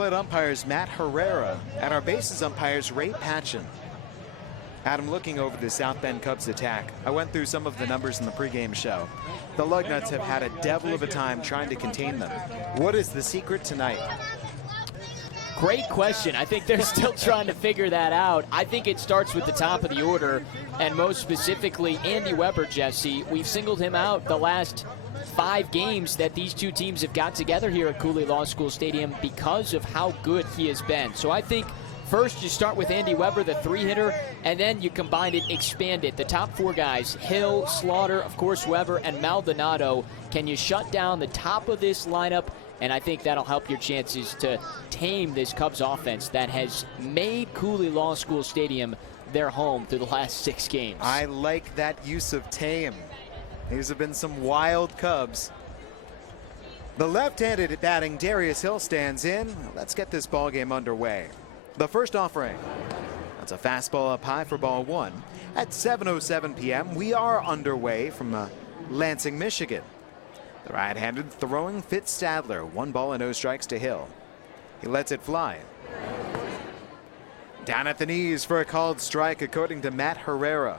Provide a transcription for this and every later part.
plate umpires Matt Herrera and our bases umpires Ray Patchen. Adam, looking over the South Bend Cubs attack, I went through some of the numbers in the pregame show. The Lugnuts have had a devil of a time trying to contain them. What is the secret tonight? Great question. I think they're still trying to figure that out. I think it starts with the top of the order, and most specifically Andy Weber, Jesse. We've singled him out the last 5 games that these two teams have got together here at Cooley Law School Stadium because of how good he has been. So I think first you start with Andy Weber, the 3-hitter, and then you combine it, expand it. The top 4 guys, Hill, Slaughter, of course Weber, and Maldonado. Can you shut down the top of this lineup? And I think that'll help your chances to tame this Cubs offense that has made Cooley Law School Stadium their home through the last 6 games. I like that use of tame. These have been some wild Cubs. The left-handed batting Darius Hill stands in. Let's get this ball game underway. The first offering. That's a fastball up high for ball 1. At 7:07 p.m., we are underway from Lansing, Michigan. The right-handed throwing Fitz Stadler. 1 ball and no strikes to Hill. He lets it fly. Down at the knees for a called strike, according to Matt Herrera.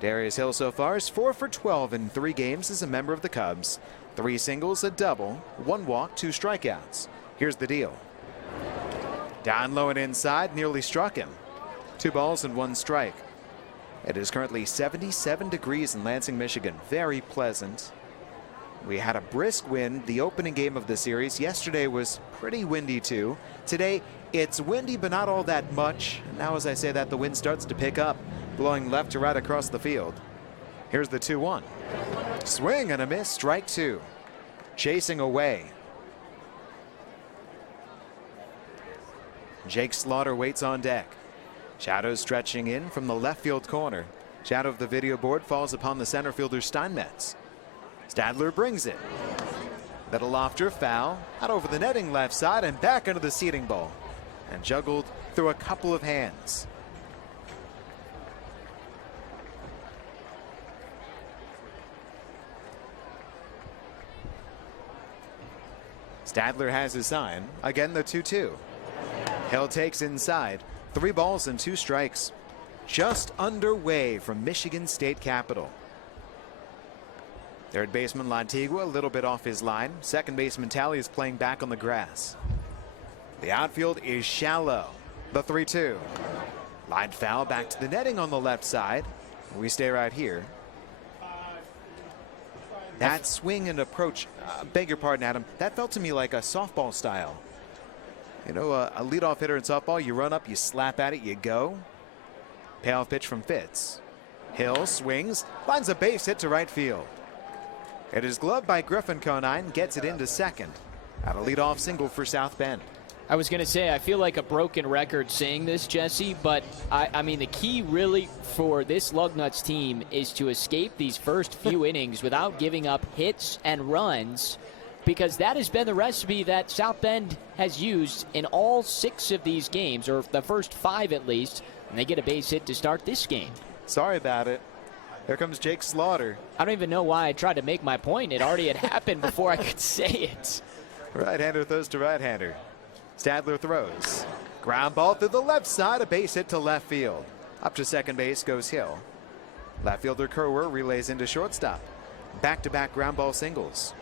Darius Hill so far is 4 for 12 in 3 games as a member of the Cubs. 3 singles, a double, 1 walk, 2 strikeouts. Here's the deal. Down low and inside, nearly struck him. 2 balls and 1 strike. It is currently 77 degrees in Lansing, Michigan. Very pleasant. We had a brisk wind the opening game of the series. Yesterday was pretty windy too. Today it's windy but not all that much. And now as I say that, the wind starts to pick up, blowing left to right across the field. Here's the 2-1. Swing and a miss, strike 2. Chasing away. Jake Slaughter waits on deck. Shadow stretching in from the left field corner. Shadow of the video board falls upon the center fielder Steinmetz. Stadler brings it. Little lofter foul out over the netting left side and back into the seating bowl and juggled through a couple of hands. Stadler has his sign. Again the 2-2. Hill takes inside. 3 balls and 2 strikes. Just underway from Michigan State Capitol. Third baseman Lantigua a little bit off his line. Second baseman Talley is playing back on the grass. The outfield is shallow. The 3-2. Line foul back to the netting on the left side. We stay right here. That swing and approach, beg your pardon, Adam, that felt to me like a softball style. You know, a leadoff hitter in softball, you run up, you slap at it, you go. Payoff pitch from Fitz. Hill swings, finds a base hit to right field. It is gloved by Griffin Conine, gets it into second. At a leadoff single for South Bend. I was going to say, I feel like a broken record saying this, Jesse, but I mean, the key really for this Lugnuts team is to escape these first few innings without giving up hits and runs, because that has been the recipe that South Bend has used in all 6 of these games, or the first 5 at least, and they get a base hit to start this game. Sorry about it. Here comes Jake Slaughter. I don't even know why I tried to make my point. It already had happened before I could say it. Right-hander throws to right-hander. Stadler throws. Ground ball through the left side, a base hit to left field. Up to second base goes Hill. Left fielder Kerwer relays into shortstop. Back-to-back ground ball singles.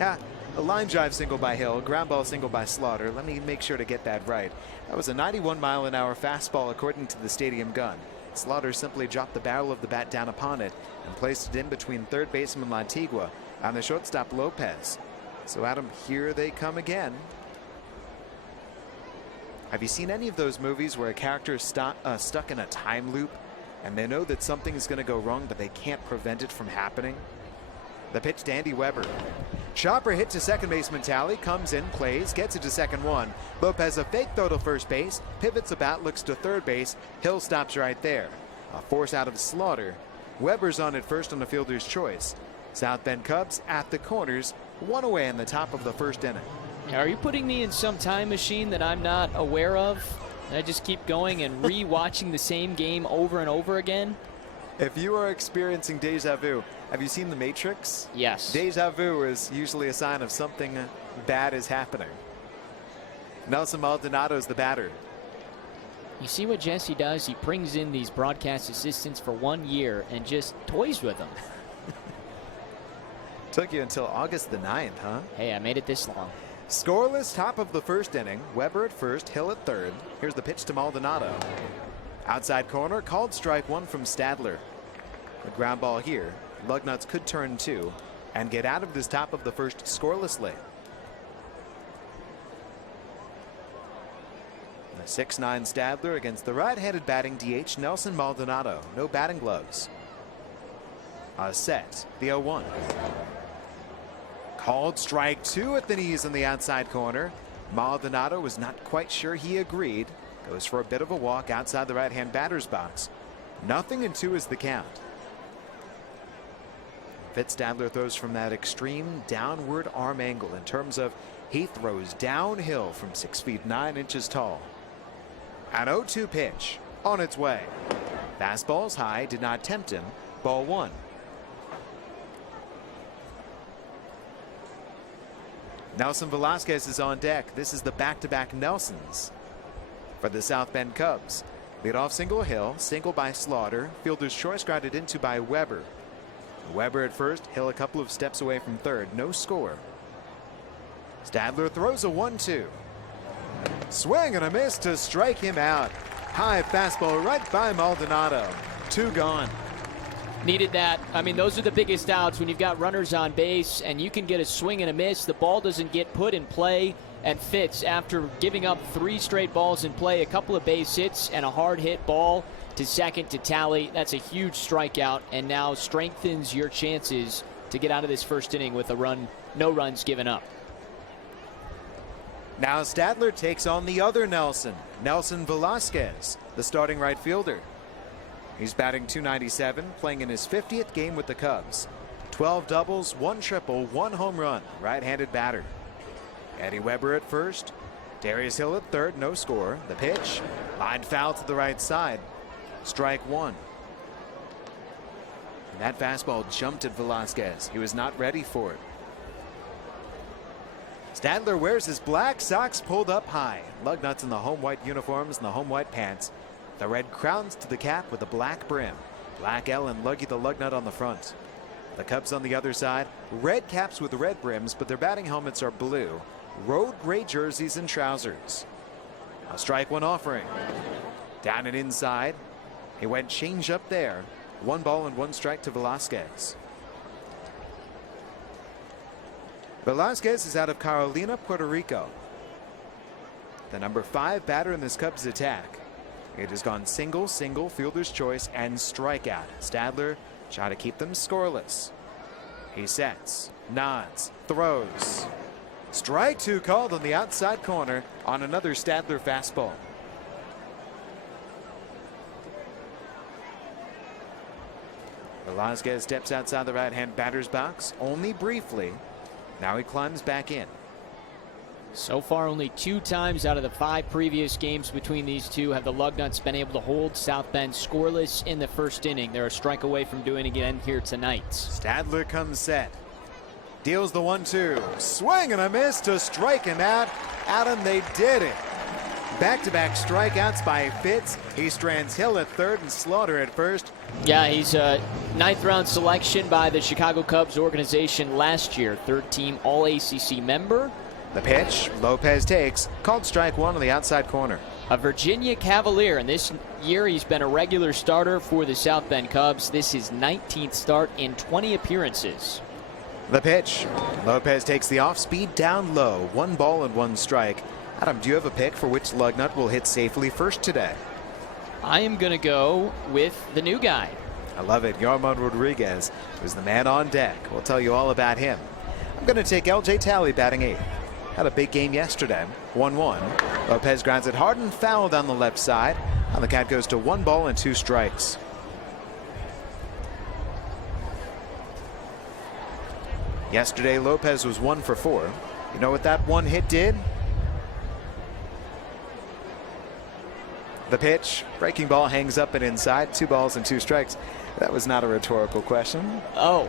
A line drive single by Hill, ground ball single by Slaughter. Let me make sure to get that right. That was a 91-mile-an-hour fastball according to the stadium gun. Slaughter simply dropped the barrel of the bat down upon it and placed it in between third baseman Lantigua and the shortstop Lopez. So Adam, here they come again. Have you seen any of those movies where a character is stuck in a time loop and they know that something is going to go wrong but they can't prevent it from happening? The pitch to Andy Weber. Chopper hit to second baseman Talley, comes in, plays, gets it to second one. Lopez a fake throw to first base, pivots about, looks to third base. Hill stops right there. A force out of Slaughter. Weber's on at first on the fielder's choice. South Bend Cubs at the corners, 1 away in the top of the first inning. Are you putting me in some time machine that I'm not aware of? I just keep going and re-watching the same game over and over again? If you are experiencing deja vu, Have you seen The Matrix? Yes. Deja vu is usually a sign of something bad is happening. Nelson Maldonado is the batter. You see what Jesse does? He brings in these broadcast assistants for 1 year and just toys with them. Took you until August the 9th, huh? Hey, I made it this long. Scoreless, top of the first inning. Weber at first, Hill at third. Here's the pitch to Maldonado. Outside corner, called strike one from Stadler. The ground ball here. Lugnuts could turn two and get out of this top of the first scorelessly. The 6'9" Stadler against the right-handed batting DH Nelson Maldonado. No batting gloves. A set, the 0-1. Called strike two at the knees in the outside corner. Maldonado was not quite sure he agreed. Goes for a bit of a walk outside the right-hand batter's box. 0-2 is the count. Stadler throws from that extreme downward arm angle in terms of he throws downhill from 6 feet 9 inches tall. An 0-2 pitch on its way. Fastball's high, did not tempt him. Ball one. Nelson Velasquez is on deck. This is the back-to-back Nelsons for the South Bend Cubs. Leadoff single Hill, single by Slaughter. Fielder's choice grounded into by Weber. Weber at first, Hill a couple of steps away from third. No score. Stadler throws a 1-2. Swing and a miss to strike him out. High fastball right by Maldonado. 2 gone. Needed that. I mean, those are the biggest outs when you've got runners on base and you can get a swing and a miss. The ball doesn't get put in play, and Fitz, after giving up 3 straight balls in play, a couple of base hits and a hard hit ball to second to tally. That's a huge strikeout and now strengthens your chances to get out of this first inning with a run, no runs given up. Now Stadler takes on the other Nelson, Nelson Velasquez, the starting right fielder. He's batting .297, playing in his 50th game with the Cubs. 12 doubles, 1 triple, 1 home run, right-handed batter. Eddie Weber at first, Darius Hill at third, no score. The pitch, line foul to the right side. Strike one. And that fastball jumped at Velasquez. He was not ready for it. Stadler wears his black socks pulled up high. Lugnuts in the home white uniforms and the home white pants. The red crowns to the cap with a black brim. Black L and Luggy the Lugnut on the front. The Cubs on the other side, red caps with red brims, but their batting helmets are blue. Road gray jerseys and trousers. A strike one offering. Down and inside. He went change up there. 1 ball and 1 strike to Velasquez. Velasquez is out of Carolina, Puerto Rico. The number 5 batter in this Cubs attack. It has gone single, fielder's choice, and strikeout. Stadler trying to keep them scoreless. He sets, nods, throws. Strike 2 called on the outside corner on another Stadler fastball. Velasquez steps outside the right-hand batter's box only briefly. Now he climbs back in. So far, only 2 times out of the 5 previous games between these two have the Lugnuts been able to hold South Bend scoreless in the first inning. They're a strike away from doing it again here tonight. Stadler comes set. Deals the 1-2. Swing and a miss to strike him out. Adam, they did it. Back-to-back strikeouts by Fitz. He strands Hill at third and Slaughter at first. Yeah, he's a 9th round selection by the Chicago Cubs organization last year. 3rd team All-ACC member. The pitch, Lopez takes, called strike 1 on the outside corner. A Virginia Cavalier, and this year he's been a regular starter for the South Bend Cubs. This is 19th start in 20 appearances. The pitch, Lopez takes the off-speed down low. 1 ball and 1 strike. Adam, do you have a pick for which Lugnut will hit safely first today? I am going to go with the new guy. I love it. Yarmon Rodriguez, who's the man on deck. We'll tell you all about him. I'm going to take LJ Talley batting 8th. Had a big game yesterday. 1-1. Lopez grounds it hard and foul down the left side. And the count goes to 1 ball and 2 strikes. Yesterday, Lopez was 1 for 4. You know what that 1 hit did? The pitch, breaking ball hangs up and inside, 2 balls and 2 strikes. That was not a rhetorical question. Oh,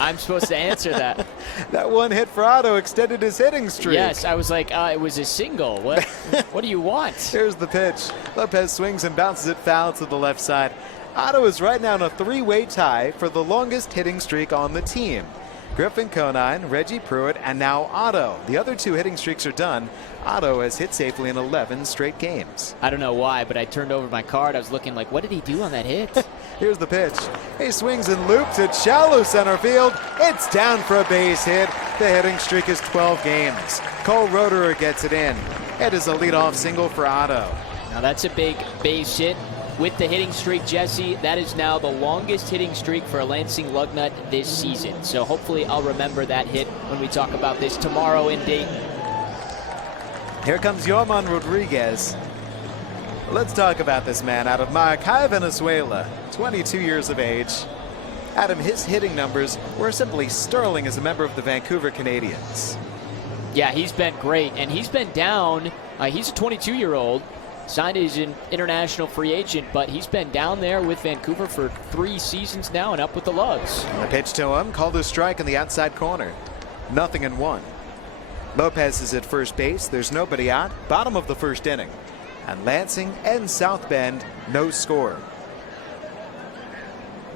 I'm supposed to answer that. That one hit for Otto extended his hitting streak. Yes, I was like, it was a single. What do you want? Here's the pitch. Lopez swings and bounces it foul to the left side. Otto is right now in a 3-way tie for the longest hitting streak on the team. Griffin Conine, Reggie Pruitt, and now Otto. The other 2 hitting streaks are done. Otto has hit safely in 11 straight games. I don't know why, but I turned over my card. I was looking like, what did he do on that hit? Here's the pitch. He swings and loops it shallow center field. It's down for a base hit. The hitting streak is 12 games. Cole Roederer gets it in. It is a leadoff single for Otto. Now that's a big base hit. With the hitting streak, Jesse, that is now the longest hitting streak for a Lansing Lugnut this season. So hopefully I'll remember that hit when we talk about this tomorrow in Dayton. Here comes Yorman Rodriguez. Let's talk about this man out of Maracay, Venezuela, 22 years of age. Adam, his hitting numbers were simply sterling as a member of the Vancouver Canadians. Yeah, he's been great, and he's been down. He's a 22-year-old. Signed as an international free agent, but he's been down there with Vancouver for 3 seasons now and up with the Lugs. The pitch to him, called a strike in the outside corner. 0-1. Lopez is at first base. There's nobody out. Bottom of the first inning. And Lansing and South Bend, no score.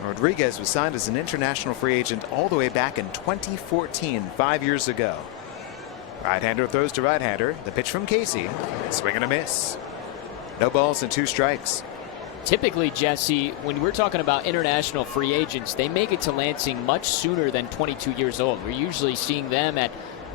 Rodriguez was signed as an international free agent all the way back in 2014, 5 years ago. Right-hander throws to right-hander. The pitch from Casey. Swing and a miss. No balls and 2 strikes. Typically, Jesse, when we're talking about international free agents, they make it to Lansing much sooner than 22 years old. We're usually seeing them at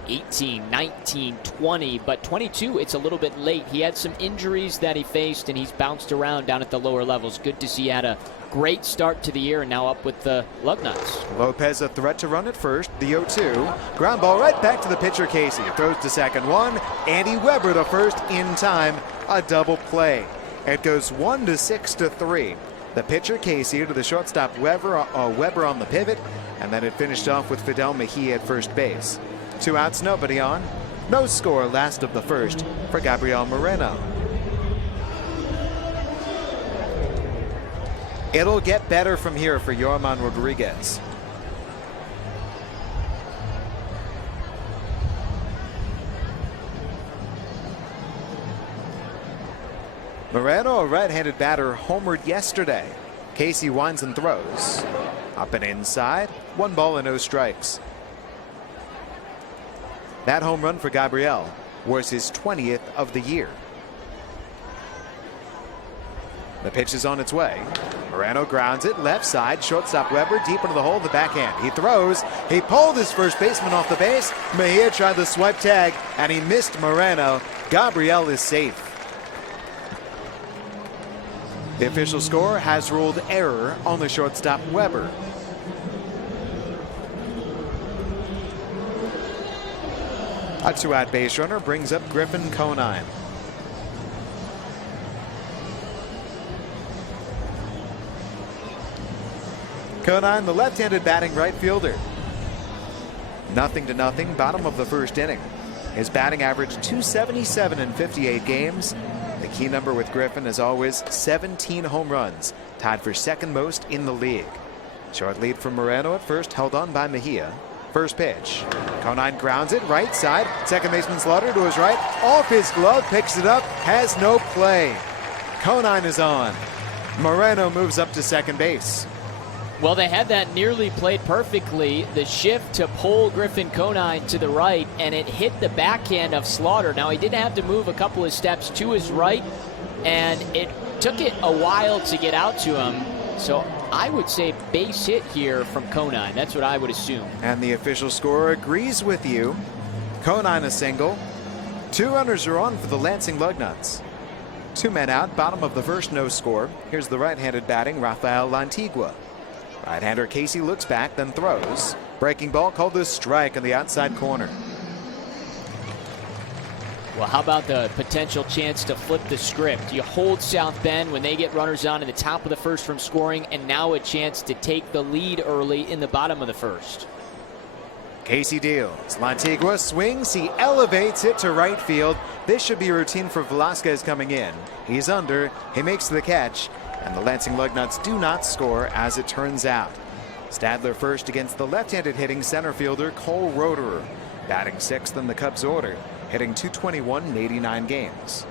18, 19, 20, but 22, it's a little bit late. He had some injuries that he faced, and he's bounced around down at the lower levels. Good to see he had a great start to the year and now up with the Lugnuts. Lopez a threat to run at first. The 0-2. Ground ball right back to the pitcher, Casey. Throws to second one. Andy Weber to first in time. A double play. It goes 1-6-3. The pitcher, Casey, to the shortstop, Weber on the pivot, and then it finished off with Fidel Mejia at first base. 2 outs, nobody on. No score last of the first for Gabriel Moreno. It'll get better from here for Yorman Rodriguez. Moreno, a right-handed batter, homered yesterday. Casey winds and throws. Up and inside. 1 ball and no strikes. That home run for Gabriel was his 20th of the year. The pitch is on its way. Moreno grounds it left side. Shortstop Weber deep into the hole in the backhand. He throws. He pulled his first baseman off the base. Mejia tried the swipe tag and he missed Moreno. Gabriel is safe. The official score has ruled error on the shortstop Weber. A 2-out base runner brings up Griffin Conine. Conine, the left-handed batting right fielder. 0-0, bottom of the first inning. His batting average .277 in 58 games. The key number with Griffin is always 17 home runs, tied for second most in the league. Short lead from Moreno at first, held on by Mejia. First pitch. Conine grounds it right side. Second baseman Slaughter to his right. Off his glove, picks it up, has no play. Conine is on. Moreno moves up to second base. Well, they had that nearly played perfectly. The shift to pull Griffin Conine to the right, and it hit the backhand of Slaughter. Now, he did have to move a couple of steps to his right, and it took it a while to get out to him. So I would say base hit here from Conine. That's what I would assume. And the official scorer agrees with you. Conine a single. 2 runners are on for the Lansing Lugnuts. 2 men out, bottom of the first, no score. Here's the right-handed batting, Rafael Lantigua. Right-hander Casey looks back, then throws. Breaking ball called a strike in the outside corner. Well, how about the potential chance to flip the script? You hold South Bend when they get runners on in the top of the first from scoring, and now a chance to take the lead early in the bottom of the first. Casey deals. Lantigua swings. He elevates it to right field. This should be a routine for Velasquez coming in. He's under. He makes the catch. And the Lansing Lugnuts do not score as it turns out. Stadler first against the left-handed hitting center fielder Cole Roederer. Batting sixth in the Cubs order. Hitting .221 in 89 games.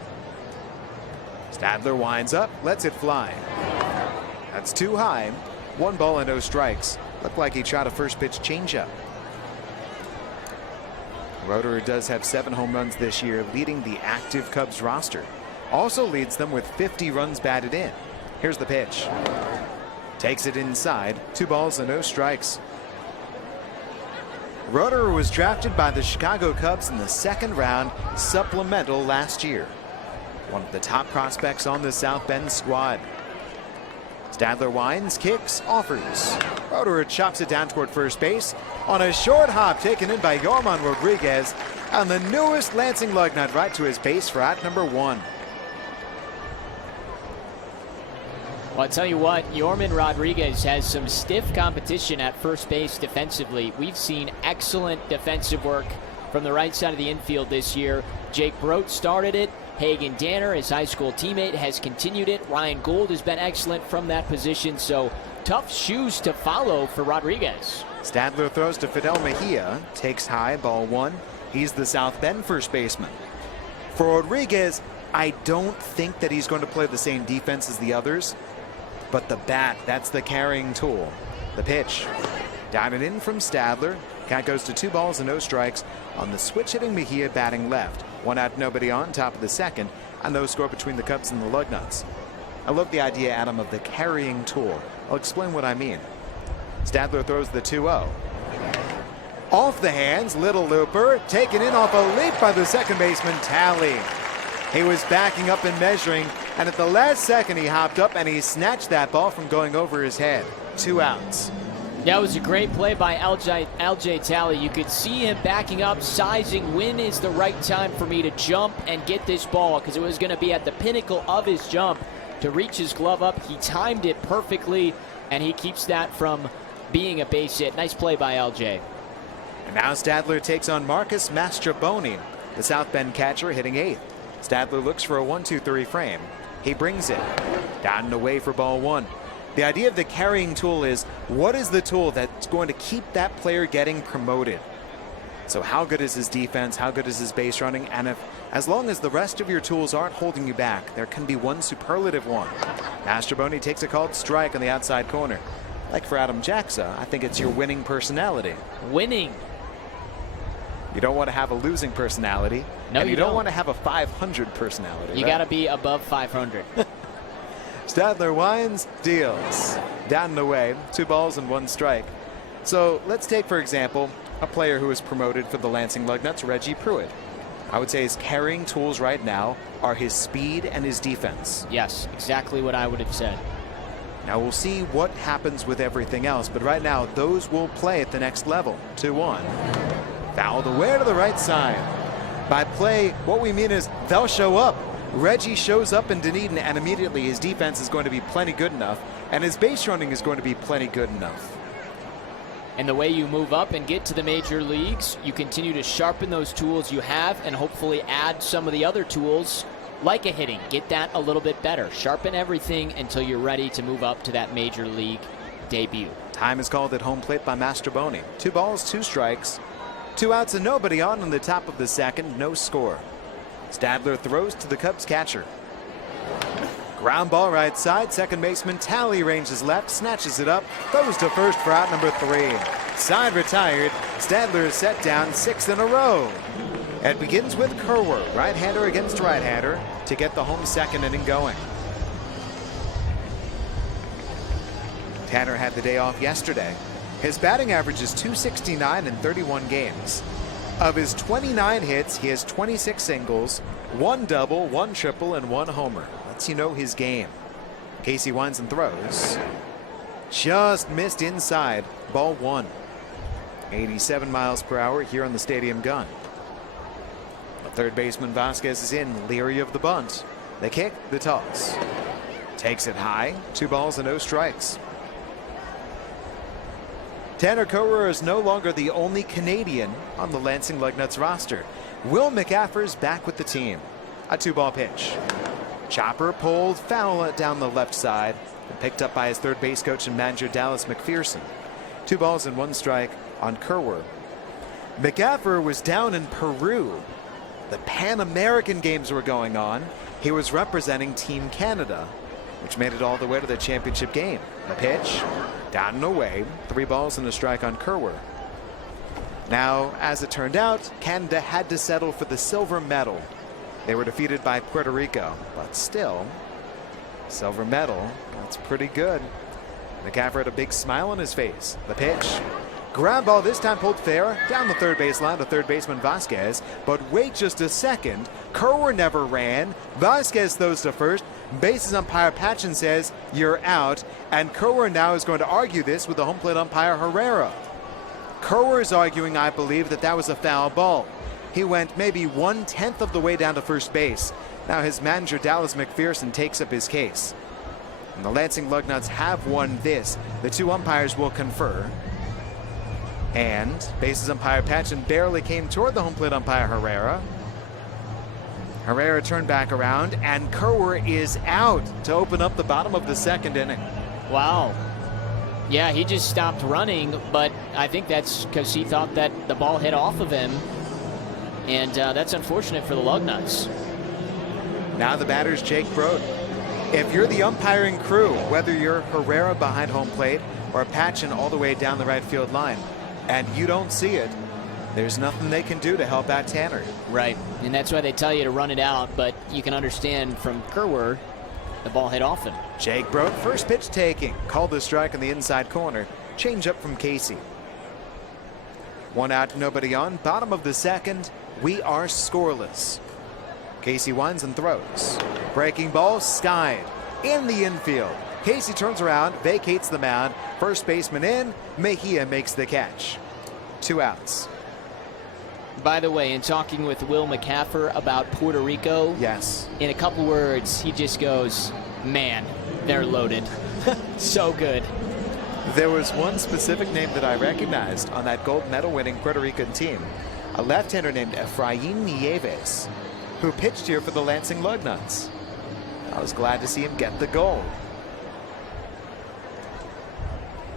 Stadler winds up. Lets it fly. That's too high. 1 ball and no strikes. Looked like he tried a first pitch changeup. Roederer does have 7 home runs this year, leading the active Cubs roster. Also leads them with 50 runs batted in. Here's the pitch. Takes it inside. 2 balls and no strikes. Roederer was drafted by the Chicago Cubs in the 2nd round supplemental last year. One of the top prospects on the South Bend squad. Stadler winds, kicks, offers. Roederer chops it down toward first base on a short hop taken in by Yorman Rodriguez, and the newest Lansing Lugnut right to his base for out number 1. Well, I'll tell you what, Yorman Rodriguez has some stiff competition at first base defensively. We've seen excellent defensive work from the right side of the infield this year. Jake Brodt started it. Hagen Danner, his high school teammate, has continued it. Ryan Gould has been excellent from that position, so tough shoes to follow for Rodriguez. Stadler throws to Fidel Mejia, takes high, ball 1. He's the South Bend first baseman. For Rodriguez, I don't think that he's going to play the same defense as the others, but the bat, that's the carrying tool. The pitch, down and in from Stadler. Count goes to 2 balls and no strikes on the switch hitting Mejia batting left. 1 out, nobody on, top of the 2nd, and no score between the Cubs and the Lugnuts. I love the idea, Adam, of the carrying tool. I'll explain what I mean. Stadler throws the 2-0. Off the hands, little looper, taken in off a leap by the second baseman, Talley. He was backing up and measuring, and at the last second he hopped up and he snatched that ball from going over his head. 2 outs. That was a great play by LJ Talley. You could see him backing up, sizing when is the right time for me to jump and get this ball, because it was going to be at the pinnacle of his jump to reach his glove up. He timed it perfectly, and he keeps that from being a base hit. Nice play by LJ. And now Stadler takes on Marcus Mastroboni, the South Bend catcher, hitting 8th. Stadler looks for a 1-2-3 frame. He brings it down and away for ball 1. The idea of the carrying tool is, what is the tool that's going to keep that player getting promoted? So how good is his defense? How good is his base running? And as long as the rest of your tools aren't holding you back, there can be one superlative one. Mastroboni takes a called strike on the outside corner. Like for Adam Jacksa, I think it's your winning personality. Winning. You don't want to have a losing personality. No, and you don't want to have a 500 personality. You got to be above 500. Stadler winds, deals. Down and away, 2 balls and 1 strike. So let's take, for example, a player who was promoted for the Lansing Lugnuts, Reggie Pruitt. I would say his carrying tools right now are his speed and his defense. Yes, exactly what I would have said. Now we'll see what happens with everything else, but right now those will play at the next level. 2-1. Fouled away to the right side. By play, what we mean is they'll show up. Reggie shows up in Dunedin, and immediately his defense is going to be plenty good enough, and his base running is going to be plenty good enough. And the way you move up and get to the major leagues, you continue to sharpen those tools you have and hopefully add some of the other tools like a hitting. Get that a little bit better. Sharpen everything until you're ready to move up to that major league debut. Time is called at home plate by Mastroboni. 2 balls, 2 strikes. 2 outs and nobody on the top of the 2nd. No score. Stadler throws to the Cubs catcher. Ground ball right side. Second baseman Talley ranges left, snatches it up, throws to first for out number 3. Side retired. Stadler is set down 6th in a row. It begins with Kerwer, right-hander against right-hander, to get the home 2nd inning going. Tanner had the day off yesterday. His batting average is .269 in 31 games. Of his 29 hits, he has 26 singles, 1 double, 1 triple, and 1 homer. Lets you know his game. Casey winds and throws. Just missed inside. Ball 1. 87 miles per hour here on the stadium gun. The third baseman Vasquez is in, leery of the bunt. The kick, the toss. Takes it high. 2 balls and no strikes. Tanner Cower is no longer the only Canadian on the Lansing Lugnuts roster. Will McAffer's back with the team. A 2-ball pitch. Chopper pulled foul down the left side and picked up by his third base coach and manager Dallas McPherson. 2 balls and 1 strike on Kerwer. McAffer was down in Peru. The Pan American Games were going on. He was representing Team Canada, which made it all the way to the championship game. The pitch, down and away, 3 balls and a strike on Kerwer. Now, as it turned out, Canada had to settle for the silver medal. They were defeated by Puerto Rico, but still, silver medal, that's pretty good. McAffer had a big smile on his face. The pitch, ground ball this time pulled fair down the third base line to third baseman Vasquez, but wait just a second, Kerwer never ran. Vasquez throws to first. Bases umpire Patchen says you're out, and Kerwer now is going to argue this with the home plate umpire Herrera. Kerwer is arguing, I believe, that was a foul ball. He went maybe 1/10 of the way down to first base. Now his manager Dallas McPherson takes up his case. And the Lansing Lugnuts have won this. The 2 umpires will confer. And bases umpire Patchen barely came toward the home plate umpire Herrera. Herrera turned back around, and Kerwer is out to open up the bottom of the 2nd inning. Wow. Yeah, he just stopped running, but I think that's because he thought that the ball hit off of him, and that's unfortunate for the Lugnuts. Now the batter's Jake Broad. If you're the umpiring crew, whether you're Herrera behind home plate or Patchen all the way down the right field line, and you don't see it, there's nothing they can do to help out Tanner. Right, and that's why they tell you to run it out, but you can understand from Kerwer, the ball hit off him. Jake Broad, first pitch taking, called the strike in the inside corner. Change up from Casey. 1 out, nobody on. Bottom of the 2nd, we are scoreless. Casey winds and throws. Breaking ball, skied in the infield. Casey turns around, vacates the mound. First baseman in, Mejia makes the catch. 2 outs. By the way, in talking with Will McAffer about Puerto Rico, yes, in a couple words, he just goes, man, they're loaded. So good. There was one specific name that I recognized on that gold medal winning Puerto Rican team. A left-hander named Efrain Nieves, who pitched here for the Lansing Lugnuts. I was glad to see him get the gold.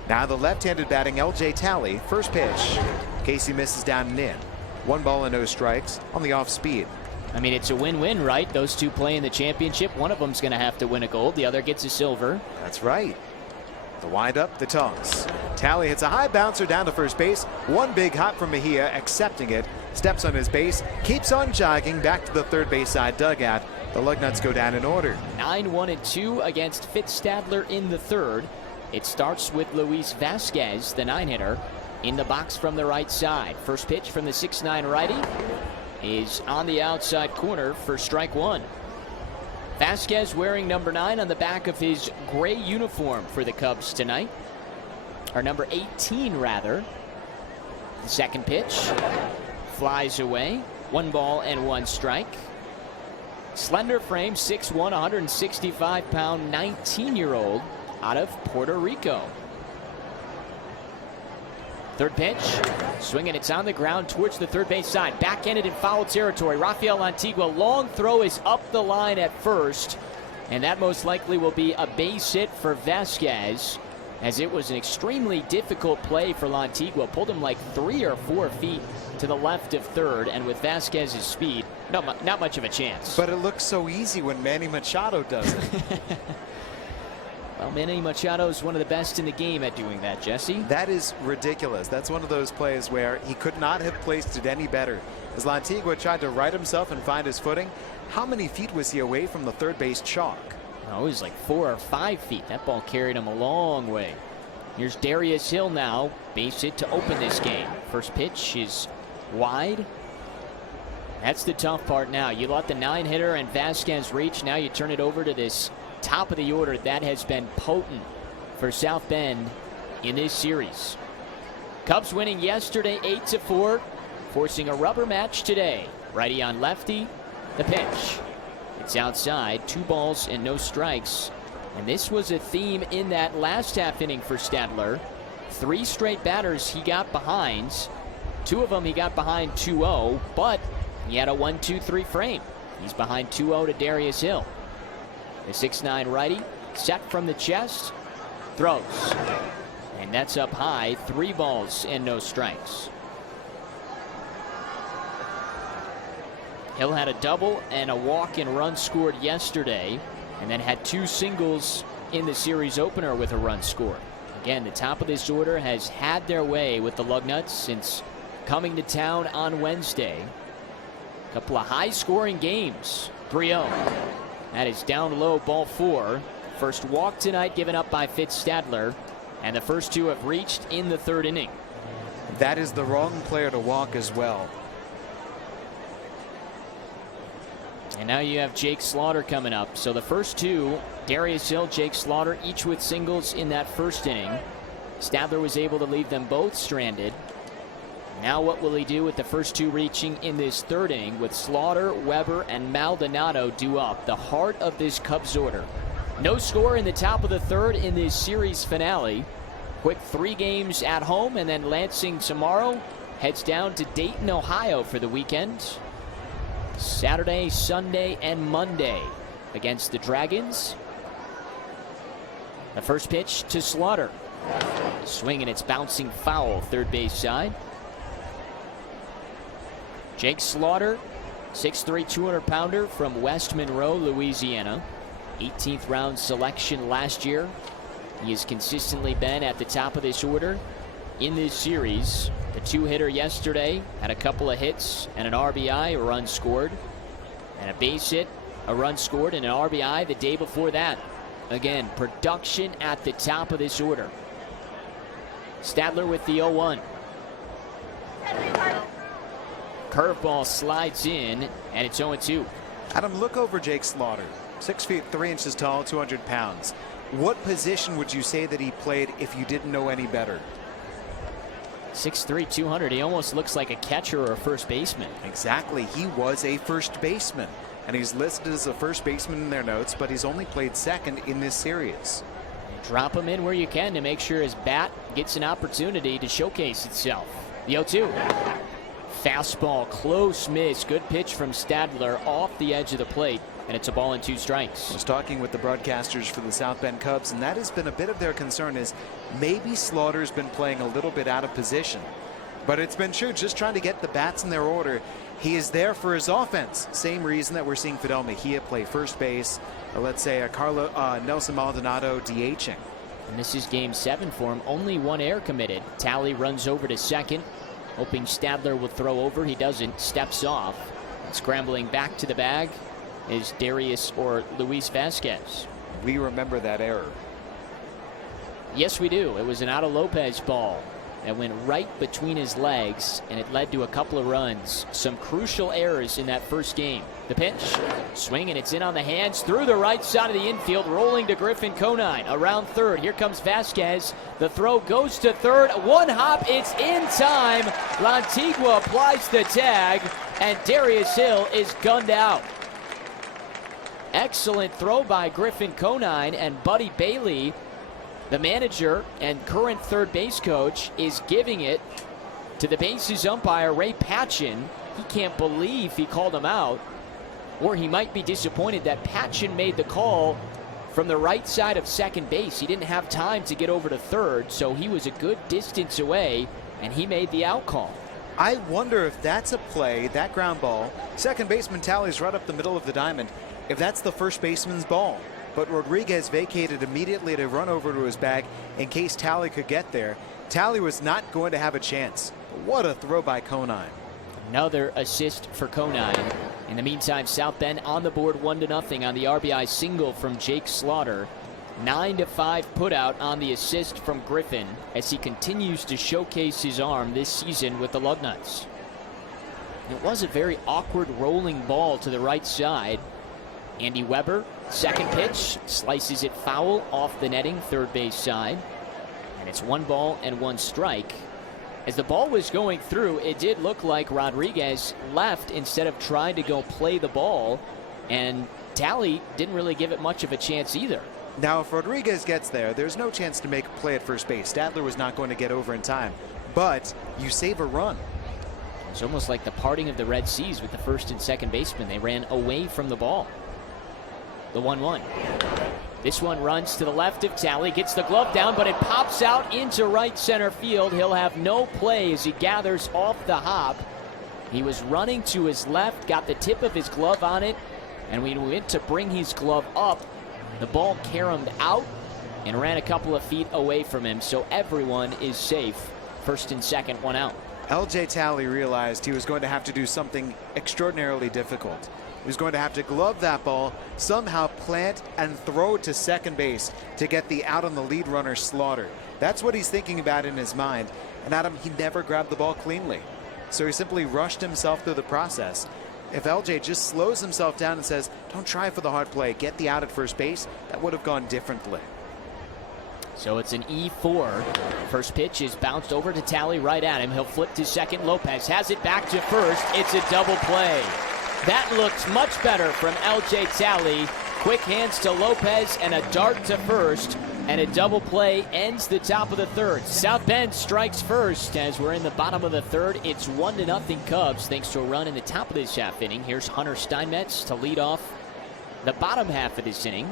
Now the left-handed batting LJ Talley. First pitch. Casey misses down and in. 1 ball and no strikes on the off speed. I mean, it's a win-win, right? Those 2 play in the championship. One of them's going to have to win a gold. The other gets a silver. That's right. The windup, the toss. Talley hits a high bouncer down to first base. 1 big hop from Mejia, accepting it. Steps on his base, keeps on jogging back to the third base side dugout. The Lugnuts go down in order. 9-1-2 against Fitzstadler in the 3rd. It starts with Luis Vasquez, the 9-hitter, in the box from the right side. First pitch from the 6'9" righty is on the outside corner for strike 1. Vasquez wearing number 9 on the back of his gray uniform for the Cubs tonight. Or number 18, rather. The second pitch flies away. 1 ball and 1 strike. Slender frame, 6'1", 165-pound, 19-year-old out of Puerto Rico. Third pitch, swinging, it's on the ground towards the third base side. Backhanded in foul territory. Rafael Antigua, long throw is up the line at first, and that most likely will be a base hit for Vasquez, as it was an extremely difficult play for Lantigua. Pulled him like 3 or 4 feet to the left of third, and with Vasquez's speed, not much of a chance. But it looks so easy when Manny Machado does it. Well, Manny Machado is one of the best in the game at doing that, Jesse. That is ridiculous. That's one of those plays where he could not have placed it any better. As Lantigua tried to right himself and find his footing, how many feet was he away from the third base chalk? Oh, it was like 4 or 5 feet. That ball carried him a long way. Here's Darius Hill now, base hit to open this game. First pitch is wide. That's the tough part now. You let the 9-hitter and Vasquez reach. Now you turn it over to this top of the order that has been potent for South Bend in this series. Cubs winning yesterday 8-4, forcing a rubber match today. Righty on lefty. The pitch. It's outside. 2 balls and no strikes. And this was a theme in that last half inning for Stadler. 3 straight batters he got behind. 2 of them he got behind 2-0, but he had a 1-2-3 frame. He's behind 2-0 to Darius Hill. The 6'9" righty, set from the chest, throws. And that's up high, 3 balls and no strikes. Hill had a double and a walk and run scored yesterday, and then had 2 singles in the series opener with a run scored. Again, the top of this order has had their way with the Lugnuts since coming to town on Wednesday. A couple of high-scoring games. 3-0. That is down low, ball 4. First walk tonight given up by Fitz Stadler, and the first 2 have reached in the 3rd inning. That is the wrong player to walk as well. And now you have Jake Slaughter coming up. So the first 2, Darius Hill, Jake Slaughter, each with singles in that 1st inning. Stadler was able to leave them both stranded. Now what will he do with the first 2 reaching in this 3rd inning with Slaughter, Weber, and Maldonado due up? The heart of this Cubs order. No score in the top of the 3rd in this series finale. Quick 3 games at home, and then Lansing tomorrow heads down to Dayton, Ohio for the weekend. Saturday, Sunday, and Monday against the Dragons. The first pitch to Slaughter. Swing and it's bouncing foul, 3rd base side. Jake Slaughter, 6'3", 200-pounder from West Monroe, Louisiana. 18th round selection last year. He has consistently been at the top of this order in this series. The 2-hitter yesterday had a couple of hits and an RBI, a run scored, and a base hit, a run scored, and an RBI the day before that. Again, production at the top of this order. Stadler with the 0-1. Curveball slides in, and it's 0-2. Adam, look over Jake Slaughter. 6 feet 3 inches tall, 200 pounds. What position would you say that he played if you didn't know any better? 6'3", 200. He almost looks like a catcher or a first baseman. Exactly. He was a first baseman, and he's listed as a first baseman in their notes, but he's only played second in this series. Drop him in where you can to make sure his bat gets an opportunity to showcase itself. The 0-2. Fastball, close miss. Good pitch from Stadler off the edge of the plate, and it's a ball and 2 strikes. I was talking with the broadcasters for the South Bend Cubs, and that has been a bit of their concern, is maybe Slaughter's been playing a little bit out of position. But it's been true, just trying to get the bats in their order. He is there for his offense. Same reason that we're seeing Fidel Mejia play first base, or let's say a Nelson Maldonado DHing. And this is game 7 for him. Only 1 error committed. Talley runs over to second, hoping Stadler will throw over. He doesn't. Steps off. And scrambling back to the bag is Darius or Luis Vasquez. We remember that error. Yes, we do. It was an Otto Lopez ball that went right between his legs, and it led to a couple of runs. Some crucial errors in that first game. The pitch, swing, and it's in on the hands through the right side of the infield, rolling to Griffin Conine around third. Here comes Vasquez. The throw goes to third. 1 hop, it's in time. Lantigua applies the tag, and Darius Hill is gunned out. Excellent throw by Griffin Conine, and Buddy Bailey, the manager and current third base coach, is giving it to the bases umpire, Ray Patchen. He can't believe he called him out, or he might be disappointed that Patchen made the call from the right side of second base. He didn't have time to get over to third, so he was a good distance away, and he made the out call. I wonder if that's a play, that ground ball. Second baseman Talley's right up the middle of the diamond. If that's the first baseman's ball. But Rodriguez vacated immediately to run over to his bag in case Talley could get there. Talley was not going to have a chance. But what a throw by Conine. Another assist for Conine. In the meantime, South Bend on the board 1-0 on the RBI single from Jake Slaughter. 9-5 putout on the assist from Griffin as he continues to showcase his arm this season with the Lugnuts. It was a very awkward rolling ball to the right side. Andy Weber, second pitch, slices it foul off the netting, third base side. And it's 1 ball and 1 strike. As the ball was going through, it did look like Rodriguez left instead of trying to go play the ball. And Talley didn't really give it much of a chance either. Now, if Rodriguez gets there, there's no chance to make a play at first base. Stadler was not going to get over in time, but you save a run. It's almost like the parting of the Red Seas with the first and second baseman. They ran away from the ball. The 1-1. This one runs to the left of Talley, gets the glove down, but it pops out into right center field. He'll have no play as he gathers off the hop. He was running to his left, got the tip of his glove on it, and when he went to bring his glove up, the ball caromed out and ran a couple of feet away from him, so everyone is safe. First and second, one out. LJ Talley realized he was going to have to do something extraordinarily difficult. He was going to have to glove that ball, somehow plant and throw it to second base to get the out on the lead runner slaughtered. That's what he's thinking about in his mind. And Adam, he never grabbed the ball cleanly. So he simply rushed himself through the process. If LJ just slows himself down and says, don't try for the hard play, get the out at first base, that would have gone differently. So it's an E4. First pitch is bounced over to Talley, right at him. He'll flip to second. Lopez has it back to first. It's a double play. That looks much better from LJ Talley. Quick hands to Lopez and a dart to first. And a double play ends the top of the third. South Bend strikes first as we're in the bottom of the third. It's 1-0 Cubs thanks to a run in the top of this half inning. Here's Hunter Steinmetz to lead off the bottom half of this inning.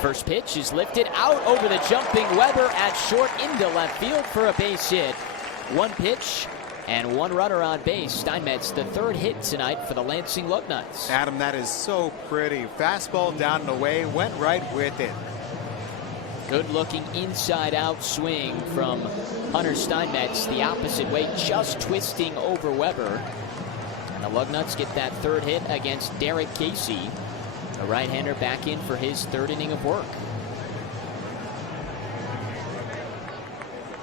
First pitch is lifted out over the jumping Weber at short into left field for a base hit. One pitch and one runner on base. Steinmetz, the third hit tonight for the Lansing Lugnuts. Adam, that is so pretty. Fastball down and away, went right with it. Good looking inside out swing from Hunter Steinmetz the opposite way, just twisting over Weber. And the Lugnuts get that third hit against Derek Casey. The right-hander back in for his third inning of work.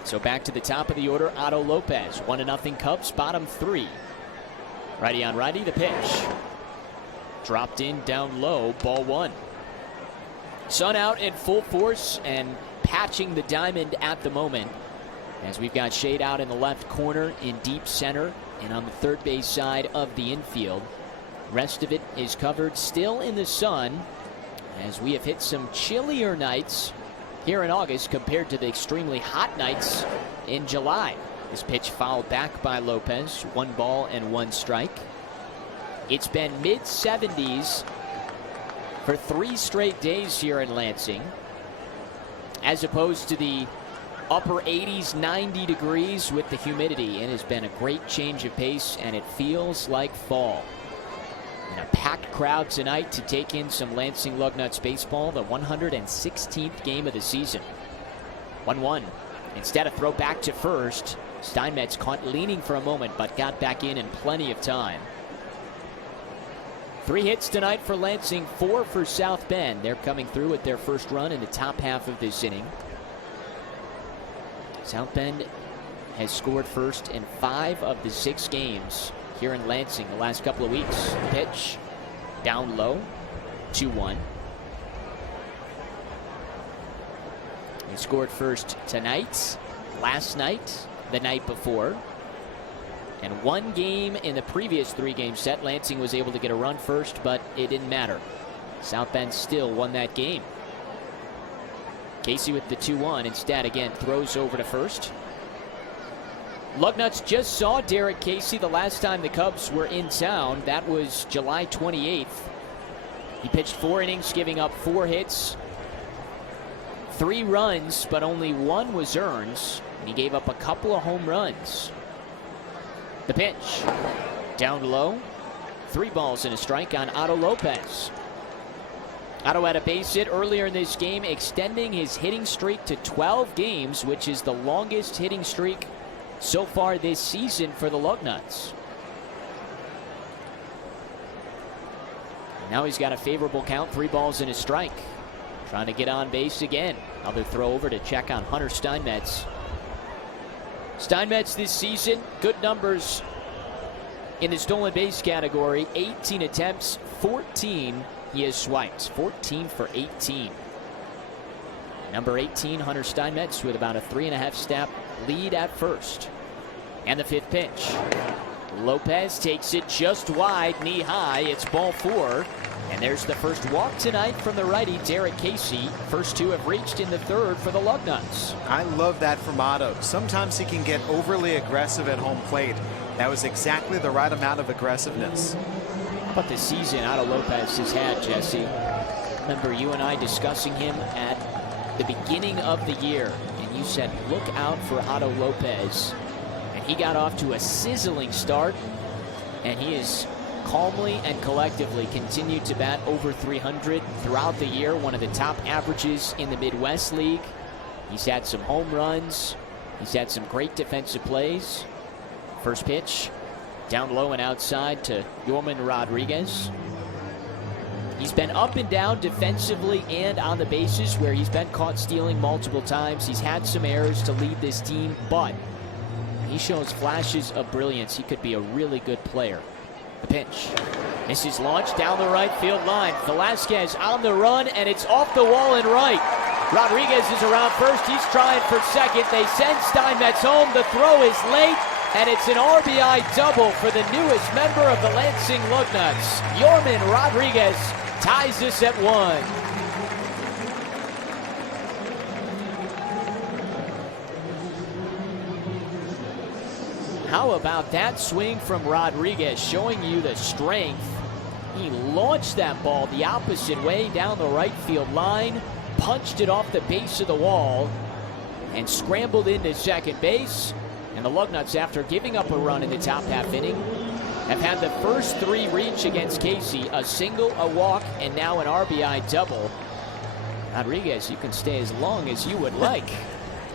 So back to the top of the order, Otto Lopez. 1-0 Cubs, bottom three. Righty on righty, the pitch. Dropped in down low, ball one. Sun out in full force and patching the diamond at the moment, as we've got shade out in the left corner, in deep center, and on the third base side of the infield. Rest of it is covered still in the sun, as we have hit some chillier nights here in August compared to the extremely hot nights in July. This pitch fouled back by Lopez. 1 ball and 1 strike. It's been mid-70s for 3 straight days here in Lansing, as opposed to the upper 80s, 90 degrees with the humidity. It has been a great change of pace, and it feels like fall. And a packed crowd tonight to take in some Lansing Lugnuts baseball, the 116th game of the season. 1-1. Instead, a throw back to first. Steinmetz caught leaning for a moment, but got back in plenty of time. 3 hits tonight for Lansing, 4 for South Bend. They're coming through with their first run in the top half of this inning. South Bend has scored first in 5 of the 6 games here in Lansing the last couple of weeks. Pitch down low, 2-1. They scored first tonight, last night, the night before. And 1 game in the previous 3-game set, Lansing was able to get a run first, but it didn't matter. South Bend still won that game. Casey with the 2-1. Instead, again, throws over to first. Lugnuts just saw Derek Casey the last time the Cubs were in town. That was July 28th. He pitched 4 innings, giving up 4 hits, 3 runs, but only 1 was earned. And he gave up a couple of home runs. The pitch down low, 3 balls and a strike on Otto Lopez. Otto had a base hit earlier in this game, extending his hitting streak to 12 games, which is the longest hitting streak so far this season for the Lugnuts. Now he's got a favorable count, 3 balls and a strike. Trying to get on base again. Another throw over to check on Hunter Steinmetz. Steinmetz this season, good numbers in the stolen base category. 18 attempts, 14 he has swiped. 14 for 18. Number 18, Hunter Steinmetz, with about a 3.5 step lead at first. And the 5th pitch. Lopez takes it just wide, knee high. It's ball 4. And there's the first walk tonight from the righty, Derek Casey. First two have reached in the third for the Lugnuts. I love that from Otto. Sometimes he can get overly aggressive at home plate. That was exactly the right amount of aggressiveness. How about the season Otto Lopez has had, Jesse? Remember you and I discussing him at the beginning of the year, and you said, look out for Otto Lopez. And he got off to a sizzling start, and he is calmly and collectively continued to bat over 300 throughout the year, one of the top averages in the Midwest League. He's had some home runs. He's had some great defensive plays. First pitch, down low and outside to Yorman Rodriguez. He's been up and down defensively and on the bases where he's been caught stealing multiple times. He's had some errors to lead this team, but he shows flashes of brilliance. He could be a really good player. The pitch. Misses launch down the right field line. Velasquez on the run, and it's off the wall and right. Rodriguez is around first. He's trying for second. They send Steinmetz home. The throw is late, and it's an RBI double for the newest member of the Lansing Lugnuts. Yorman Rodriguez ties this at 1. How about that swing from Rodriguez, showing you the strength? He launched that ball the opposite way down the right field line, punched it off the base of the wall, and scrambled into second base. And the Lugnuts, after giving up a run in the top half inning, have had the first 3 reach against Casey, a single, a walk, and now an RBI double. Rodriguez, you can stay as long as you would like.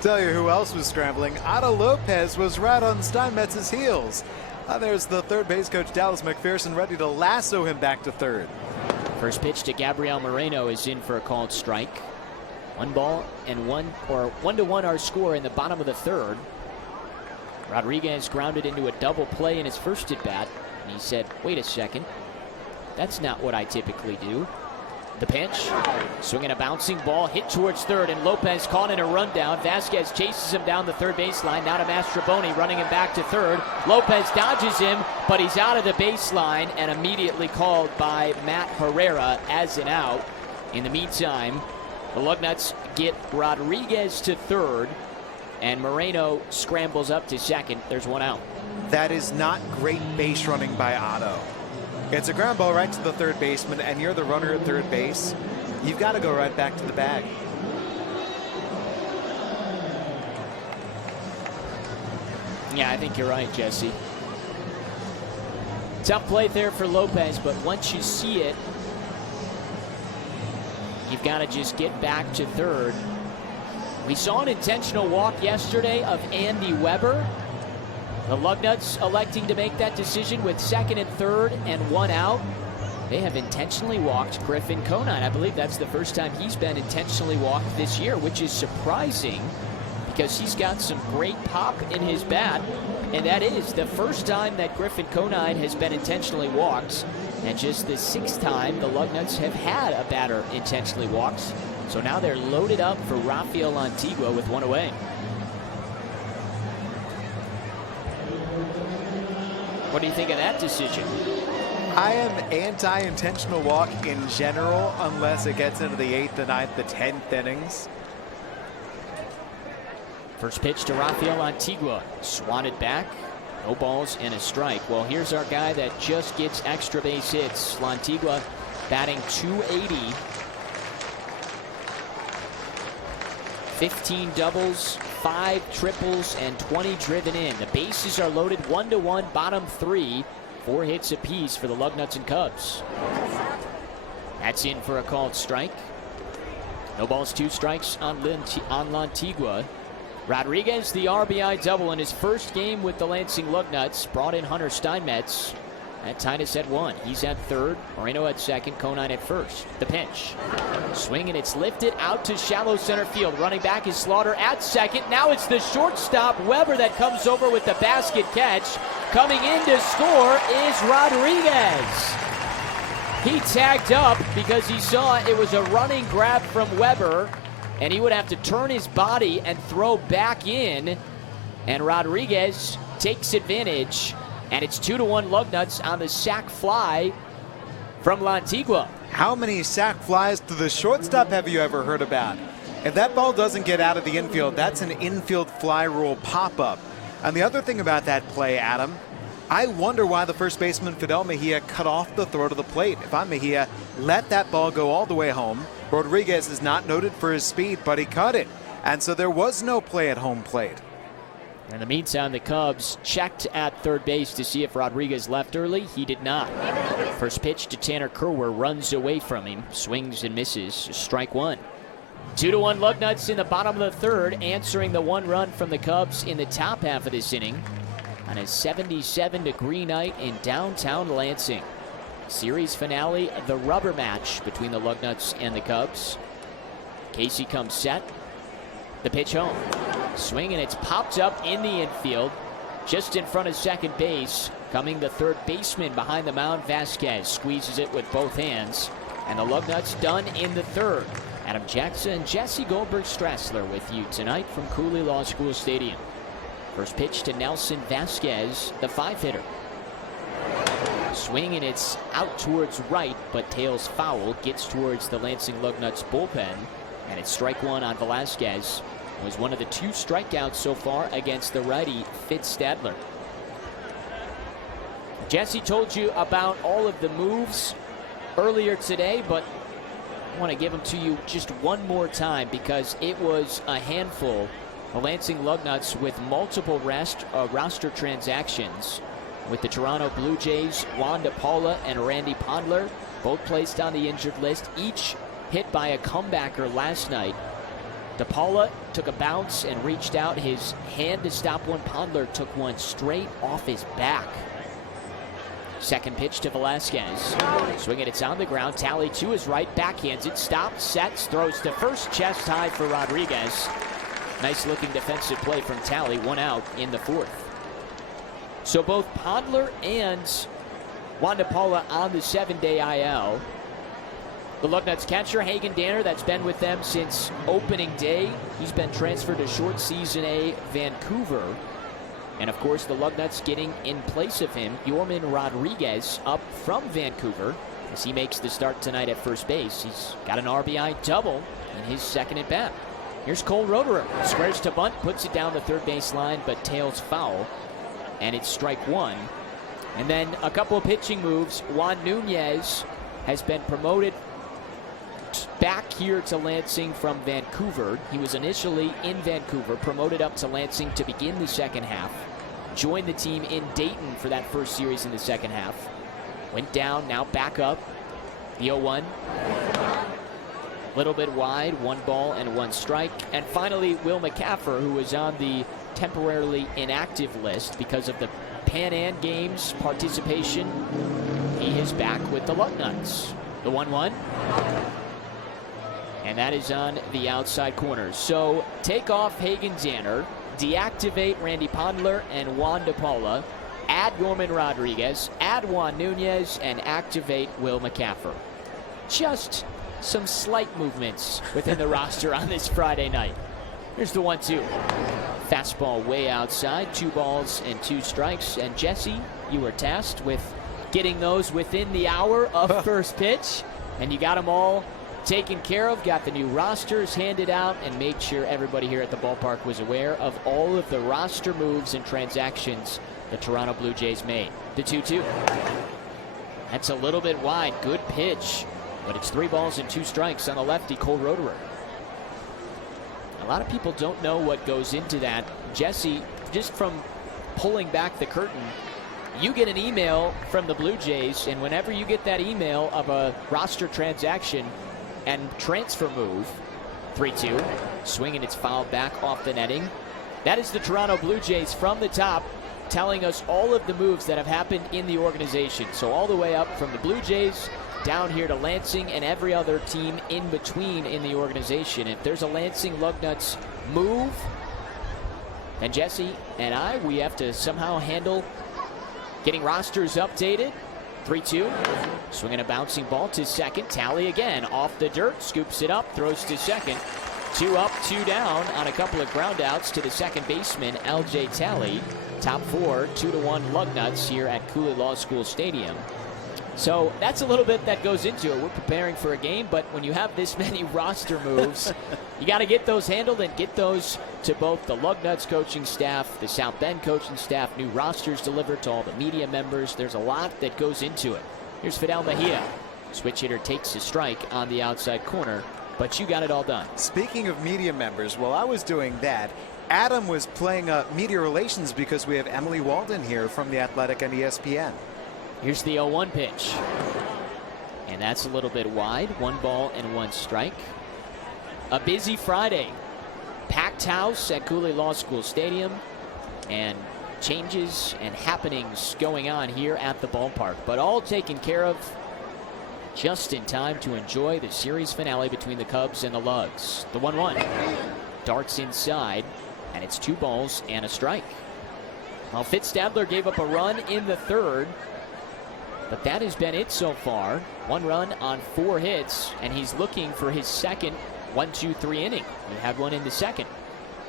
Tell you who else was scrambling. Otto Lopez was right on Steinmetz's heels. There's the third base coach, Dallas McPherson, ready to lasso him back to third. First pitch to Gabriel Moreno is in for a called strike. 1-1 our score in the bottom of the third. Rodriguez grounded into a double play in his first at bat, and he said, wait a second, that's not what I typically do. The pitch, swinging a bouncing ball, hit towards third, and Lopez caught in a rundown. Vasquez chases him down the third baseline. Now to Mastroboni, running him back to third. Lopez dodges him, but he's out of the baseline and immediately called by Matt Herrera as an out. In the meantime, the Lugnuts get Rodriguez to third, and Moreno scrambles up to second. There's one out. That is not great base running by Otto. It's a ground ball right to the third baseman, and you're the runner at third base. You've got to go right back to the bag. Yeah, I think you're right, Jesse. Tough play there for Lopez, but once you see it, you've got to just get back to third. We saw an intentional walk yesterday of Andy Weber. The Lugnuts electing to make that decision with second and third and one out. They have intentionally walked Griffin Conine. I believe that's the first time he's been intentionally walked this year, which is surprising because he's got some great pop in his bat. And that is the first time that Griffin Conine has been intentionally walked, and just the 6th time the Lugnuts have had a batter intentionally walked. So now they're loaded up for Rafael Antigua with one away. What do you think of that decision? I am anti-intentional walk in general unless it gets into the 8th, the 9th, the 10th innings. First pitch to Rafael Antigua. Swatted back. No balls and a strike. Well, here's our guy that just gets extra base hits. Antigua batting .280. 15 doubles, 5 triples, and 20 driven in. The bases are loaded 1-1, bottom 3. 4 hits apiece for the Lugnuts and Cubs. That's in for a called strike. No balls, 2 strikes on Lantigua. Rodriguez, the RBI double in his first game with the Lansing Lugnuts, brought in Hunter Steinmetz. That tied us at 1. He's at third, Moreno at second, Conine at first. The pitch. Swing, and it's lifted out to shallow center field. Running back is Slaughter at second. Now it's the shortstop, Weber, that comes over with the basket catch. Coming in to score is Rodriguez. He tagged up because he saw it was a running grab from Weber, and he would have to turn his body and throw back in. And Rodriguez takes advantage. And it's 2-1 Lugnuts on the sac fly from Lantigua. How many sac flies to the shortstop have you ever heard about? If that ball doesn't get out of the infield, that's an infield fly rule pop-up. And the other thing about that play, Adam, I wonder why the first baseman Fidel Mejia cut off the throw to the plate. If I'm Mejia, let that ball go all the way home. Rodriguez is not noted for his speed, but he cut it. And so there was no play at home plate. In the meantime, the Cubs checked at third base to see if Rodriguez left early. He did not. First pitch to Tanner Kerwer, runs away from him, swings and misses. Strike one. 2-1 Lugnuts in the bottom of the third, answering the one run from the Cubs in the top half of this inning on a 77-degree night in downtown Lansing. Series finale, the rubber match between the Lugnuts and the Cubs. Casey comes set. The pitch home. Swing, and it's popped up in the infield, just in front of second base. Coming the third baseman behind the mound, Vasquez squeezes it with both hands. And the Lugnuts done in the third. Adam Jackson and Jesse Goldberg-Strassler with you tonight from Cooley Law School Stadium. First pitch to Nelson Vasquez, the 5-hitter. Swing, and it's out towards right, but tails foul. Gets towards the Lansing Lugnuts bullpen, and it's strike one on Velasquez. It was one of the 2 strikeouts so far against the righty Fitz Stadler. Jesse told you about all of the moves earlier today, but I want to give them to you just one more time because it was a handful. The Lansing Lugnuts with multiple roster transactions with the Toronto Blue Jays, Juan DePaula and Randy Pondler, both placed on the injured list, each hit by a comebacker last night. DePaula took a bounce and reached out his hand to stop one. Pondler took one straight off his back. Second pitch to Velasquez. Swing it, it's on the ground. Talley to his right, backhands it, stops, sets, throws to first, chest high for Rodriguez. Nice looking defensive play from Talley, 1 out in the 4th. So both Pondler and Juan DePaula on the 7-day IL. The Lugnuts catcher, Hagen Danner, that's been with them since opening day. He's been transferred to short season A Vancouver. And of course, the Lugnuts getting in place of him, Yorman Rodriguez, up from Vancouver as he makes the start tonight at first base. He's got an RBI double in his second at bat. Here's Cole Roederer. Squares to bunt, puts it down the third base line, but tails foul. And it's strike one. And then a couple of pitching moves. Juan Nunez has been promoted back here to Lansing from Vancouver. He was initially in Vancouver, promoted up to Lansing to begin the second half. Joined the team in Dayton for that first series in the second half. Went down, now back up. The 0-1. Little bit wide, 1 ball and 1 strike. And finally, Will McCaffer, who was on the temporarily inactive list because of the Pan Am Games participation. He is back with the Lugnuts. The 1-1. And that is on the outside corner. So take off Hagen Danner, deactivate Randy Pondler and Juan DePaula, add Yorman Rodriguez, add Juan Nunez, and activate Will McCaffer. Just some slight movements within the roster on this Friday night. Here's the 1-2. Fastball way outside, 2 balls and 2 strikes. And Jesse, you were tasked with getting those within the hour of first pitch, and you got them all taken care of, got the new rosters handed out, and made sure everybody here at the ballpark was aware of all of the roster moves and transactions the Toronto Blue Jays made. The 2-2. That's a little bit wide. Good pitch, but it's 3 balls and 2 strikes on the lefty, Cole Roederer. A lot of people don't know what goes into that. Jesse, just from pulling back the curtain, you get an email from the Blue Jays, and whenever you get that email of a roster transaction and transfer move, 3-2, swinging, it's fouled back off the netting. That is the Toronto Blue Jays from the top, telling us all of the moves that have happened in the organization. So all the way up from the Blue Jays down here to Lansing and every other team in between in the organization. If there's a Lansing Lugnuts move, then Jesse and we have to somehow handle getting rosters updated. 3-2, swinging a bouncing ball to second. Talley again off the dirt, scoops it up, throws to second. 2 up, 2 down on a couple of ground outs to the second baseman, LJ Talley. Top 4, 2-1 Lugnuts here at Cooley Law School Stadium. So that's a little bit that goes into it. We're preparing for a game, but when you have this many roster moves, you got to get those handled and get those to both the Lugnuts coaching staff, the South Bend coaching staff, new rosters delivered to all the media members. There's a lot that goes into it. Here's Fidel Mejia. Switch hitter takes a strike on the outside corner, but you got it all done. Speaking of media members, while I was doing that, Adam was playing media relations because we have Emily Walden here from The Athletic and ESPN. Here's the 0-1 pitch. And that's a little bit wide. 1 ball and 1 strike. A busy Friday. Packed house at Cooley Law School Stadium. And changes and happenings going on here at the ballpark. But all taken care of just in time to enjoy the series finale between the Cubs and the Lugs. The 1-1. Darts inside. And it's 2 balls and a strike. Well, Fitz Stadler gave up a run in the third. But that has been it so far. 1 run on 4 hits, and he's looking for his second 1-2-3 inning. He had one in the second.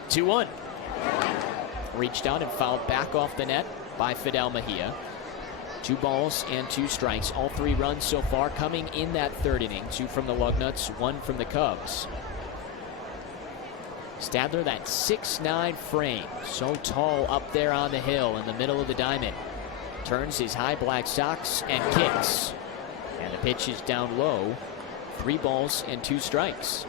2-1. Reached out and fouled back off the net by Fidel Mejia. 2 balls and 2 strikes. All 3 runs so far coming in that third inning. 2 from the Lugnuts, 1 from the Cubs. Stadler, that 6'9" frame. So tall up there on the hill in the middle of the diamond. Turns his high black socks and kicks. And the pitch is down low. 3 balls and 2 strikes.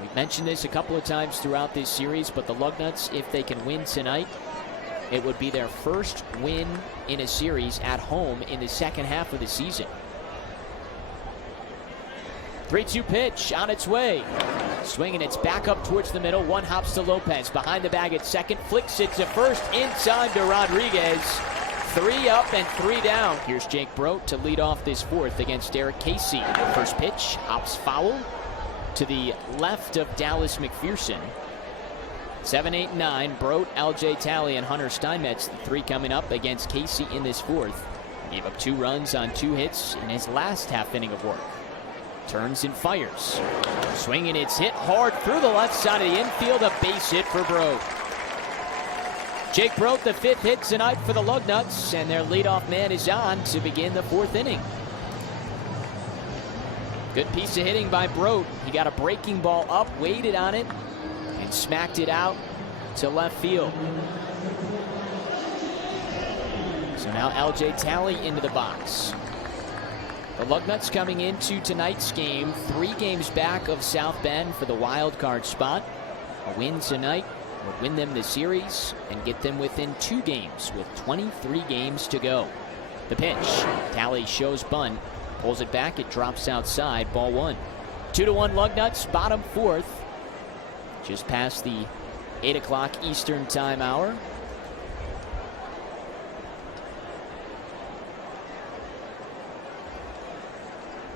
We've mentioned this a couple of times throughout this series, but the Lugnuts, if they can win tonight, it would be their first win in a series at home in the second half of the season. 3-2 pitch on its way. Swinging, it's back up towards the middle. 1 hops to Lopez. Behind the bag at second. Flicks it to first. Inside to Rodriguez. 3 up and 3 down. Here's Jake Brote to lead off this fourth against Derek Casey. First pitch hops foul to the left of Dallas McPherson. 7, 8, 9. Brote, LJ Talley, and Hunter Steinmetz. The 3 coming up against Casey in this fourth. Gave up 2 runs on 2 hits in his last half inning of work. Turns and fires. Swinging, it's hit hard through the left side of the infield. A base hit for Brote. Jake Brote, the 5th hit tonight for the Lugnuts, and their leadoff man is on to begin the 4th inning. Good piece of hitting by Brote. He got a breaking ball up, waited on it, and smacked it out to left field. So now LJ Talley into the box. The Lugnuts coming into tonight's game 3 games back of South Bend for the wild card spot. A win tonight would win them the series and get them within 2 games with 23 games to go. The pitch. Talley shows bunt. Pulls it back. It drops outside. Ball 1. 2-1 Lugnuts. Bottom 4th. Just past the 8 o'clock Eastern time hour.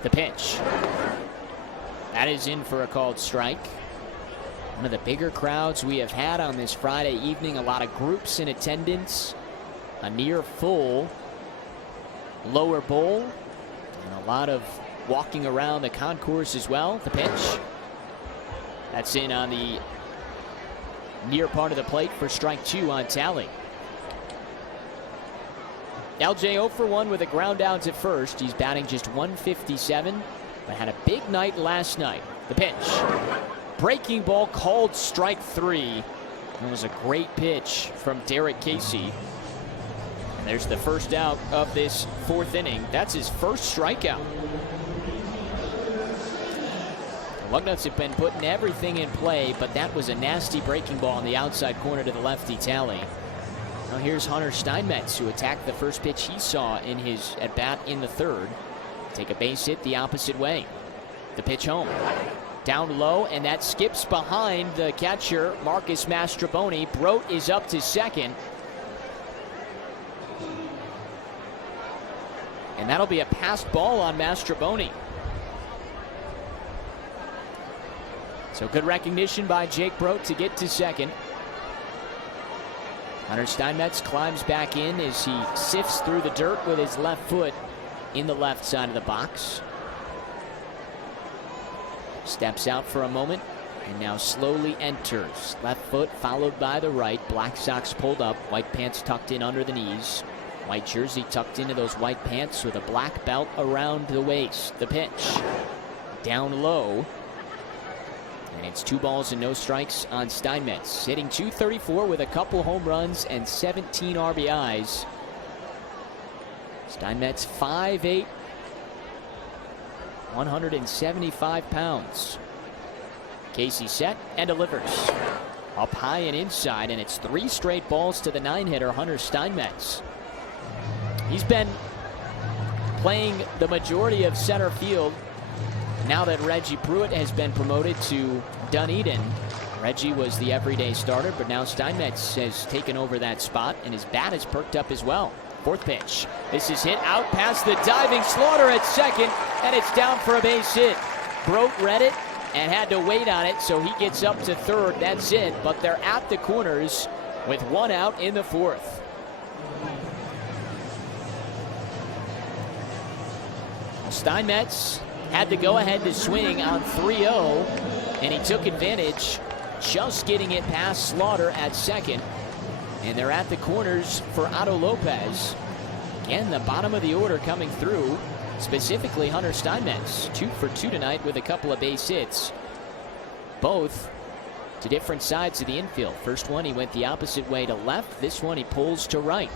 The pitch. That is in for a called strike. One of the bigger crowds we have had on this Friday evening. A lot of groups in attendance. A near full lower bowl. And a lot of walking around the concourse as well. The pitch. That's in on the near part of the plate for strike 2 on Talley. LJ 0 for 1 with a ground out to first. He's batting just 157, but had a big night last night. The pitch. Breaking ball called strike 3. It was a great pitch from Derek Casey. And there's the first out of this 4th inning. That's his first strikeout. The Lugnuts have been putting everything in play, but that was a nasty breaking ball on the outside corner to the lefty Talley. Now here's Hunter Steinmetz, who attacked the first pitch he saw in his at-bat in the 3rd. Take a base hit the opposite way. The pitch home. Down low, and that skips behind the catcher, Marcus Mastroboni. Brote is up to second. And that'll be a passed ball on Mastroboni. So good recognition by Jake Brote to get to second. Hunter Steinmetz climbs back in as he sifts through the dirt with his left foot in the left side of the box. Steps out for a moment and now slowly enters. Left foot followed by the right. Black socks pulled up. White pants tucked in under the knees. White jersey tucked into those white pants with a black belt around the waist. The pitch. Down low. And it's 2 balls and no strikes on Steinmetz. Hitting .234 with a couple home runs and 17 RBIs. Steinmetz 5'8", 175 pounds. Casey set and delivers. Up high and inside, and it's 3 straight balls to the 9-hitter, Hunter Steinmetz. He's been playing the majority of center field now that Reggie Pruitt has been promoted to Dunedin. Reggie was the everyday starter, but now Steinmetz has taken over that spot, and his bat has perked up as well. 4th pitch. This is hit out past the diving Slaughter at second, and it's down for a base hit. Brote read it and had to wait on it, so he gets up to 3rd. That's it, but they're at the corners with 1 out in the 4th. Steinmetz had the go-ahead to swing on 3-0, and he took advantage, just getting it past Slaughter at second. And they're at the corners for Otto Lopez. Again, the bottom of the order coming through, specifically Hunter Steinmetz. 2 for 2 tonight with a couple of base hits, both to different sides of the infield. First one, he went the opposite way to left. This one, he pulls to right.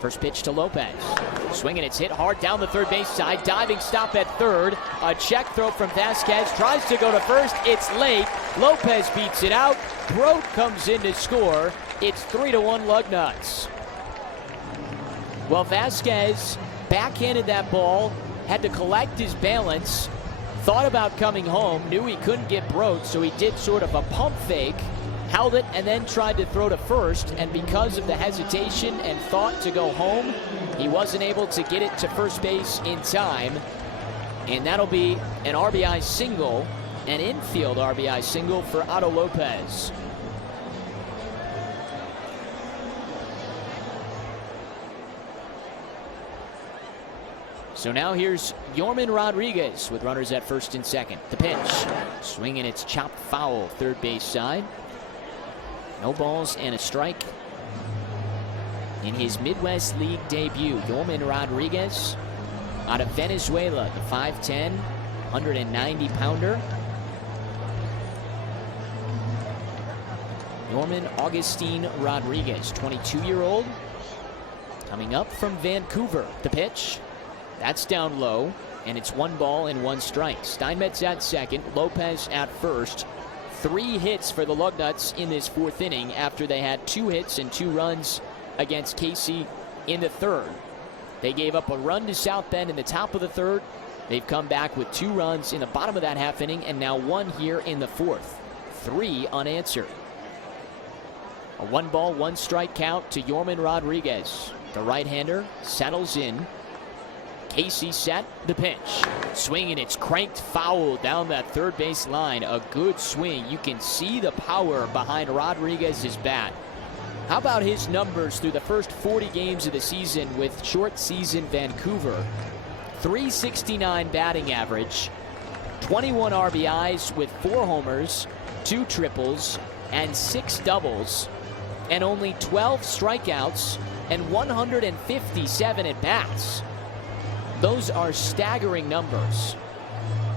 First pitch to Lopez. Swinging, it's hit hard down the 3rd base side. Diving stop at 3rd. A check throw from Vasquez. Tries to go to 1st. It's late. Lopez beats it out. Brote comes in to score. It's 3-1 Lugnuts. Well, Vasquez backhanded that ball. Had to collect his balance. Thought about coming home. Knew he couldn't get Brote, so he did sort of a pump fake. Held it and then tried to throw to 1st, and because of the hesitation and thought to go home, he wasn't able to get it to 1st base in time. And that'll be an RBI single, an infield RBI single for Otto Lopez. So now here's Yorman Rodriguez with runners at 1st and 2nd. The pitch. Swinging, it's chopped foul, 3rd base side. No balls and a strike. In his Midwest League debut, Yorman Rodriguez out of Venezuela, the 5'10", 190-pounder. Yorman Augustine Rodriguez, 22-year-old, coming up from Vancouver. The pitch. That's down low, and it's 1 ball and 1 strike. Steinmetz at 2nd, Lopez at 1st. 3 hits for the Lugnuts in this 4th inning after they had 2 hits and 2 runs against Casey in the 3rd. They gave up a run to South Bend in the top of the 3rd. They've come back with 2 runs in the bottom of that half inning, and now 1 here in the 4th. 3 unanswered. A 1 ball, 1 strike count to Yorman Rodriguez. The right-hander settles in. Casey set. The pitch. Swinging, it's cranked foul down that 3rd base line. A good swing. You can see the power behind Rodriguez's bat. How about his numbers through the first 40 games of the season with short season Vancouver? .369 batting average, 21 RBIs with 4 homers, 2 triples, and 6 doubles, and only 12 strikeouts and 157 at-bats. Those are staggering numbers.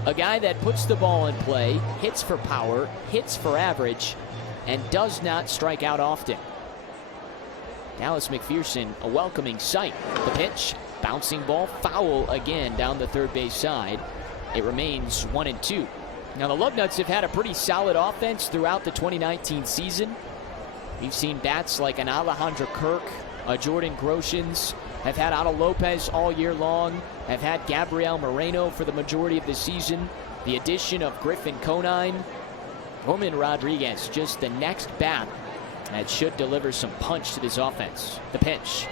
A guy that puts the ball in play, hits for power, hits for average, and does not strike out often. Dallas McPherson, a welcoming sight. The pitch, bouncing ball, foul again down the 3rd base side. It remains 1-2. Now the Lugnuts have had a pretty solid offense throughout the 2019 season. We've seen bats like an Alejandro Kirk, a Jordan Groshans, have had Otto Lopez all year long, have had Gabriel Moreno for the majority of the season. The addition of Griffin Conine. Yorman Rodriguez, just the next bat that should deliver some punch to this offense. The pitch,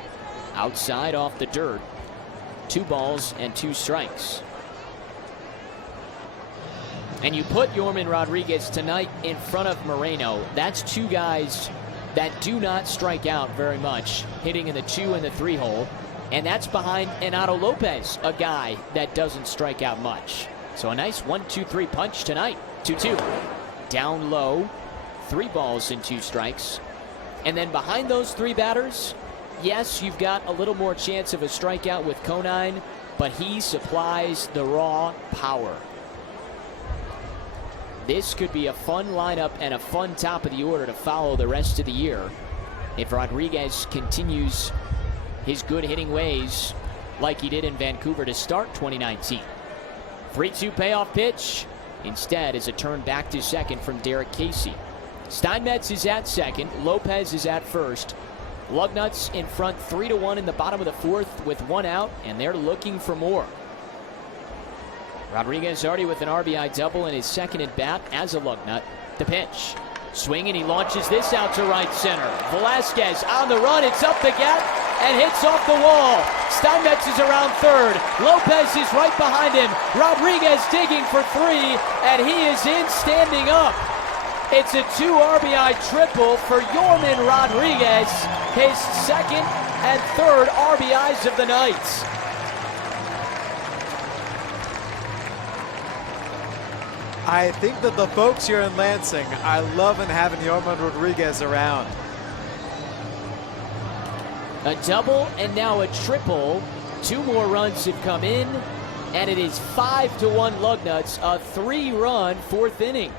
outside off the dirt. 2 balls and 2 strikes. And you put Yorman Rodriguez tonight in front of Moreno. That's 2 guys that do not strike out very much, hitting in the 2 and the 3 hole. And that's behind an Otto Lopez, a guy that doesn't strike out much. So a nice 1-2-3 punch tonight. 2-2. Down low, 3 balls and 2 strikes. And then behind those 3 batters, yes, you've got a little more chance of a strikeout with Conine, but he supplies the raw power. This could be a fun lineup and a fun top of the order to follow the rest of the year if Rodriguez continues his good hitting ways like he did in Vancouver to start 2019. 3-2 payoff pitch. Instead is a turn back to second from Derek Casey. Steinmetz is at second. Lopez is at first. Lugnuts in front 3-1 in the bottom of the fourth with one out, and they're looking for more. Rodriguez already with an RBI double in his second at bat as a Lugnut. The pitch. Swing, and he launches this out to right center. Velasquez on the run. It's up the gap and hits off the wall. Steinmetz is around third. Lopez is right behind him. Rodriguez digging for three, and he is in standing up. It's a 2 RBI triple for Yorman Rodriguez, his second and third RBIs of the night. I think that the folks here in Lansing are loving having Yorman Rodriguez around. A double and now a triple. 2 more runs have come in, and it is 5-1 Lugnuts, a 3-run fourth inning.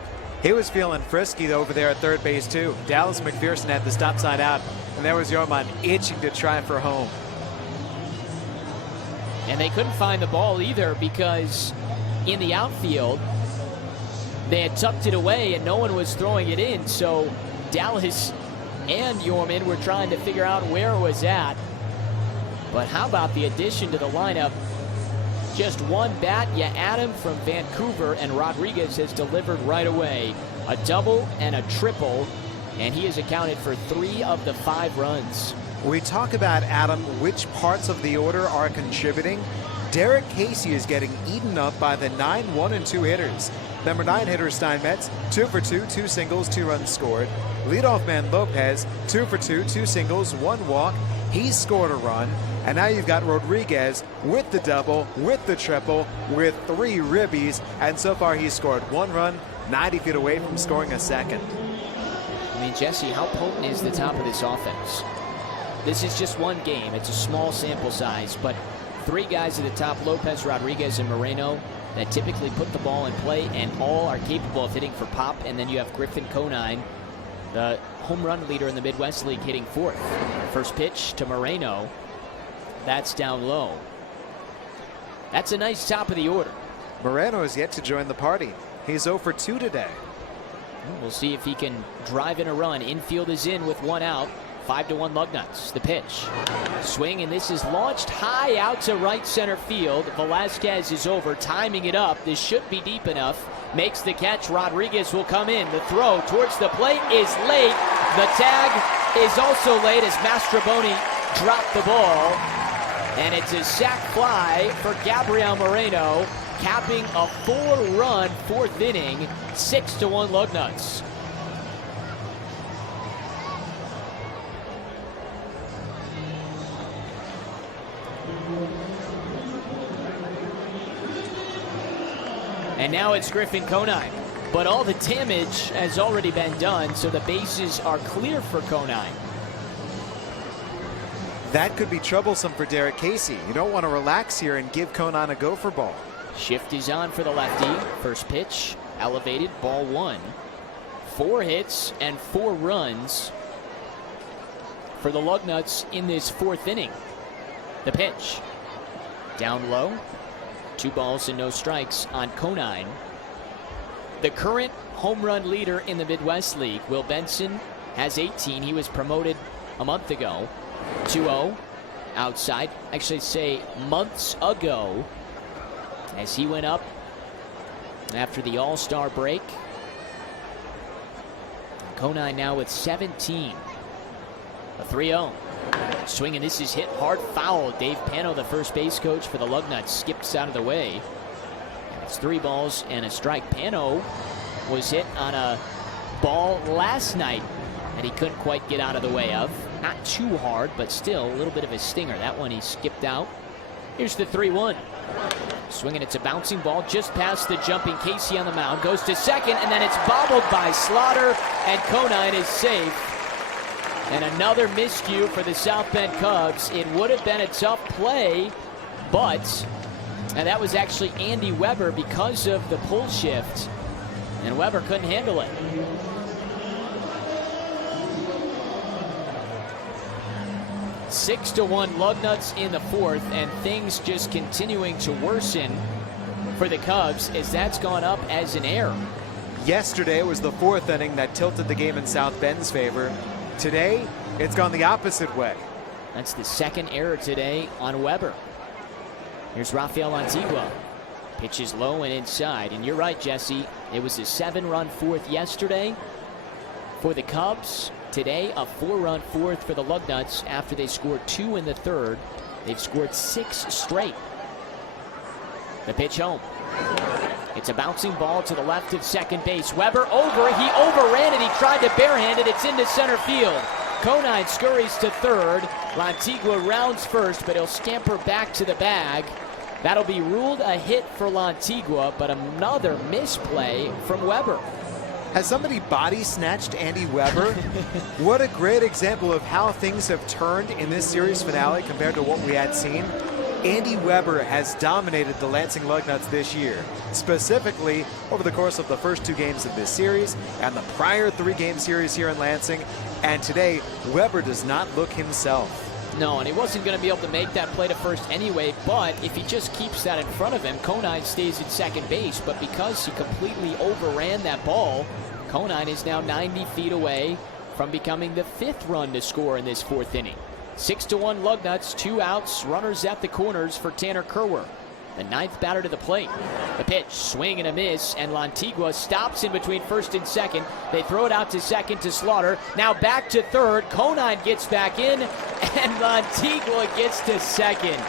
He was feeling frisky over there at third base too. Dallas McPherson had the stop sign out, and there was Yorman itching to try for home. And they couldn't find the ball either because in the outfield, they had tucked it away and no one was throwing it in. So Dallas and Yorman were trying to figure out where it was at. But how about the addition to the lineup? Just one bat, you add him from Vancouver, and Rodriguez has delivered right away. A double and a triple, and he has accounted for 3 of the 5 runs. We talk about, Adam, which parts of the order are contributing. Derek Casey is getting eaten up by the 9, 1, and 2 hitters. Number 9 hitter Steinmetz, 2 for 2, 2 singles, 2 runs scored. Leadoff man Lopez, 2 for 2, 2 singles, 1 walk. He's scored a run. And now you've got Rodriguez with the double, with the triple, with 3 ribbies. And so far he's scored 1 run, 90 feet away from scoring a second. I mean, Jesse, how potent is the top of this offense? This is just one game. It's a small sample size, but 3 guys at the top, Lopez, Rodriguez, and Moreno, that typically put the ball in play and all are capable of hitting for pop. And then you have Griffin Conine, the home run leader in the Midwest League, hitting 4th. First pitch to Moreno. That's down low. That's a nice top of the order. Moreno is yet to join the party. He's 0 for 2 today. We'll see if he can drive in a run. Infield is in with 1 out. 5-1 Lugnuts. The pitch. Swing, and this is launched high out to right center field. Velasquez is over, timing it up. This should be deep enough. Makes the catch. Rodriguez will come in. The throw towards the plate is late. The tag is also late as Mastroboni dropped the ball. And it's a sac fly for Gabriel Moreno, capping a 4-run fourth inning, 6-1 Lugnuts. And now it's Griffin Conine. But all the damage has already been done, so the bases are clear for Conine. That could be troublesome for Derek Casey. You don't want to relax here and give Conine a gopher ball. Shift is on for the lefty. First pitch, elevated, ball 1. 4 hits and 4 runs for the Lugnuts in this 4th inning. The pitch, down low. 2 balls and no strikes on Conine. The current home run leader in the Midwest League, Will Benson, has 18. He was promoted a month ago. 2-0 outside, actually say months ago, as he went up after the All-Star break. Conine now with 17. A 3-0. Swing, and this is hit hard foul. Dave Pano, the first base coach for the Lugnuts, skips out of the way. And it's 3 balls and a strike. Pano was hit on a ball last night that he couldn't quite get out of the way of. Not too hard, but still a little bit of a stinger. That one he skipped out. Here's the 3-1. Swinging, it's a bouncing ball just past the jumping Casey on the mound. Goes to second, and then it's bobbled by Slaughter, and Conine is safe. And another miscue for the South Bend Cubs. It would have been a tough play, and that was actually Andy Weber because of the pull shift. And Weber couldn't handle it. Six to 1 Lugnuts in the fourth, and things just continuing to worsen for the Cubs as that's gone up as an error. Yesterday was the fourth inning that tilted the game in South Bend's favor. Today, it's gone the opposite way. That's the second error today on Weber. Here's Rafael Antigua. Pitches low and inside. And you're right, Jesse. It was a 7-run fourth yesterday for the Cubs. Today, a 4-run fourth for the Lugnuts after they scored 2 in the third. They've scored 6 straight. The pitch home. It's a bouncing ball to the left of second base. Weber over. He overran it. He tried to barehand it. It's into center field. Conine scurries to third. Lantigua rounds first, but he'll scamper back to the bag. That'll be ruled a hit for Lantigua, but another misplay from Weber. Has somebody body snatched Andy Weber? What a great example of how things have turned in this series finale compared to what we had seen. Andy Weber has dominated the Lansing Lugnuts this year, specifically over the course of the first 2 games of this series and the prior 3-game series here in Lansing. And today, Weber does not look himself. No, and he wasn't going to be able to make that play to first anyway, but if he just keeps that in front of him, Conine stays at second base. But because he completely overran that ball, Conine is now 90 feet away from becoming the 5th run to score in this 4th inning. 6 to 1 Lugnuts, 2 outs, runners at the corners for Tanner Kerwer, the 9th batter to the plate. The pitch, swing and a miss, and Lantigua stops in between first and second. They throw it out to second to Slaughter. Now back to third. Conine gets back in, and Lantigua gets to second.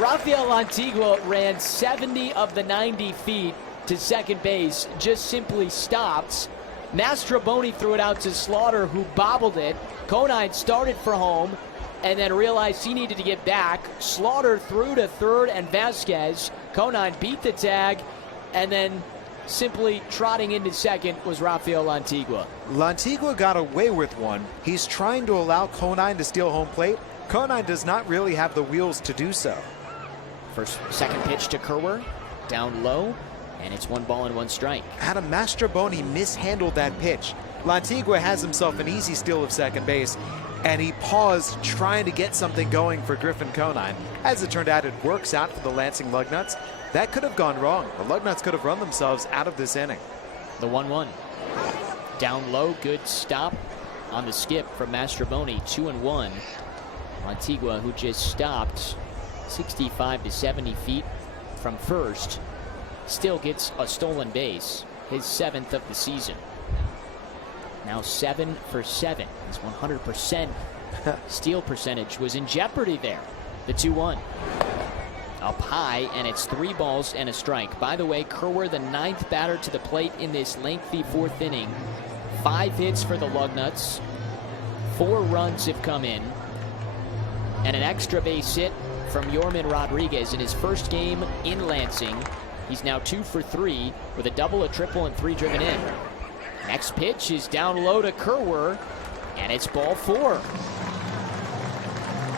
Rafael Lantigua ran 70 of the 90 feet to second base, just simply stopped. Mastroboni threw it out to Slaughter, who bobbled it. Conine started for home and then realized he needed to get back. Slaughter threw to third and Vasquez. Conine beat the tag, and then simply trotting into second was Rafael Lantigua. Lantigua got away with one. He's trying to allow Conine to steal home plate. Conine does not really have the wheels to do so. Second pitch to Kerwer, down low, and it's 1 ball and 1 strike. Adam Mastroboni mishandled that pitch. Lantigua has himself an easy steal of second base, and he paused trying to get something going for Griffin Conine. As it turned out, it works out for the Lansing Lugnuts. That could have gone wrong. The Lugnuts could have run themselves out of this inning. The 1-1. Down low, good stop on the skip from Mastroboni, 2-1. Lantigua, who just stopped 65 to 70 feet from first, still gets a stolen base, his 7th of the season. Now 7 for 7. His 100% steal percentage was in jeopardy there. The 2-1. Up high, and it's 3 balls and a strike. By the way, Kerwer, the 9th batter to the plate in this lengthy 4th inning. 5 hits for the Lugnuts. 4 runs have come in. And an extra base hit from Yorman Rodriguez in his first game in Lansing. He's now 2 for 3 with a double, a triple, and 3 driven in. Next pitch is down low to Kerwer, and it's ball 4.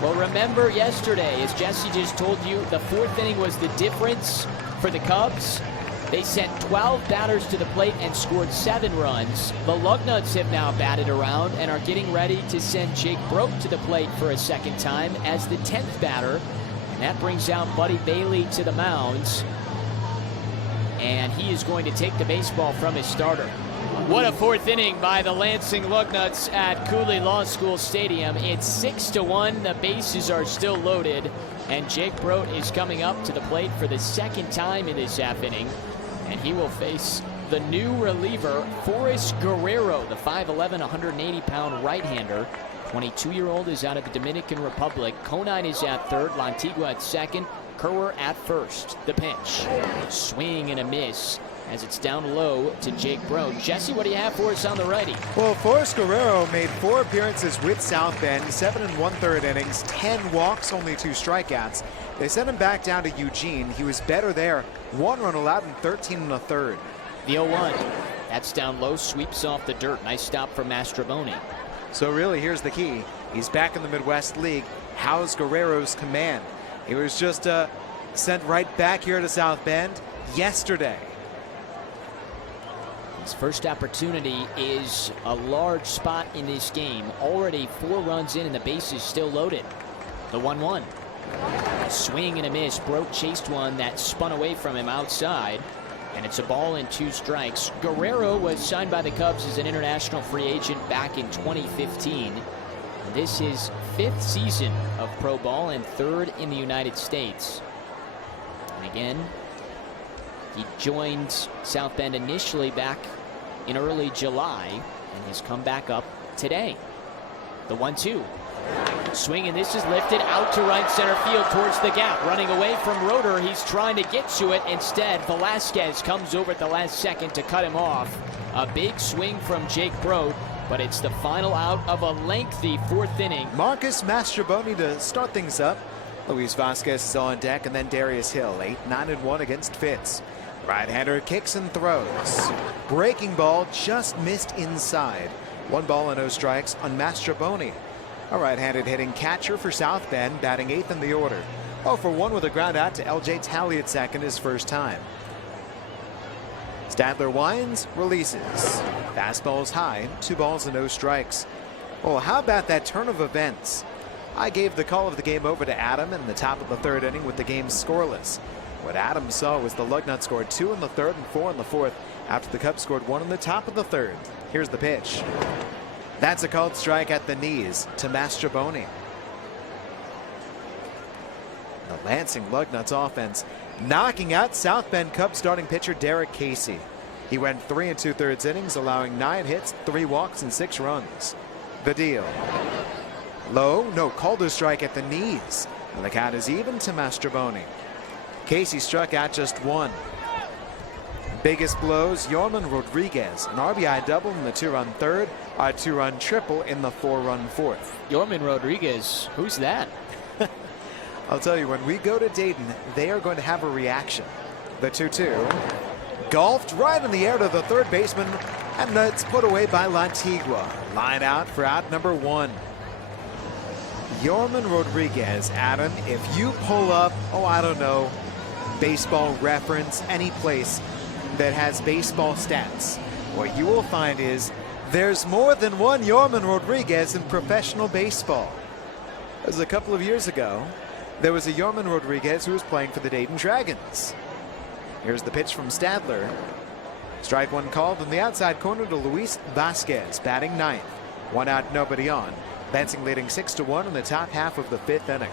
Well, remember yesterday, as Jesse just told you, the 4th inning was the difference for the Cubs. They sent 12 batters to the plate and scored 7 runs. The Lugnuts have now batted around and are getting ready to send Jake Broke to the plate for a second time as the 10th batter. And that brings out Buddy Bailey to the mound. And he is going to take the baseball from his starter. What a 4th inning by the Lansing Lugnuts at Cooley Law School Stadium. It's 6-1. The bases are still loaded. And Jake Brote is coming up to the plate for the 2nd time in this half inning. And he will face the new reliever, Forrest Guerrero, the 5'11", 180-pound right-hander. 22-year-old is out of the Dominican Republic. Conine is at third. Lantigua at second. Kerwer at first. The pitch. Swing and a miss as it's down low to Jake Brote. Jesse, what do you have for us on the righty? Well, Forrest Guerrero made 4 appearances with South Bend, 7 1/3 innings, 10 walks, only 2 strikeouts. They sent him back down to Eugene. He was better there. 1 run allowed in 13 1/3. The 0-1. That's down low, sweeps off the dirt. Nice stop from Mastroboni. So really, here's the key. He's back in the Midwest League. How's Guerrero's command? He was just sent right back here to South Bend yesterday. His first opportunity is a large spot in this game. Already 4 runs in and the bases still loaded. The 1-1. A swing and a miss. Broke chased one that spun away from him outside. And it's a ball and 2 strikes. Guerrero was signed by the Cubs as an international free agent back in 2015. And this is 5th season of pro ball and 3rd in the United States. And again, he joined South Bend initially back in early July and has come back up today. The 1-2. Swing, and this is lifted out to right center field towards the gap. Running away from Roeder. He's trying to get to it. Instead, Velasquez comes over at the last second to cut him off. A big swing from Jake Broad, but it's the final out of a lengthy 4th inning. Marcus Mastroboni to start things up. Luis Vasquez is on deck, and then Darius Hill, 8-9-1 against Fitz. Right-hander kicks and throws. Breaking ball just missed inside. 1 ball and no strikes on Mastroboni. A right-handed hitting catcher for South Bend, batting 8th in the order. 0-for-1 with a ground out to L.J. Talley at second, his first time. Stadler winds, releases. Fastball's high, 2 balls and no strikes. Well, how about that turn of events? I gave the call of the game over to Adam in the top of the 3rd inning with the game scoreless. What Adam saw was the Lugnuts scored 2 in the 3rd and 4 in the 4th after the Cubs scored 1 in the top of the 3rd. Here's the pitch. That's a called strike at the knees to Mastroboni. The Lansing Lugnuts offense knocking out South Bend Cubs starting pitcher Derek Casey. He went 3 2/3 innings, allowing 9 hits, 3 walks, and 6 runs. The deal. Low, no, called a strike at the knees. And the count is even to Mastroboni. Casey struck out just 1. Biggest blows, Yorman Rodriguez, an RBI double in the 2-run 3rd, a 2-run triple in the 4-run 4th. Yorman Rodriguez, who's that? I'll tell you, when we go to Dayton, they are going to have a reaction. The 2-2. Golfed right in the air to the 3rd baseman, and it's put away by Lantigua. Line out for out number 1. Yorman Rodriguez, Adam, if you pull up, I don't know, Baseball Reference, any place that has baseball stats, what you will find is there's more than one Yorman Rodriguez in professional baseball. It was a couple of years ago. There was a Yorman Rodriguez who was playing for the Dayton Dragons. Here's the pitch from Stadler. Strike 1 called in the outside corner to Luis Vasquez, batting 9th. 1 out, nobody on. Lansing leading 6-1 in the top half of the 5th inning.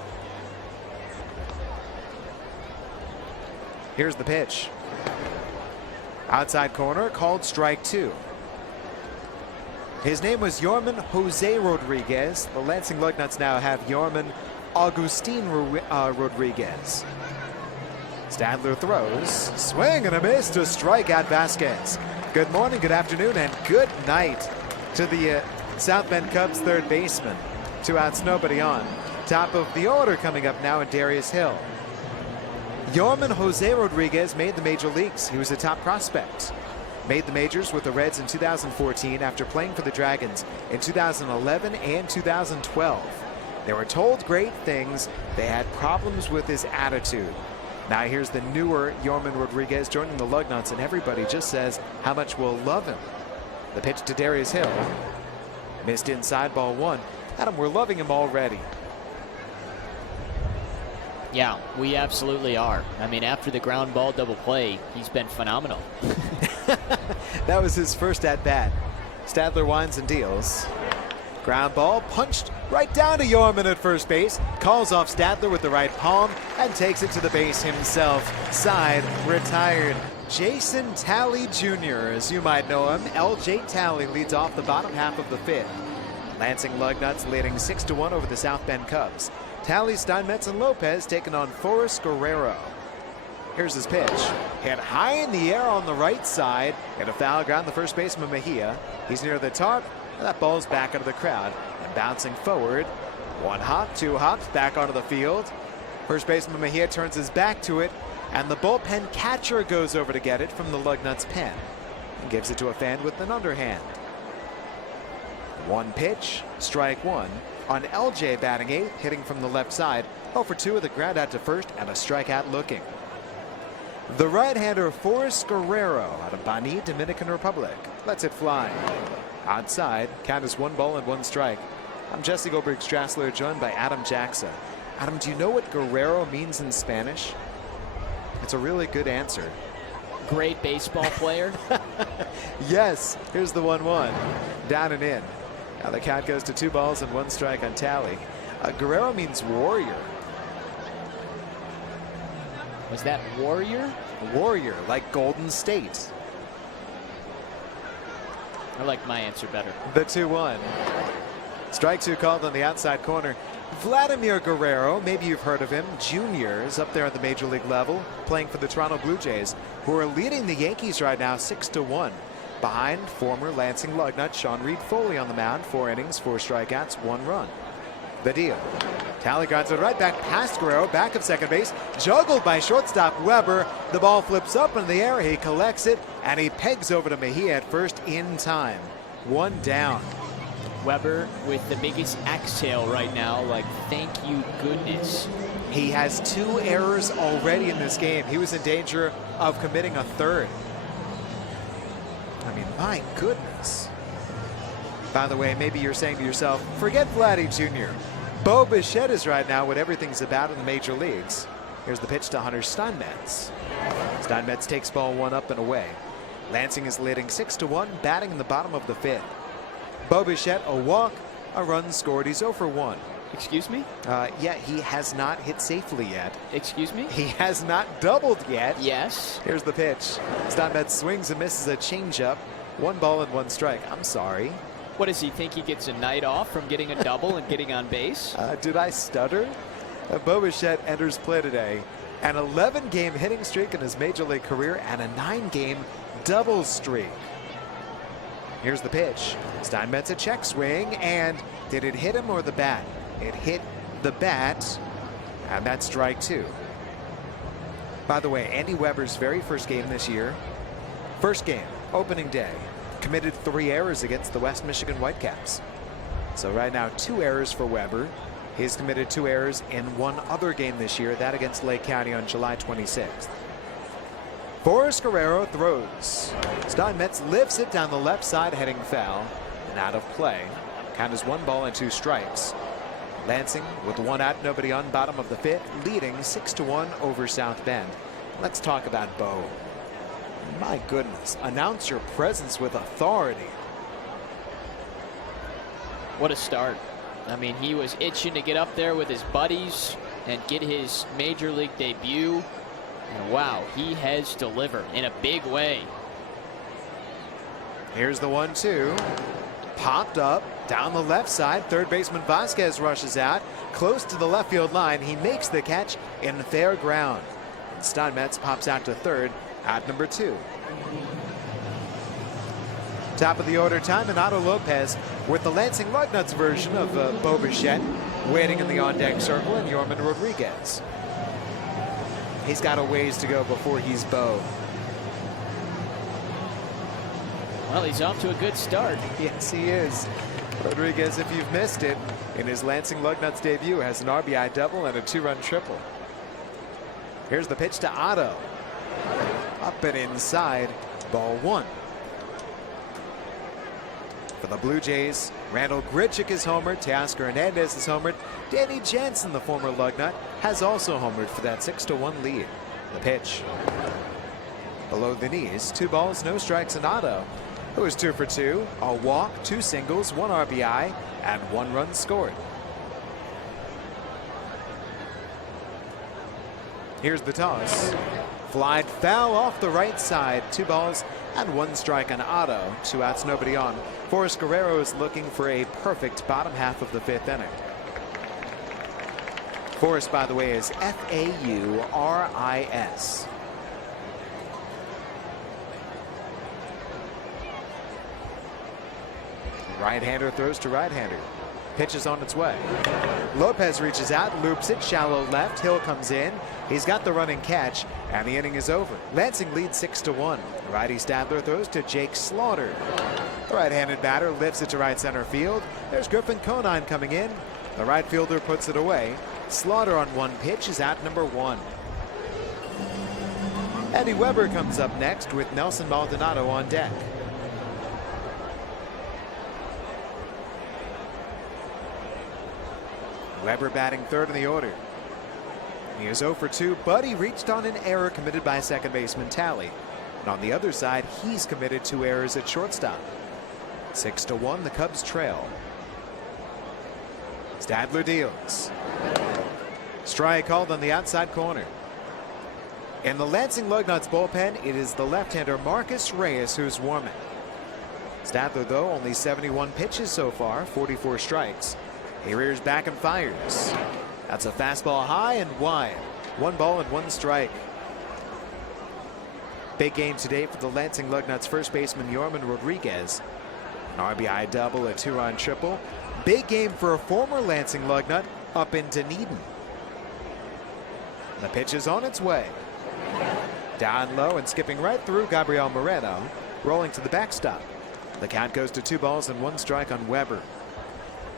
Here's the pitch. Outside corner, called strike 2. His name was Yorman Jose Rodriguez. The Lansing Lugnuts now have Yorman Agustin Rodriguez. Stadler throws. Swing and a miss to strike out Vasquez. Good morning, good afternoon, and good night to the South Bend Cubs 3rd baseman. 2 outs, nobody on. Top of the order coming up now at Darius Hill. Yorman Jose Rodriguez made the major leagues. He was a top prospect. Made the majors with the Reds in 2014 after playing for the Dragons in 2011 and 2012. They were told great things. They had problems with his attitude. Now here's the newer Yorman Rodriguez joining the Lugnuts, and everybody just says how much we'll love him. The pitch to Darius Hill. Missed inside, ball 1. Adam, we're loving him already. Yeah, we absolutely are. I mean, after the ground ball double play, he's been phenomenal. That was his first at bat. Stadler winds and deals. Ground ball punched right down to Yorman at first base. Calls off Stadler with the right palm and takes it to the base himself. Side retired. Jason Talley Jr., as you might know him. L.J. Talley leads off the bottom half of the 5th. Lansing Lugnuts leading 6-1 over the South Bend Cubs. Talley, Steinmetz, and Lopez taking on Forrest Guerrero. Here's his pitch. Hit high in the air on the right side. Hit a foul ground the first baseman Mejia. He's near the tarp. And that ball's back into the crowd and bouncing forward. 1 hop, 2 hops, back onto the field. First baseman Mejia turns his back to it, and the bullpen catcher goes over to get it from the Lugnuts pen and gives it to a fan with an underhand. One pitch, strike one. On LJ batting eighth, hitting from the left side. 0 for 2 with a ground out to first and a strikeout looking. The right-hander Forrest Guerrero out of Bani, Dominican Republic. Lets it fly. Outside, count is 1 ball and 1 strike. I'm Jesse Goldberg-Strassler, joined by Adam Jackson. Adam, do you know what Guerrero means in Spanish? It's a really good answer. Great baseball player. Yes, here's the 1-1. Down and in. Now the count goes to 2 balls and 1 strike on tally. Guerrero means warrior. Was that warrior? Warrior, like Golden State. I like my answer better. The 2-1. Strike 2 called on the outside corner. Vladimir Guerrero, maybe you've heard of him, Jr. is up there at the major league level, playing for the Toronto Blue Jays, who are leading the Yankees right now 6-1. Behind former Lansing Lugnuts Sean Reed Foley on the mound, 4 innings, 4 strikeouts, 1 run. The deal. Tally grounds it right back past Guerrero, back of second base, juggled by shortstop Weber. The ball flips up in the air, he collects it, and he pegs over to Mejia at first in time. 1 down. Weber with the biggest exhale right now, like thank you goodness. He has 2 errors already in this game. He was in danger of committing a 3rd. I mean, my goodness. By the way, maybe you're saying to yourself, forget Vladdy Jr. Bo Bichette is right now what everything's about in the major leagues. Here's the pitch to Hunter Steinmetz. Steinmetz takes ball 1 up and away. Lansing is leading 6-1, batting in the bottom of the 5th. Bo Bichette, a walk, a run scored. He's 0 for 1. Excuse me? Yeah, he has not hit safely yet. Excuse me? He has not doubled yet. Yes. Here's the pitch. Steinmetz swings and misses a changeup. 1 ball and 1 strike. I'm sorry. What does he think? He gets a night off from getting a double and getting on base? Did I stutter? Bo Bichette enters play today. An 11-game hitting streak in his major league career and a 9-game double streak. Here's the pitch. Steinmetz a check swing, and did it hit him or the bat? It hit the bat, and that's strike 2. By the way, Andy Weber's very first game this year, first game, opening day, committed 3 errors against the West Michigan Whitecaps. So right now 2 errors for Weber. He's committed 2 errors in 1 other game this year, that against Lake County on July 26th. Forrest Guerrero throws. Steinmetz lifts it down the left side, heading foul and out of play. Count is 1 ball and 2 strikes. Lansing with 1 out, nobody on, bottom of the 5th, leading 6-1 over South Bend. Let's talk about Bo. My goodness, announce your presence with authority. What a start. I mean, he was itching to get up there with his buddies and get his major league debut. And wow, he has delivered in a big way. Here's the 1-2. Popped up down the left side. Third baseman Vasquez rushes out close to the left field line. He makes the catch in fair ground. And Steinmetz pops out to third at number 2. Top of the order, time, and Otto Lopez with the Lansing Lugnuts version of Bo Bichette waiting in the on-deck circle, and Yorman Rodriguez. He's got a ways to go before he's Bo. Well, he's off to a good start. Yes, he is. Rodriguez, if you've missed it, in his Lansing Lugnuts debut, has an RBI double and a 2-run triple. Here's the pitch to Otto. Up and inside, ball 1. For the Blue Jays, Randall Grichuk is homered, Teoscar Hernandez is homered, Danny Jansen, the former Lugnut, has also homered for that 6-1 lead. The pitch. Below the knees, 2 balls, no strikes, and Otto, who is 2 for 2, a walk, 2 singles, 1 RBI, and 1 run scored. Here's the toss. Flied foul off the right side, 2 balls and 1 strike on Otto, 2 outs, nobody on. Forrest Guerrero is looking for a perfect bottom half of the 5th inning. Forrest, by the way, is F-A-U-R-I-S. Right-hander throws to right-hander. Pitch is on its way. Lopez reaches out, loops it, shallow left. Hill comes in. He's got the running catch, and the inning is over. Lansing leads 6-1. Righty Stadler throws to Jake Slaughter. The right-handed batter lifts it to right center field. There's Griffin Conine coming in. The right fielder puts it away. Slaughter on one pitch is out number 1. Andy Weber comes up next with Nelson Maldonado on deck. Weber batting third in the order. He is 0 for 2, but he reached on an error committed by second baseman Talley. And on the other side, he's committed 2 errors at shortstop. 6-1, the Cubs trail. Stadler deals. Strike called on the outside corner. In the Lansing Lugnuts bullpen, it is the left-hander Marcus Reyes who's warming. Stadler, though, only 71 pitches so far, 44 strikes. He rears back and fires. That's a fastball high and wide. 1 ball and 1 strike. Big game today for the Lansing Lugnuts first baseman Yorman Rodriguez. An RBI double, a 2-run triple. Big game for a former Lansing Lugnut up in Dunedin. The pitch is on its way. Down low and skipping right through Gabriel Moreno, rolling to the backstop. The count goes to 2 balls and 1 strike on Weber.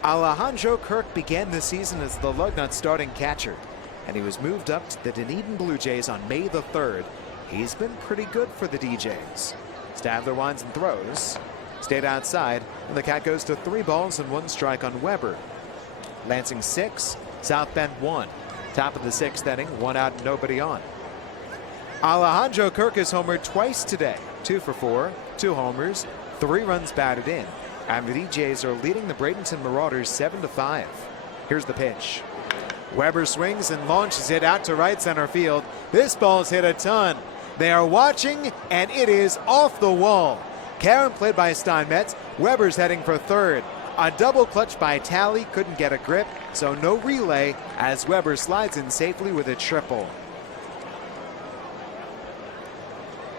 Alejandro Kirk began the season as the Lugnuts starting catcher, and he was moved up to the Dunedin Blue Jays on May the 3rd. He's been pretty good for the DJs. Stadler winds and throws. Stayed outside, and the count goes to 3 balls and 1 strike on Weber. Lansing 6, South Bend 1. Top of the 6th inning, 1 out, nobody on. Alejandro Kirk has homered twice today. 2 for 4, 2 homers, 3 runs batted in. And the DJs are leading the Bradenton Marauders 7-5. Here's the pitch. Weber swings and launches it out to right center field. This ball's hit a ton. They are watching, and it is off the wall. Karen played by Steinmetz. Weber's heading for third. A double clutch by Talley, couldn't get a grip, so no relay as Weber slides in safely with a triple.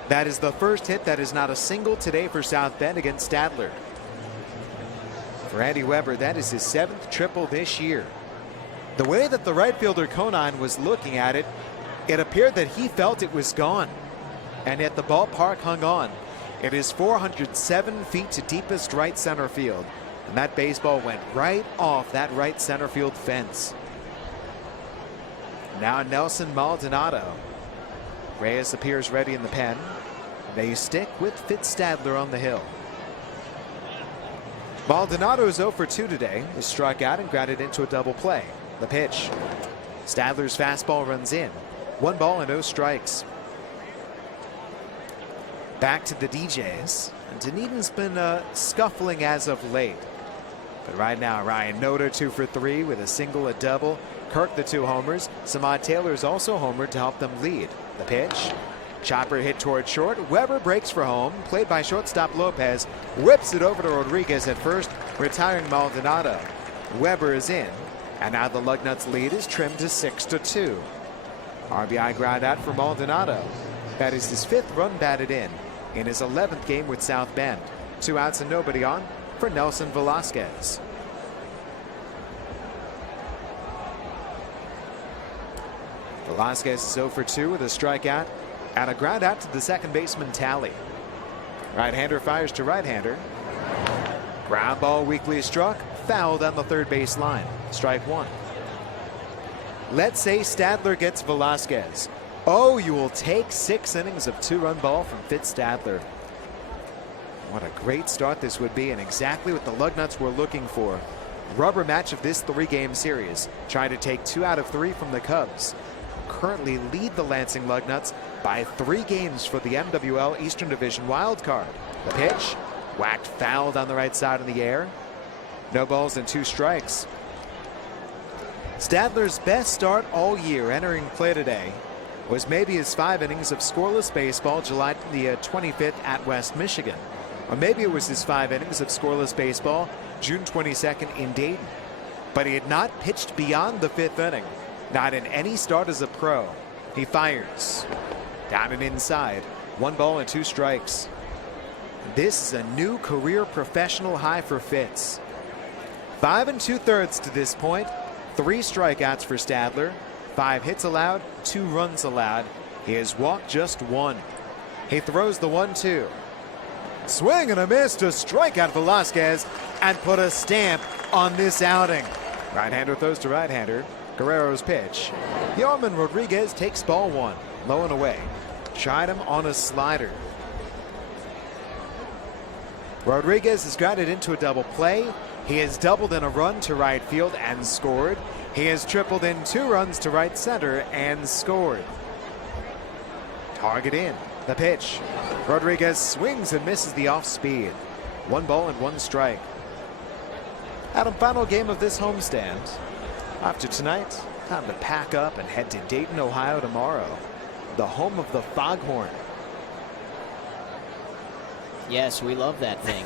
That is the first hit that is not a single today for South Bend against Stadler. For Andy Weber, that is his 7th triple this year. The way that the right fielder Conine was looking at it, it appeared that he felt it was gone. And yet the ballpark hung on. It is 407 feet to deepest right center field. And that baseball went right off that right center field fence. Now Nelson Maldonado. Reyes appears ready in the pen. They stick with Fitz Stadler on the hill. Maldonado is 0 for 2 today. He struck out and grounded into a double play. The pitch. Stadler's fastball runs in. 1 ball and no strikes. Back to the DJs. And Dunedin's been scuffling as of late. But right now, Ryan Noda 2 for 3 with a single, a double. Kirk the 2 homers. Samad Taylor's also homered to help them lead. The pitch. Chopper hit toward short. Weber breaks for home. Played by shortstop Lopez. Whips it over to Rodriguez at first, retiring Maldonado. Weber is in. And now the Lugnuts lead is trimmed to 6-2. RBI ground out for Maldonado. That is his 5th run batted in his 11th game with South Bend. 2 outs and nobody on for Nelson Velasquez. Velasquez is 0 for 2 with a strikeout and a ground out to the second baseman Talley. Right-hander fires to right-hander. Ground ball weakly struck, fouled on the third base line. Strike 1. Let's say Stadler gets Velasquez. Oh, you will take 6 innings of 2-run ball from Fitz Stadler. What a great start this would be, and exactly what the Lugnuts were looking for. Rubber match of this 3-game series, trying to take 2 out of 3 from the Cubs. Currently lead the Lansing Lugnuts by 3 games for the MWL Eastern Division wild card. The pitch, whacked fouled on the right side in the air. No balls and 2 strikes. Stadler's best start all year entering play today was maybe his 5 innings of scoreless baseball July the 25th at West Michigan. Or maybe it was his 5 innings of scoreless baseball June 22nd in Dayton. But he had not pitched beyond the 5th inning. Not in any start as a pro. He fires. Down and inside. 1 ball and 2 strikes. This is a new career professional high for Fitz. 5 2/3 to this point. 3 strikeouts for Stadler. 5 hits allowed, 2 runs allowed. He has walked just 1. He throws the 1-2. Swing and a miss to strike out Velasquez and put a stamp on this outing. Right-hander throws to right-hander. Guerrero's pitch. Yorman Rodriguez takes ball one. Low and away. Tried him on a slider. Rodriguez has got it into a double play. He has doubled in a run to right field and scored. He has tripled in 2 runs to right center and scored. Target in. The pitch. Rodriguez swings and misses the off speed. 1 ball and 1 strike. Adam, final game of this homestand. After tonight, time to pack up and head to Dayton, Ohio tomorrow, the home of the Foghorn. Yes, we love that thing.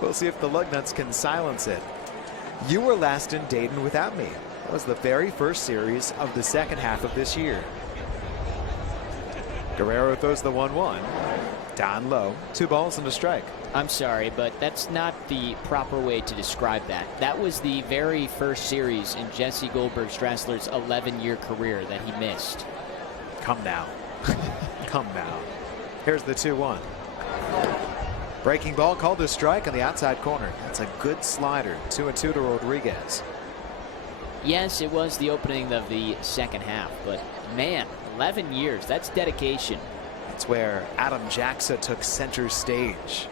We'll see if the Lugnuts can silence it. You were last in Dayton without me. That was the very first series of the second half of this year. Guerrero throws the 1-1. Down low, 2 balls and a strike. I'm sorry, but that's not the proper way to describe that. That was the very first series in Jesse Goldberg Strassler's 11-year career that he missed. Come now. Come now. Here's the 2-1. Breaking ball called a strike on the outside corner. That's a good slider. 2-2 to Rodriguez. Yes, it was the opening of the second half, but man, 11 years, that's dedication. That's where Adam Jacksa took center stage.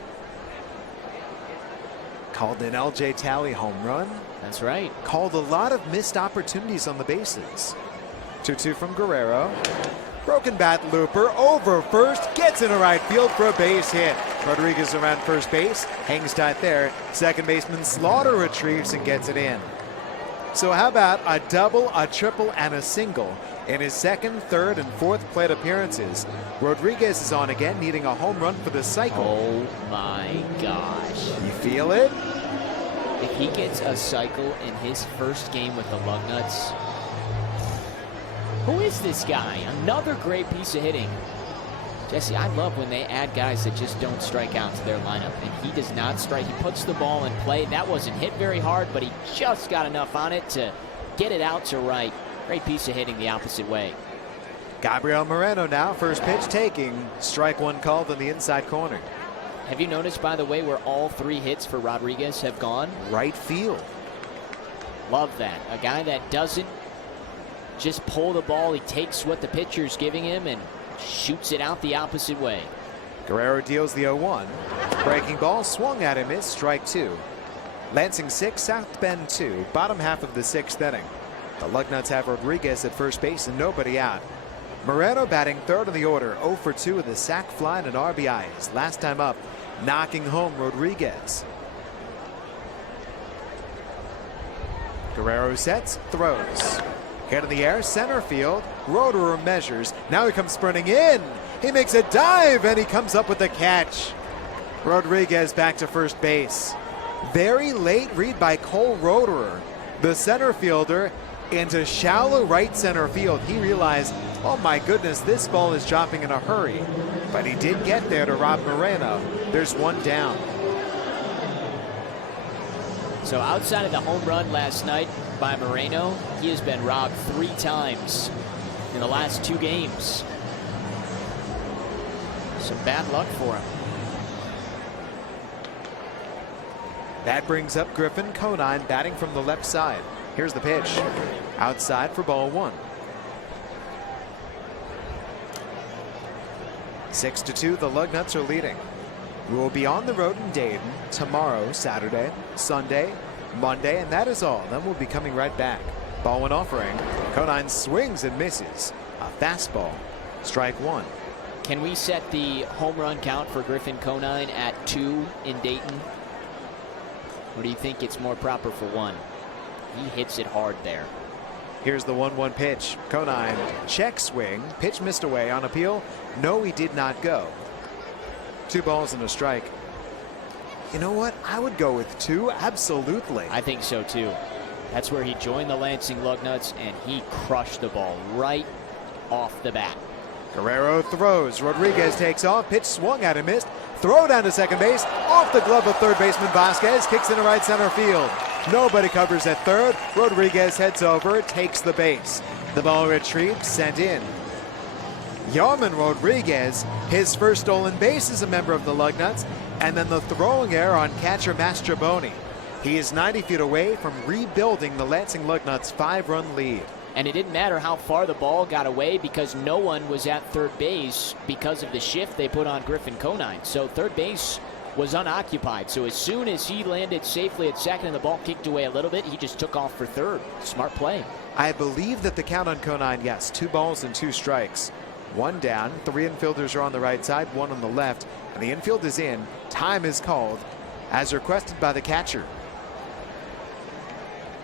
Called an LJ Talley home run. That's right. Called a lot of missed opportunities on the bases. 2-2 from Guerrero. Broken bat looper over first, gets into right field for a base hit. Rodriguez around first base, hangs tight there. Second baseman Slaughter retrieves and gets it in. So how about a double, a triple, and a single in his second, third, and fourth plate appearances? Rodriguez is on again, needing a home run for the cycle. Oh my gosh. You feel it? If he gets a cycle in his first game with the Lugnuts, who is this guy? Another great piece of hitting. Jesse, I love when they add guys that just don't strike out to their lineup, and he does not strike. He puts the ball in play. That wasn't hit very hard, but he just got enough on it to get it out to right. Great piece of hitting the opposite way. Gabriel Moreno now, first pitch taking. Strike 1 called in the inside corner. Have you noticed, by the way, where all 3 hits for Rodriguez have gone? Right field. Love that. A guy that doesn't just pull the ball. He takes what the pitcher's giving him and shoots it out the opposite way. Guerrero deals the 0-1. Breaking ball swung at him, is strike 2. Lansing 6, South Bend 2, bottom half of the 6th inning. The Lugnuts have Rodriguez at first base and nobody out. Moreno batting third in the order, 0 for 2 with a sac fly and an RBI. His last time up, knocking home Rodriguez. Guerrero sets, throws. Hit in the air, center field. Roederer measures. Now he comes sprinting in. He makes a dive and he comes up with the catch. Rodriguez back to first base. Very late read by Cole Roederer, the center fielder, into shallow right center field. He realized, oh my goodness, this ball is dropping in a hurry. But he did get there to rob Moreno. There's 1 down. So outside of the home run last night by Moreno, he has been robbed 3 times in the last 2 games. Some bad luck for him. That brings up Griffin Conine batting from the left side. Here's the pitch. Outside for ball 1. 6-2, the Lugnuts are leading. We will be on the road in Dayton tomorrow, Saturday, Sunday, Monday, and that is all. Then we'll be coming right back. Ball 1 offering. Conine swings and misses. A fastball. Strike 1. Can we set the home run count for Griffin Conine at 2 in Dayton? Or do you think it's more proper for 1? He hits it hard there. Here's the 1-1 pitch. Conine check swing. Pitch missed away on appeal. No, he did not go. 2 balls and a strike. You know what? I would go with 2. Absolutely. I think so too. That's where he joined the Lansing Lugnuts and he crushed the ball right off the bat. Guerrero throws. Rodriguez takes off. Pitch swung at him, missed. Throw down to second base. Off the glove of third baseman Vasquez. Kicks into right center field. Nobody covers at third. Rodriguez heads over, takes the base. The ball retrieved, sent in. Yarman Rodriguez, his first stolen base as a member of the Lugnuts, and then the throwing error on catcher Mastroboni. He is 90 feet away from rebuilding the Lansing Lugnuts' 5-run lead. And it didn't matter how far the ball got away because no one was at third base because of the shift they put on Griffin Conine. So third base was unoccupied. So as soon as he landed safely at second and the ball kicked away a little bit, he just took off for third. Smart play. I believe that the count on Conine, yes, 2 balls and 2 strikes. 1 down, 3 infielders are on the right side, 1 on the left, and the infield is in. Time is called as requested by the catcher.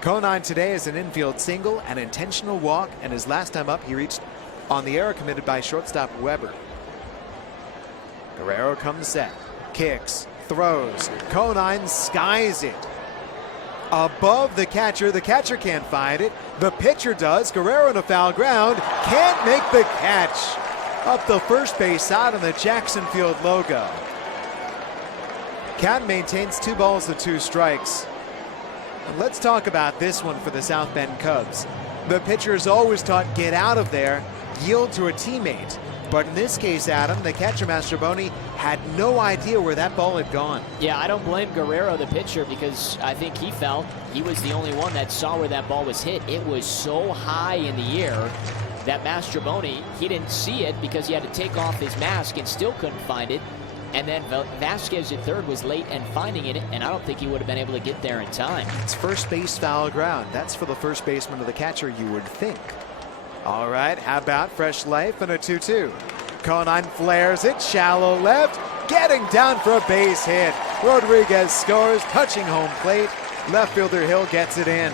Conine today is an infield single, an intentional walk, and his last time up he reached on the error committed by shortstop Weber. Guerrero comes set, kicks, throws. Conine skies it above the catcher can't find it. The pitcher does. Guerrero in a foul ground, can't make the catch. Up the first base side on the Jackson Field logo. Count maintains 2 balls and 2 strikes. And let's talk about this one for the South Bend Cubs. The pitcher is always taught, get out of there, yield to a teammate. But in this case, Adam, the catcher Mastroboni had no idea where that ball had gone. Yeah, I don't blame Guerrero, the pitcher, because I think he felt he was the only one that saw where that ball was hit. It was so high in the air that Mastroboni, he didn't see it because he had to take off his mask and still couldn't find it. And then Vasquez at third was late and finding it, and I don't think he would have been able to get there in time. It's first base foul ground. That's for the first baseman of the catcher, you would think. All right, how about fresh life and a 2-2? Conine flares it, shallow left, getting down for a base hit. Rodriguez scores, touching home plate. Left fielder Hill gets it in.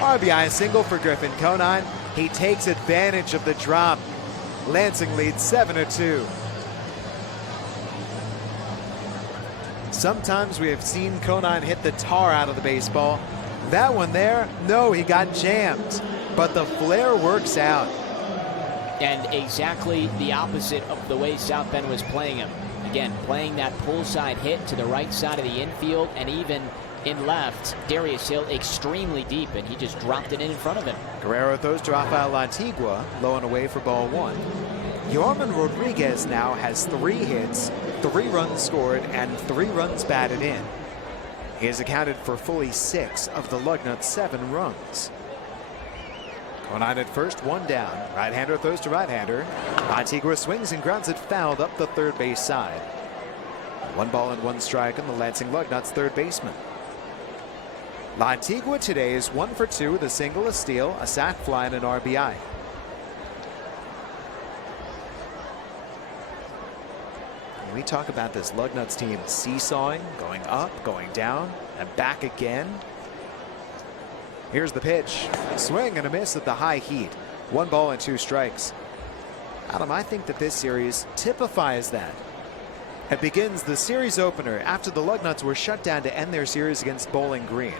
RBI single for Griffin Conine. He takes advantage of the drop. Lansing leads 7-2. Sometimes we have seen Conine hit the tar out of the baseball. That one there, no, he got jammed. But the flare works out. And exactly the opposite of the way South Bend was playing him. Again, playing that pull side hit to the right side of the infield, and even in left, Darius Hill extremely deep, and he just dropped it in front of him. Guerrero throws to Rafael Antigua, low and away for ball 1. Yarman Rodriguez now has 3 hits, 3 runs scored, and 3 runs batted in. He has accounted for fully 6 of the Lugnuts' 7 runs. Conine at first, 1 down. Right-hander throws to right-hander. Antigua swings and grounds it fouled up the third base side. 1 ball and 1 strike on the Lansing Lugnuts' third baseman. Antigua today is 1 for 2 with a single, a steal, a sac fly, and an RBI. We talk about this Lugnuts team seesawing, going up, going down, and back again. Here's the pitch. Swing and a miss at the high heat. 1 ball and 2 strikes. Adam, I think that this series typifies that. It begins the series opener after the Lugnuts were shut down to end their series against Bowling Green.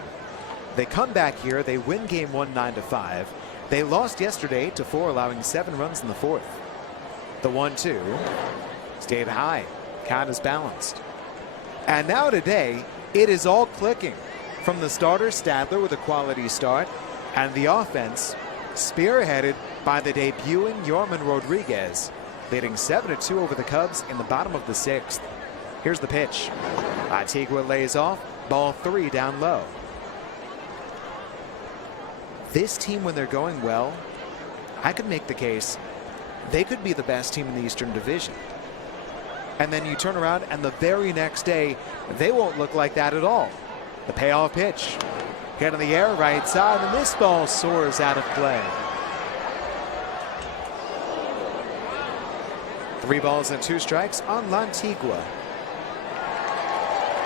They come back here. They win game 1 9-5. They lost yesterday 8-4, allowing 7 runs in the 4th. The 1-2 stayed high. Count is balanced. And now today, it is all clicking. From the starter, Stadler, with a quality start, and the offense spearheaded by the debuting Yarman Rodriguez, leading 7-2 over the Cubs in the bottom of the 6th. Here's the pitch. Antigua lays off, ball 3 down low. This team, when they're going well, I could make the case they could be the best team in the Eastern Division. And then you turn around and the very next day, they won't look like that at all. The payoff pitch. Hit in the air, right side, and this ball soars out of play. 3 balls and 2 strikes on Antigua.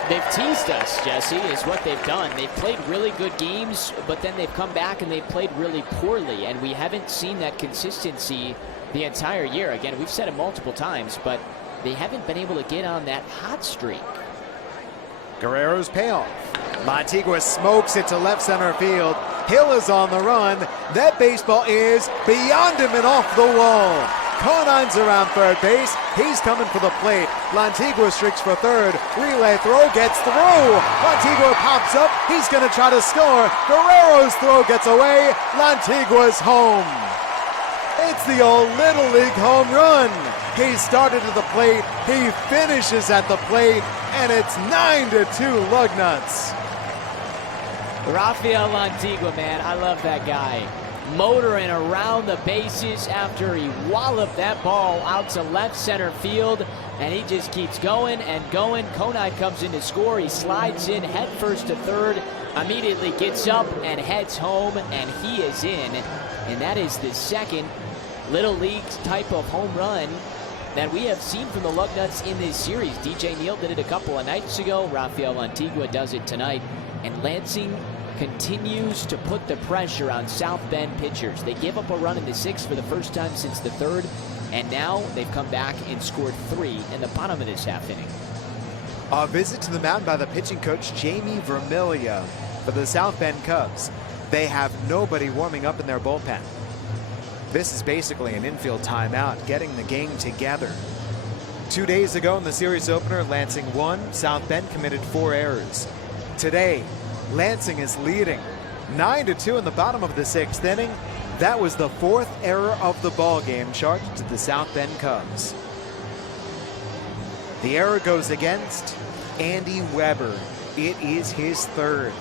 They've teased us, Jesse, is what they've done. They've played really good games, but then they've come back and they've played really poorly, and we haven't seen that consistency the entire year. Again, we've said it multiple times, but they haven't been able to get on that hot streak. Guerrero's payoff. Antigua smokes it to left center field. Hill is on the run. That baseball is beyond him and off the wall. Conine's around third base. He's coming for the plate. Antigua streaks for third. Relay throw gets through. Antigua pops up. He's going to try to score. Guerrero's throw gets away. Antigua's home. It's the old Little League home run. He started at the plate, he finishes at the plate, and it's 9-2 Lugnuts. Rafael Antigua, man, I love that guy. Motoring around the bases after he walloped that ball out to left center field, and he just keeps going and going. Konai comes in to score. He slides in head first to third, immediately gets up and heads home, and he is in. And that is the second Little League type of home run that we have seen from the Lugnuts in this series. DJ Neal did it a couple of nights ago. Rafael Antigua does it tonight. And Lansing continues to put the pressure on South Bend pitchers. They gave up a run in the sixth for the first time since the third, and now they've come back and scored 3 in the bottom of this half inning. A visit to the mound by the pitching coach Jamie Vermilia for the South Bend Cubs. They have nobody warming up in their bullpen. This is basically an infield timeout, getting the game together. 2 days ago in the series opener, Lansing won. South Bend committed 4 errors. Today, Lansing is leading 9-2 in the bottom of the 6th inning. That was the 4th error of the ball game charged to the South Bend Cubs. The error goes against Andy Weber. It is his 3rd.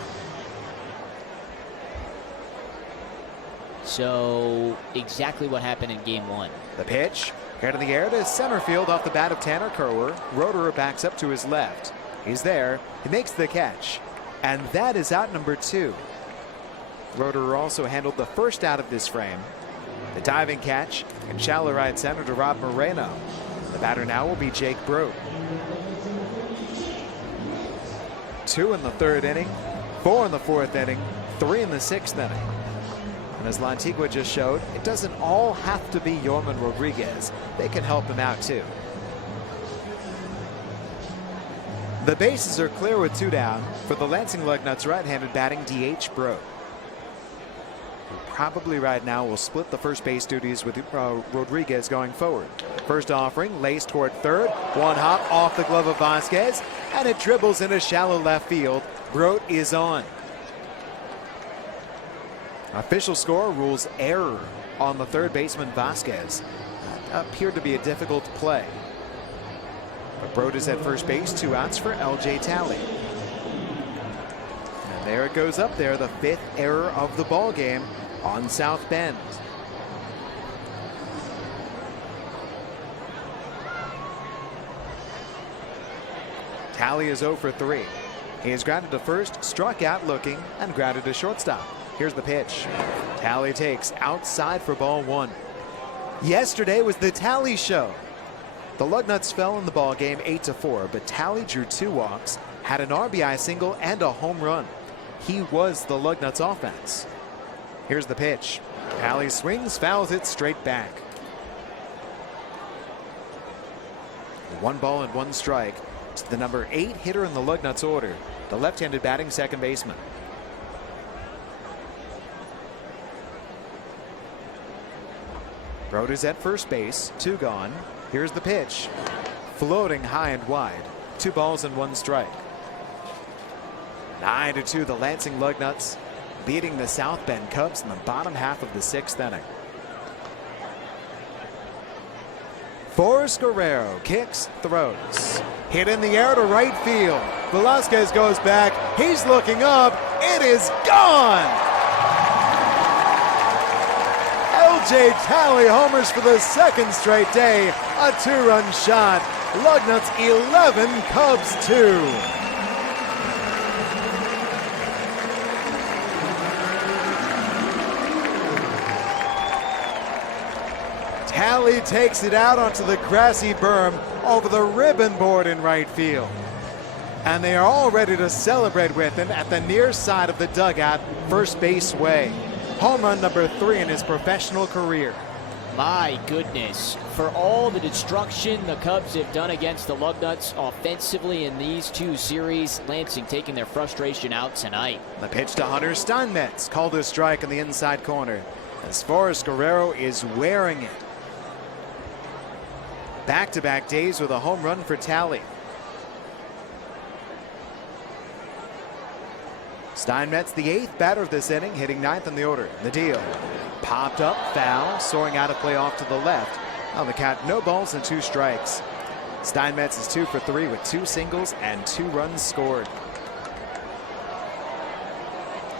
So exactly what happened in game 1. The pitch, hit in the air to center field off the bat of Tanner Kerwer. Roederer backs up to his left. He's there. He makes the catch. And that is out number 2. Roederer also handled the first out of this frame. The diving catch and shallow right center to Rob Moreno. The batter now will be Jake Brote. 2 in the 3rd inning, 4 in the 4th inning, 3 in the 6th inning. And as Lantigua just showed, it doesn't all have to be Yorman Rodriguez. They can help him out too. The bases are clear with 2 down for the Lansing Lugnuts right-handed batting DH Brote. Probably right now will split the first base duties with Rodriguez going forward. First offering laced toward third. One hop off the glove of Vasquez, and it dribbles into shallow left field. Brote is on. Official score rules error on the third baseman Vasquez. That appeared to be a difficult play. But Brote is at first base, 2 outs for LJ Talley. And there it goes up there, the 5th error of the ball game on South Bend. Talley is 0 for 3. He has grounded to first, struck out looking, and grounded to shortstop. Here's the pitch. Talley takes outside for ball 1. Yesterday was the Talley show. The Lugnuts fell in the ball game 8-4, but Talley drew 2 walks, had an RBI single and a home run. He was the Lugnuts offense. Here's the pitch. Talley swings, fouls it straight back. 1 ball and 1 strike to the number 8 hitter in the Lugnuts order, the left-handed batting second baseman. Brote is at first base, 2 gone. Here's the pitch. Floating high and wide. 2 balls and 1 strike. 9-2 the Lansing Lugnuts beating the South Bend Cubs in the bottom half of the 6th inning. Forrest Guerrero kicks, throws. Hit in the air to right field. Velasquez goes back. He's looking up. It is gone. LJ Talley homers for the 2nd straight day. A 2-run shot. Lugnuts 11, Cubs 2. Talley takes it out onto the grassy berm over the ribbon board in right field. And they are all ready to celebrate with him at the near side of the dugout, first base way. Home run number 3 in his professional career. My goodness, for all the destruction the Cubs have done against the Lugnuts offensively in these 2 series, Lansing taking their frustration out tonight. The pitch to Hunter Steinmetz, called a strike in the inside corner, as Forrest Guerrero is wearing it. Back-to-back days with a home run for Talley. Steinmetz, the 8th batter of this inning, hitting 9th in the order. The deal. Popped up, foul, soaring out of play off to the left. On the count, no balls and 2 strikes. Steinmetz is 2 for 3 with 2 singles and 2 runs scored.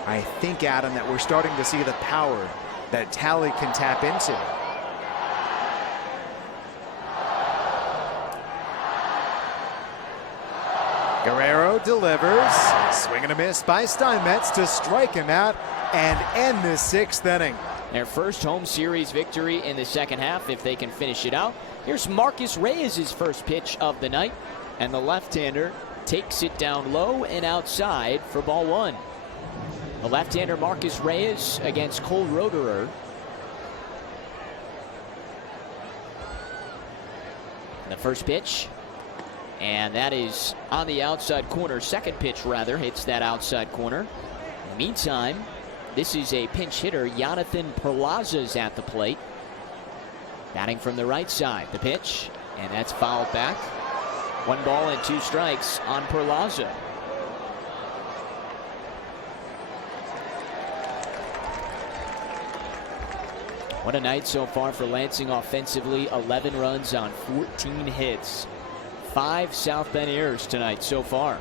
I think, Adam, that we're starting to see the power that Talley can tap into. Guerrero delivers. Swing and a miss by Steinmetz to strike him out and end the 6th inning. Their first home series victory in the second half if they can finish it out. Here's Marcus Reyes' first pitch of the night, and the left-hander takes it down low and outside for ball 1. The left-hander Marcus Reyes against Cole Roederer. The first pitch, and that is on the outside corner. Second pitch, rather, hits that outside corner. In the meantime, this is a pinch hitter. Jonathan Perlaza's at the plate. Batting from the right side. The pitch, and that's fouled back. 1 ball and 2 strikes on Perlaza. What a night so far for Lansing offensively. 11 runs on 14 hits. 5 South Bend errors tonight so far.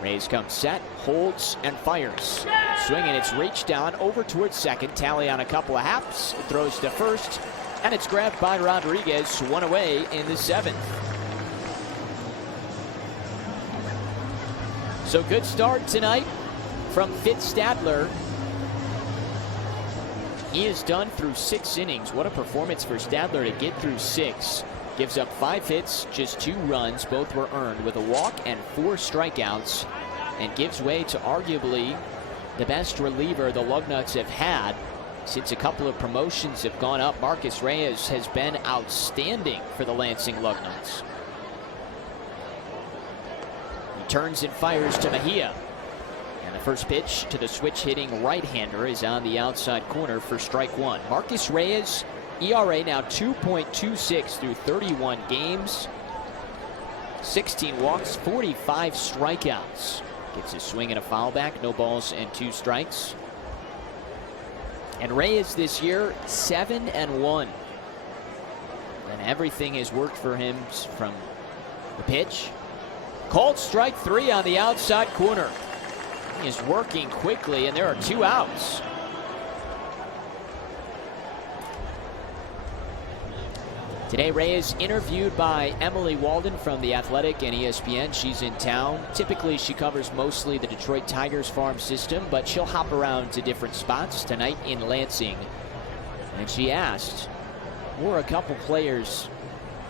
Reyes comes set, holds, and fires. Swing, and it's reached down over towards second. Tally on a couple of hops. Throws to first, and it's grabbed by Rodriguez. 1 away in the 7th. So good start tonight from Fitz Stadler. He is done through 6 innings. What a performance for Stadler to get through 6. Gives up 5 hits, just 2 runs. Both were earned with a walk and 4 strikeouts, and gives way to arguably the best reliever the Lugnuts have had since a couple of promotions have gone up. Marcus Reyes has been outstanding for the Lansing Lugnuts. He turns and fires to Mejia. And the first pitch to the switch-hitting right-hander is on the outside corner for strike 1. Marcus Reyes, ERA now 2.26 through 31 games. 16 walks, 45 strikeouts. Gets a swing and a foul back, no balls and 2 strikes. And Reyes this year, 7-1. And everything has worked for him from the pitch. Called strike 3 on the outside corner. He is working quickly, and there are 2 outs. Today, Reyes interviewed by Emily Walden from The Athletic and ESPN. She's in town. Typically, she covers mostly the Detroit Tigers farm system, but she'll hop around to different spots tonight in Lansing. And she asked, who are a couple players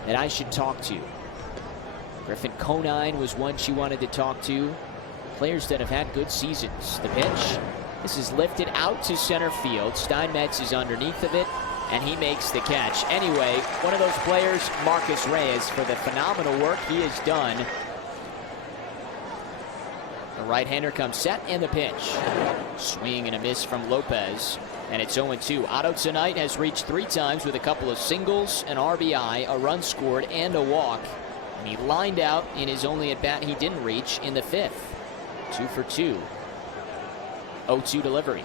that I should talk to? Griffin Conine was one she wanted to talk to. Players that have had good seasons. The pitch. This is lifted out to center field. Steinmetz is underneath of it, and he makes the catch. Anyway, one of those players, Marcus Reyes, for the phenomenal work he has done. The right-hander comes set, and the pitch. Swing and a miss from Lopez, and it's 0-2. Otto tonight has reached 3 times with a couple of singles, an RBI, a run scored, and a walk. And he lined out in his only at-bat he didn't reach in the 5th. 2 for 2. 0-2 delivery.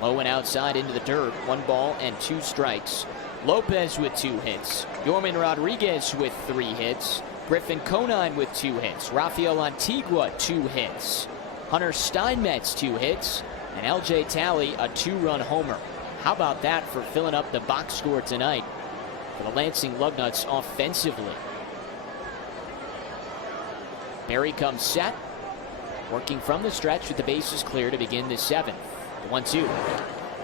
Low and outside into the dirt. 1 ball and 2 strikes. Lopez with 2 hits. Yorman Rodriguez with 3 hits. Griffin Conine with 2 hits. Rafael Antigua 2 hits. Hunter Steinmetz 2 hits. And LJ Talley a 2-run homer. How about that for filling up the box score tonight for the Lansing Lugnuts offensively? Barry comes set. Working from the stretch with the bases clear to begin the 7th. 1-2.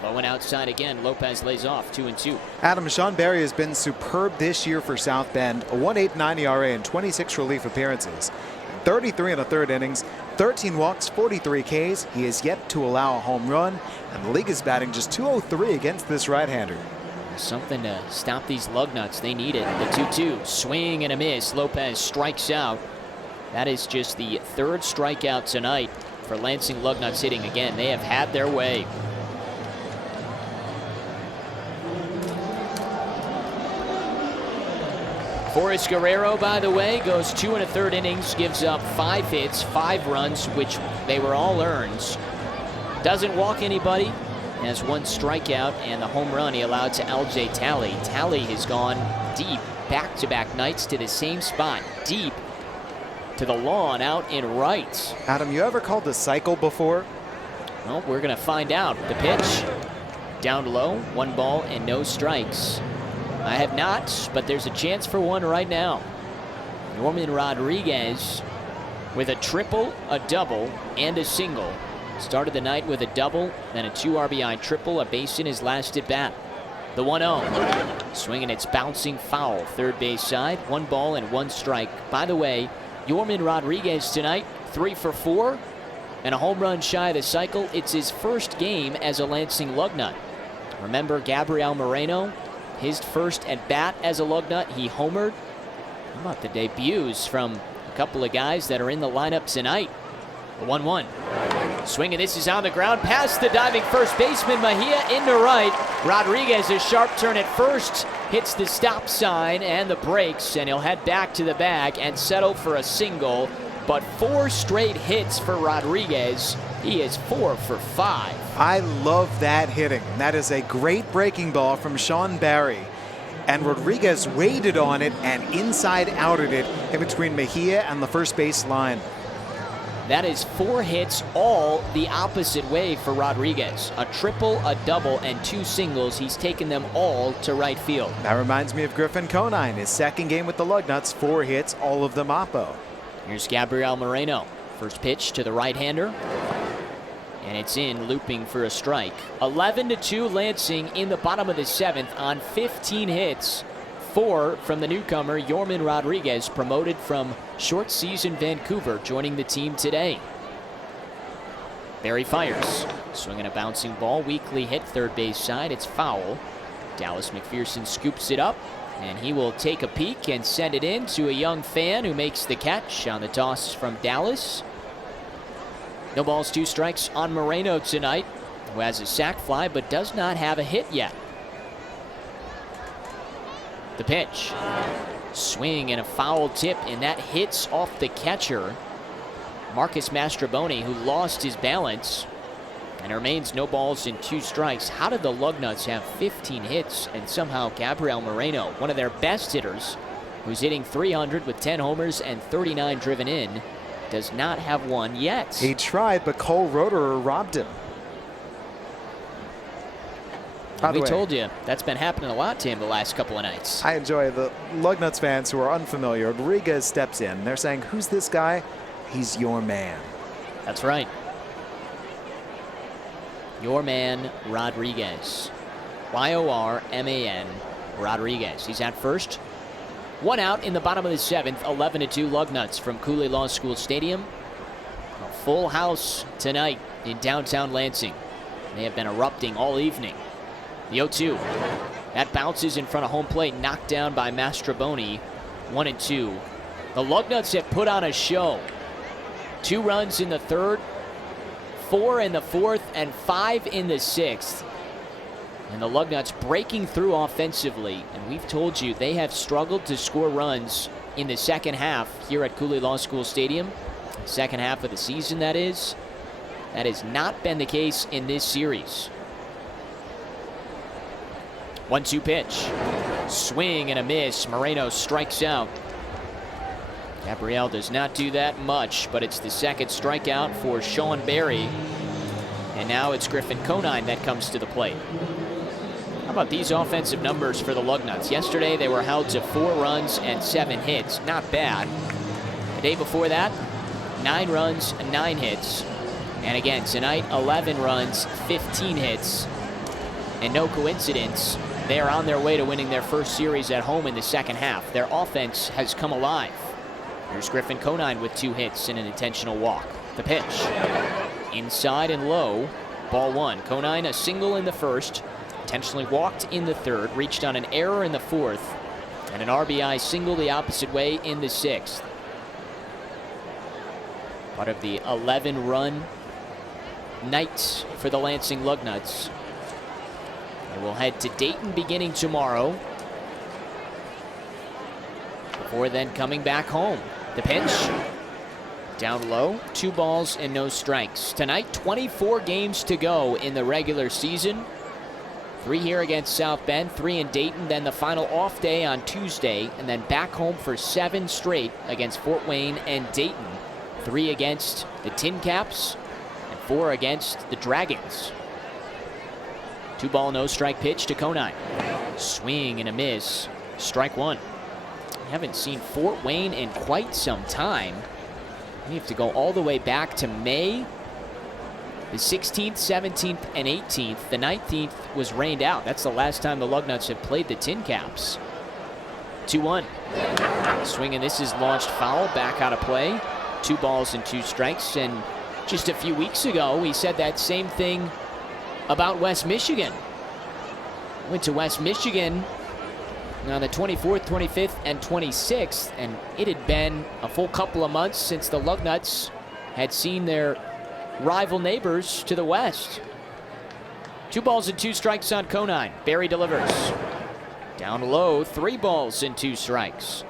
Low and outside again. Lopez lays off. 2-2. Adam, Sean Barry has been superb this year for South Bend. A 1.89 ERA and 26 relief appearances. 33 1/3 innings, 13 walks, 43 Ks. He has yet to allow a home run, and the league is batting just .203 against this right-hander. Something to stop these Lugnuts. They need it. The 2-2. Swing and a miss. Lopez strikes out. That is just the 3rd strikeout tonight for Lansing Lugnuts hitting again. They have had their way. Forrest Guerrero, by the way, goes 2 1/3 innings, gives up 5 hits, 5 runs, which they were all earns. Doesn't walk anybody, has 1 strikeout, and the home run he allowed to LJ Talley. Talley has gone deep, back-to-back nights to the same spot, deep to the lawn out in right. Adam, you ever called a cycle before? Well, we're going to find out. The pitch, down low, 1 ball and no strikes. I have not, but there's a chance for one right now. Norman Rodriguez with a triple, a double, and a single. Started the night with a double, then a 2 RBI triple, a base in his last at bat. The 1-0. Swinging, it's bouncing foul. Third base side, 1 ball and 1 strike. By the way, Yorman Rodriguez tonight, 3 for 4, and a home run shy of the cycle. It's his first game as a Lansing Lugnut. Remember Gabriel Moreno? His first at bat as a Lugnut, he homered. How about the debuts from a couple of guys that are in the lineup tonight? The 1-1. Swinging, this is on the ground, past the diving first baseman Mejia into right. Rodriguez, a sharp turn at first, hits the stop sign and the brakes, and he'll head back to the bag and settle for a single. But 4 straight hits for Rodriguez. He is 4 for 5. I love that hitting. That is a great breaking ball from Sean Barry. And Rodriguez waited on it and inside outed it in between Mejia and the first base line. That is 4 hits, all the opposite way for Rodriguez. A triple, a double, and 2 singles. He's taken them all to right field. That reminds me of Griffin Conine, his second game with the Lugnuts, 4 hits, all of them oppo. Here's Gabriel Moreno. First pitch to the right-hander. And it's in, looping for a strike. 11-2 Lansing in the bottom of the 7th on 15 hits. 4 from the newcomer, Yorman Rodriguez, promoted from short season Vancouver, joining the team today. Barry fires. Swinging a bouncing ball, weakly hit third base side. It's foul. Dallas McPherson scoops it up, and he will take a peek and send it in to a young fan who makes the catch on the toss from Dallas. No balls, 2 strikes on Moreno tonight, who has a sac fly but does not have a hit yet. The pitch. Swing and a foul tip, and that hits off the catcher, Marcus Mastroboni, who lost his balance, and remains no balls and 2 strikes. How did the Lugnuts have 15 hits and somehow Gabriel Moreno, one of their best hitters, who's hitting .300 with 10 homers and 39 driven in, does not have one yet? He tried, but Cole Roederer robbed him. We told you that's been happening a lot to him the last couple of nights. I enjoy the Lugnuts fans who are unfamiliar. Rodriguez steps in. They're saying, who's this guy? He's your man. That's right. Your man, Rodriguez. Y-O-R-M-A-N, Rodriguez. He's at first. 1 out in the bottom of the 7th, 11-2 Lugnuts from Cooley Law School Stadium. A full house tonight in downtown Lansing. They have been erupting all evening. The 0-2. That bounces in front of home plate, knocked down by Mastroboni. 1-2. The Lugnuts have put on a show. 2 runs in the 3rd, 4 in the 4th, and 5 in the 6th. And the Lugnuts breaking through offensively. And we've told you they have struggled to score runs in the second half here at Cooley Law School Stadium. Second half of the season, that is. That has not been the case in this series. 1-2 pitch. Swing and a miss. Moreno strikes out. Gabriel does not do that much, but it's the 2nd strikeout for Sean Barry. And now it's Griffin Conine that comes to the plate. How about these offensive numbers for the Lugnuts? Yesterday they were held to 4 runs and 7 hits. Not bad. The day before that, 9 runs and 9 hits. And again, tonight, 11 runs, 15 hits. And no coincidence, they are on their way to winning their first series at home in the second half. Their offense has come alive. Here's Griffin Conine with 2 hits and an intentional walk. The pitch. Inside and low. Ball 1. Conine a single in the 1st. Intentionally walked in the 3rd. Reached on an error in the 4th. And an RBI single the opposite way in the 6th. Part of the 11-run night for the Lansing Lugnuts. They will head to Dayton beginning tomorrow. before then coming back home. The pitch. Down low, 2 balls and no strikes. Tonight, 24 games to go in the regular season. 3 here against South Bend, 3 in Dayton, then the final off day on Tuesday, and then back home for 7 straight against Fort Wayne and Dayton. 3 against the Tin Caps and 4 against the Dragons. 2 ball, no strike pitch to Conine. Swing and a miss. Strike 1. Haven't seen Fort Wayne in quite some time. We have to go all the way back to May the 16th, 17th, and 18th. The 19th was rained out. That's the last time the Lugnuts have played the Tin Caps. 2-1. Swing and this is launched foul, back out of play. 2 balls and 2 strikes. And just a few weeks ago, we said that same thing about West Michigan. Went to West Michigan on the 24th, 25th, and 26th, and it had been a full couple of months since the Lugnuts had seen their rival neighbors to the west. 2 balls and 2 strikes on Conine. Barry delivers. Down low, 3 balls and 2 strikes.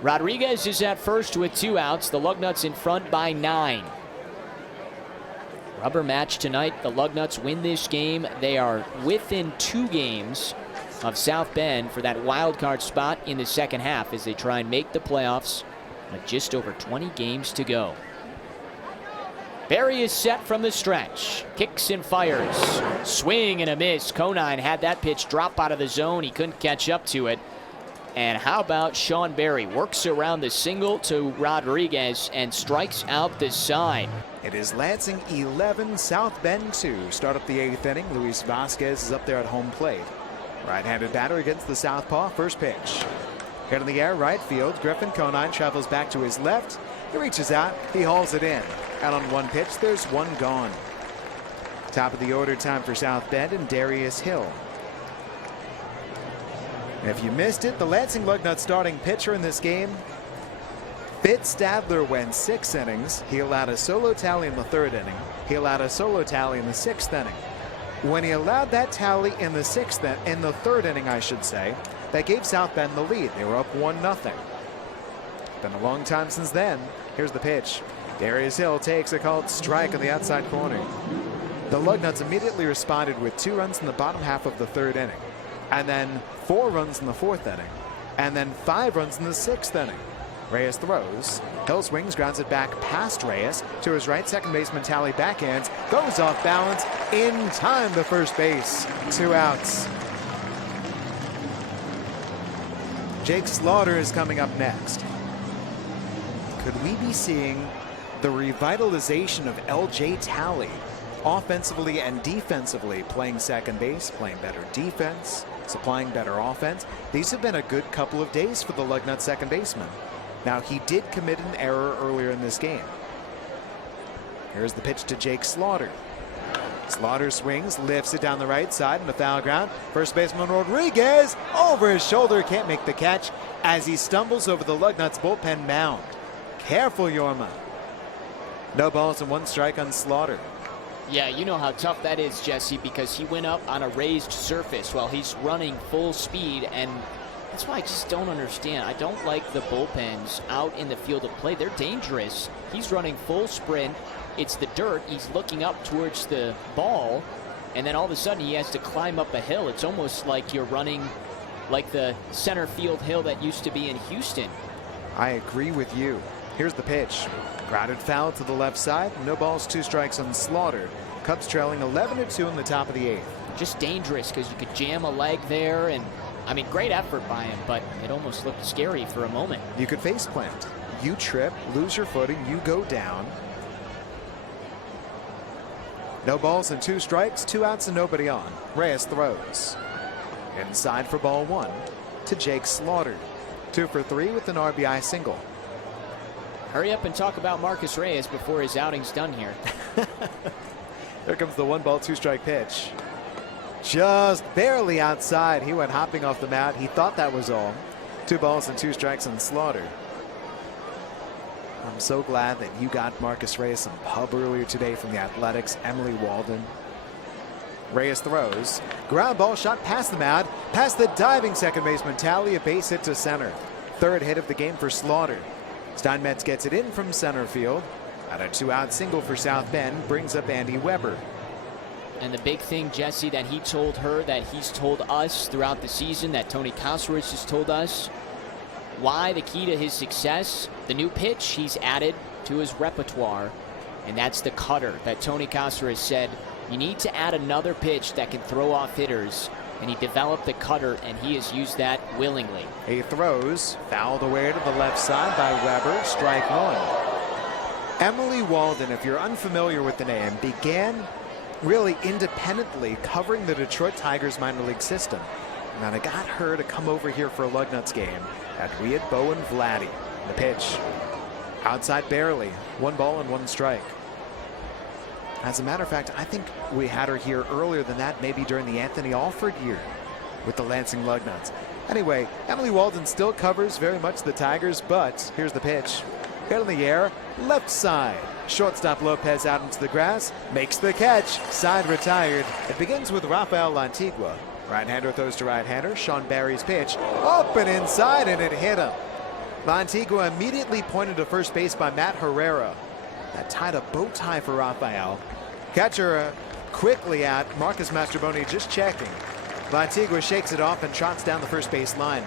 Rodriguez is at first with 2 outs. The Lugnuts in front by 9. Rubber match tonight. The Lugnuts win this game. They are within 2 games of South Bend for that wild card spot in the second half as they try and make the playoffs with just over 20 games to go. Barry is set from the stretch. Kicks and fires. Swing and a miss. Conine had that pitch drop out of the zone. He couldn't catch up to it. And how about Sean Barry? Works around the single to Rodriguez and strikes out the side. It is Lansing 11, South Bend 2. Start up the 8th inning. Luis Vasquez is up there at home plate. Right-handed batter against the southpaw. First pitch. Hit in the air, right field. Griffin Conine travels back to his left. He reaches out. He hauls it in. Out on 1 pitch, there's 1 gone. Top of the order time for South Bend and Darius Hill. If you missed it, the Lansing Lugnuts starting pitcher in this game, Fitz Stadler, went 6 innings. He allowed a solo tally in the 3rd inning. He allowed a solo tally in the 6th inning. When he allowed that tally in the 3rd inning, I should say, that gave South Bend the lead. They were up 1-0. Been a long time since then. Here's the pitch. Darius Hill takes a called strike on the outside corner. The Lugnuts immediately responded with 2 runs in the bottom half of the 3rd inning, and then 4 runs in the 4th inning, and then 5 runs in the 6th inning. Reyes throws. Hill swings, grounds it back past Reyes to his right. Second baseman Tally backhands, goes off balance in time to first base. 2 outs. Jake Slaughter is coming up next. Could we be seeing the revitalization of LJ Tally, offensively and defensively, playing second base, playing better defense, supplying better offense? These have been a good couple of days for the Lugnuts second baseman. Now, he did commit an error earlier in this game. Here's the pitch to Jake Slaughter. Slaughter swings, lifts it down the right side into foul ground. First baseman Rodriguez over his shoulder, can't make the catch as he stumbles over the Lugnuts bullpen mound. Careful, Yorma. No balls and 1 strike on Slaughter. Yeah, you know how tough that is, Jesse, because he went up on a raised surface while he's running full speed, and that's why I just don't understand. I don't like the bullpens out in the field of play. They're dangerous. He's running full sprint. It's the dirt. He's looking up towards the ball, and then all of a sudden he has to climb up a hill. It's almost like you're running like the center field hill that used to be in Houston. I agree with you. Here's the pitch. Grounded foul to the left side. No balls, 2 strikes on Slaughter. Cubs trailing 11-2 in the top of the 8th. Just dangerous because you could jam a leg there, and I mean, great effort by him, but it almost looked scary for a moment. You could face plant. You trip, lose your footing, you go down. No balls and 2 strikes, 2 outs and nobody on. Reyes throws. Inside for ball 1 to Jake Slaughter. 2 for 3 with an RBI single. Hurry up and talk about Marcus Reyes before his outing's done here. There comes the 1 ball, 2 strike pitch. Just barely outside. He went hopping off the mound. He thought that was all. 2 balls and 2 strikes on Slaughter. I'm so glad that you got Marcus Reyes some pub earlier today from the Athletics. Emily Walden. Reyes throws. Ground ball shot past the mound, past the diving second baseman Tally, a base hit to center. third hit of the game for Slaughter. Steinmetz gets it in from center field. And a 2-out single for South Bend brings up Andy Weber. And the big thing, Jesse, that he told her, that he's told us throughout the season, that Tony Kasserich has told us, why the key to his success, the new pitch he's added to his repertoire, and that's the cutter that Tony Kasserich said, you need to add another pitch that can throw off hitters, and he developed the cutter, and he has used that willingly. He throws, fouled away to the left side by Weber, strike one. Emily Walden, if you're unfamiliar with the name, began really independently covering the Detroit Tigers minor league system. And I got her to come over here for a Lugnuts game after we had Bo and Vladdy. The pitch outside barely, 1 ball and 1 strike. As a matter of fact, I think we had her here earlier than that, maybe during the Anthony Alford year with the Lansing Lugnuts. Anyway, Emily Walden still covers very much the Tigers, but here's the pitch. Hit in the air, left side. Shortstop Lopez out into the grass, makes the catch, side retired. It begins with Rafael Lantigua. Right-hander throws to right-hander. Sean Barry's pitch up and inside, and it hit him. Lantigua immediately pointed to first base by Matt Herrera. That tied a bow tie for Rafael. Catcher quickly out. Marcus Mastroboni just checking. Lantigua shakes it off and trots down the first base line.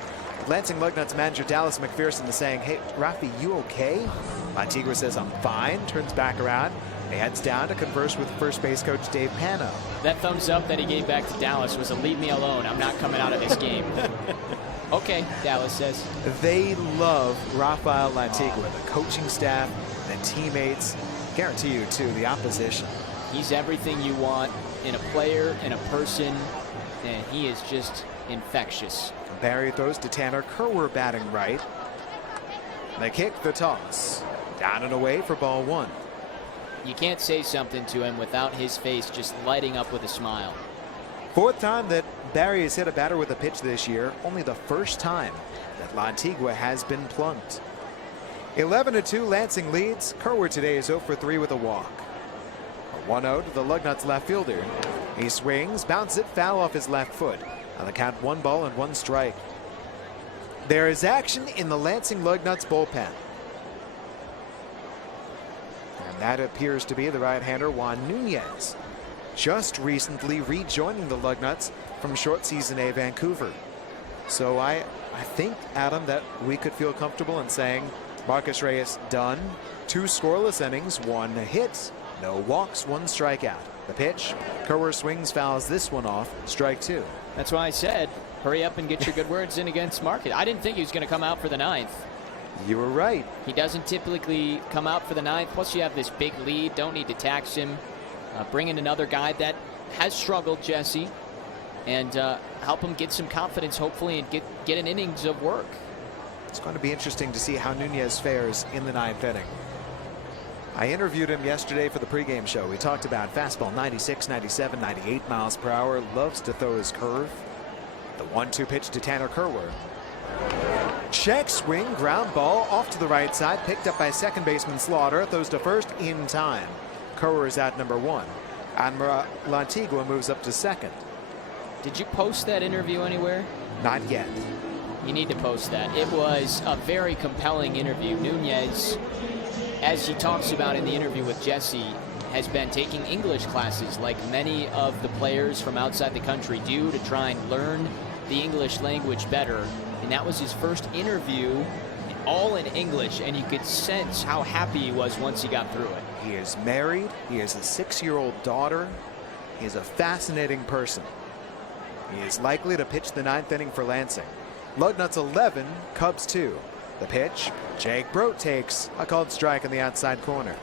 Lansing Lugnuts manager Dallas McPherson is saying, hey, Rafi, you okay? Lantigua says, I'm fine, turns back around. He heads down to converse with first base coach Dave Pano. That thumbs up that he gave back to Dallas was a leave me alone. I'm not coming out of this game. Okay, Dallas says. They love Rafael Lantigua, the coaching staff, the teammates, guarantee you too, the opposition. He's everything you want in a player, in a person, and he is just infectious. Barry throws to Tanner Kerwer batting right. They kick the toss. Down and away for ball 1. You can't say something to him without his face just lighting up with a smile. 4th time that Barry has hit a batter with a pitch this year. Only the 1st time that Lantigua has been plunked. 11-2 Lansing leads. Kerwer today is 0 for 3 with a walk. A 1-0 to the Lugnuts left fielder. He swings, bounces it foul off his left foot. On the count, 1 ball and 1 strike. There is action in the Lansing Lugnuts bullpen. And that appears to be the right-hander Juan Nunez, just recently rejoining the Lugnuts from short season A Vancouver. So I think, Adam, that we could feel comfortable in saying Marcus Reyes done. 2 scoreless innings, 1 hit, no walks, 1 strikeout. The pitch, Kerwer swings, fouls this one off, strike 2. That's why I said, hurry up and get your good words in against Marcus. I didn't think he was going to come out for the 9th. You were right. He doesn't typically come out for the 9th. Plus, you have this big lead. Don't need to tax him. Bring in another guy that has struggled, Jesse, and help him get some confidence, hopefully, and get an innings of work. It's going to be interesting to see how Nunez fares in the 9th inning. I interviewed him yesterday for the pregame show. We talked about fastball 96, 97, 98 miles per hour. Loves to throw his curve. The 1-2 pitch to Tanner Kerwer. Check swing, ground ball off to the right side, picked up by second baseman Slaughter. Throws to first in time. Kerwer is at number 1. And Lantigua moves up to second. Did you post that interview anywhere? Not yet. You need to post that. It was a very compelling interview. Nunez, as he talks about in the interview with Jesse, has been taking English classes like many of the players from outside the country do to try and learn the English language better. And that was his first interview, all in English, and you could sense how happy he was once he got through it. He is married. He has a 6-year-old daughter. He is a fascinating person. He is likely to pitch the 9th inning for Lansing. Lugnuts 11, Cubs 2. The pitch, Jake Brote takes a called strike in the outside corner.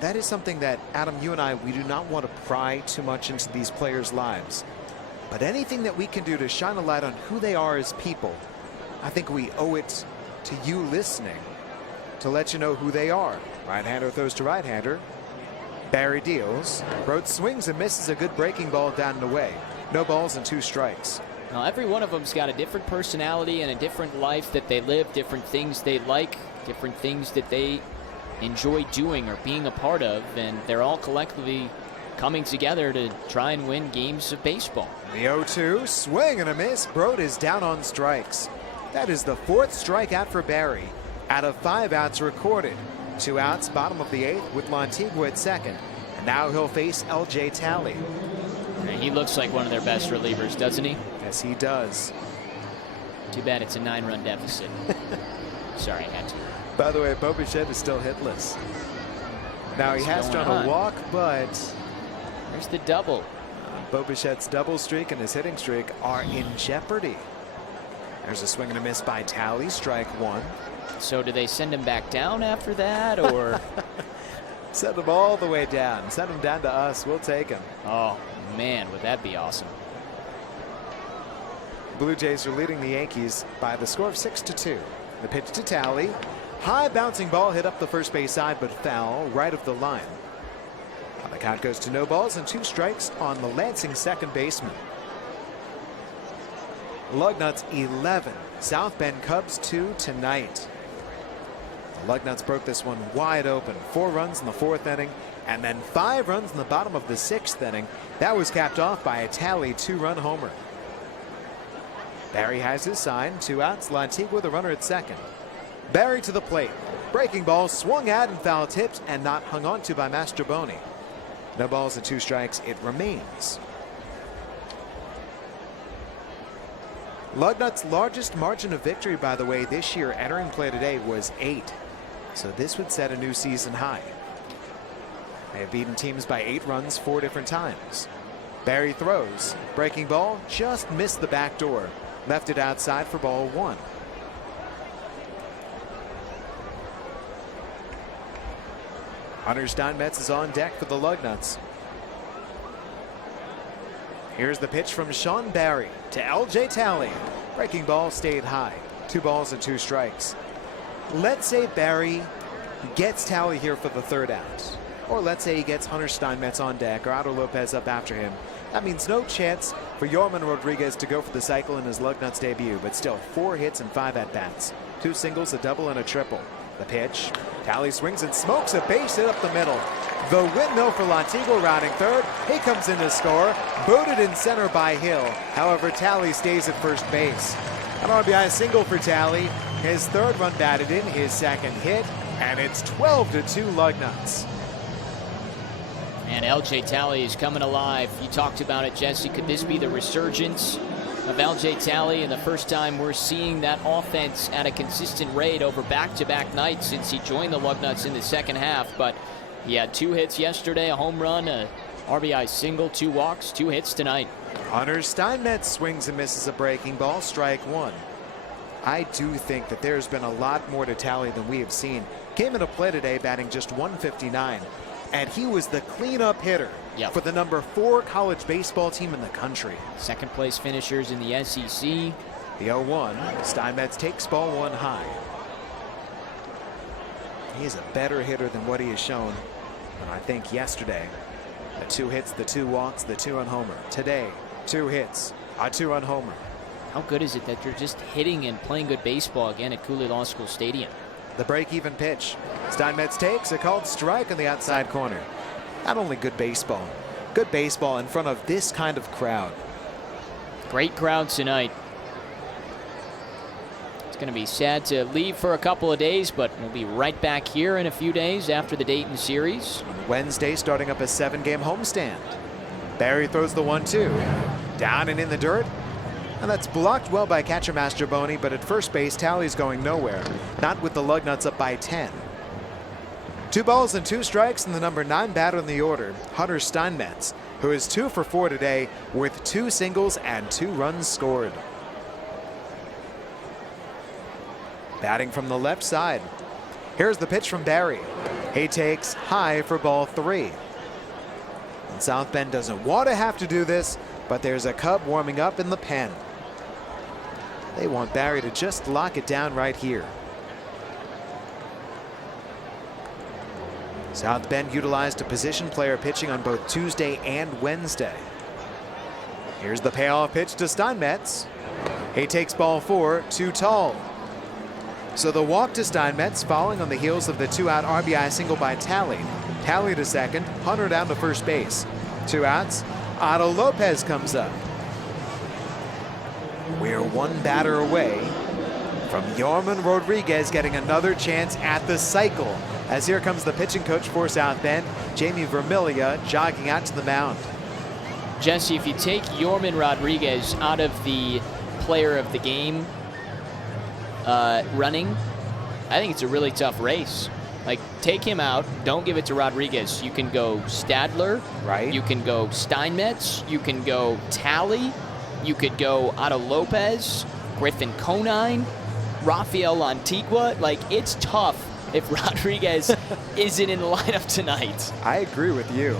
That is something that, Adam, you and I, we do not want to pry too much into these players' lives. But anything that we can do to shine a light on who they are as people, I think we owe it to you listening to let you know who they are. Right-hander throws to right-hander. Barry deals. Brote swings and misses a good breaking ball down and away. No balls and 2 strikes. Now, every one of them's got a different personality and a different life that they live, different things they like, different things that they enjoy doing or being a part of, and they're all collectively coming together to try and win games of baseball. The 0-2, swing and a miss. Broad is down on strikes. That is the 4th strikeout for Barry out of 5 outs recorded. 2 outs, bottom of the 8th with Lantigua at second. And now he'll face LJ Talley. He looks like one of their best relievers, doesn't he? Yes, he does. Too bad it's a 9-run deficit. Sorry, I had to. By the way, Bo Bichette is still hitless. Now he has drawn a walk, but there's the double. Bo Bichette's double streak and his hitting streak are in jeopardy. There's a swing and a miss by Talley, strike 1. So do they send him back down after that, or? Send him all the way down. Send him down to us. We'll take him. Oh, man, would that be awesome. Blue Jays are leading the Yankees by the score of 6-2. The pitch to Talley. High bouncing ball hit up the first base side, but foul right of the line. The count goes to no balls and 2 strikes on the Lansing second baseman. Lugnuts 11, South Bend Cubs 2 tonight. The Lugnuts broke this one wide open. 4 runs in the 4th inning and then 5 runs in the bottom of the 6th inning. That was capped off by a Talley 2-run homer. Barry has his sign. 2 outs. Lantigua the runner at second. Barry to the plate. Breaking ball swung at and foul tipped and not hung on to by Mastroboni. No balls and 2 strikes. It remains. Lugnuts' largest margin of victory, by the way, this year entering play today was 8. So this would set a new season high. They have beaten teams by 8 runs 4 different times. Barry throws. Breaking ball just missed the back door. Left it outside for ball 1. Hunter Steinmetz is on deck for the Lugnuts. Here's the pitch from Sean Barry to LJ Talley. Breaking ball stayed high. 2 balls and 2 strikes. Let's say Barry gets Talley here for the 3rd out. Or let's say he gets Hunter Steinmetz on deck or Otto Lopez up after him. That means no chance for Yorman Rodriguez to go for the cycle in his Lugnuts debut, but still 4 hits and 5 at-bats. 2 singles, a double, and a triple. The pitch. Talley swings and smokes a base hit up the middle. The windmill for Lantigua rounding third. He comes in to score. Booted in center by Hill. However, Talley stays at first base. An RBI single for Talley. His 3rd run batted in, his 2nd hit, and it's 12-2 Lugnuts. And LJ Talley is coming alive. You talked about it, Jesse. Could this be the resurgence of LJ Talley and the first time we're seeing that offense at a consistent rate over back-to-back nights since he joined the Lugnuts in the 2nd half? But he had 2 hits yesterday, a home run, a RBI single, 2 walks, 2 hits tonight. Hunter Steinmetz swings and misses a breaking ball, strike 1. I do think that there's been a lot more to Talley than we have seen. Came into play today batting just 159. And he was the cleanup hitter for the number 4 college baseball team in the country. 2nd place finishers in the SEC. The 0-1. Steinmetz takes ball 1 high. He is a better hitter than what he has shown, I think, yesterday. The 2 hits, the 2 walks, the 2-run homer. Today, 2 hits, a 2-run homer. How good is it that you're just hitting and playing good baseball again at Cooley Law School Stadium? The break-even pitch. Steinmetz takes a called strike on the outside corner. Not only good baseball in front of this kind of crowd. Great crowd tonight. It's going to be sad to leave for a couple of days, but we'll be right back here in a few days after the Dayton series. Wednesday, starting up a 7-game homestand. Barry throws the 1-2. Down and in the dirt. And that's blocked well by catcher Mastroboni, but at first base, Talley's going nowhere. Not with the Lugnuts up by 10. 2 balls and 2 strikes, and the number 9 batter in the order, Hunter Steinmetz, who is 2 for 4 today with 2 singles and 2 runs scored. Batting from the left side. Here's the pitch from Barry. He takes high for ball 3. And South Bend doesn't want to have to do this, but there's a Cub warming up in the pen. They want Barry to just lock it down right here. South Bend utilized a position player pitching on both Tuesday and Wednesday. Here's the payoff pitch to Steinmetz. He takes ball 4, too tall. So the walk to Steinmetz following on the heels of the 2-out RBI single by Talley. Talley to second, Hunter down to first base. 2 outs. Otto Lopez comes up. We're 1 batter away from Yorman Rodriguez getting another chance at the cycle. As here comes the pitching coach for South Bend, Jamie Vermilia, jogging out to the mound. Jesse, if you take Yorman Rodriguez out of the player of the game running, I think it's a really tough race. Like, take him out, don't give it to Rodriguez. You can go Stadler, right? You can go Steinmetz, you can go Talley, you could go Otto Lopez, Griffin Conine, Rafael Antigua. Like, it's tough if Rodriguez isn't in the lineup tonight. I agree with you.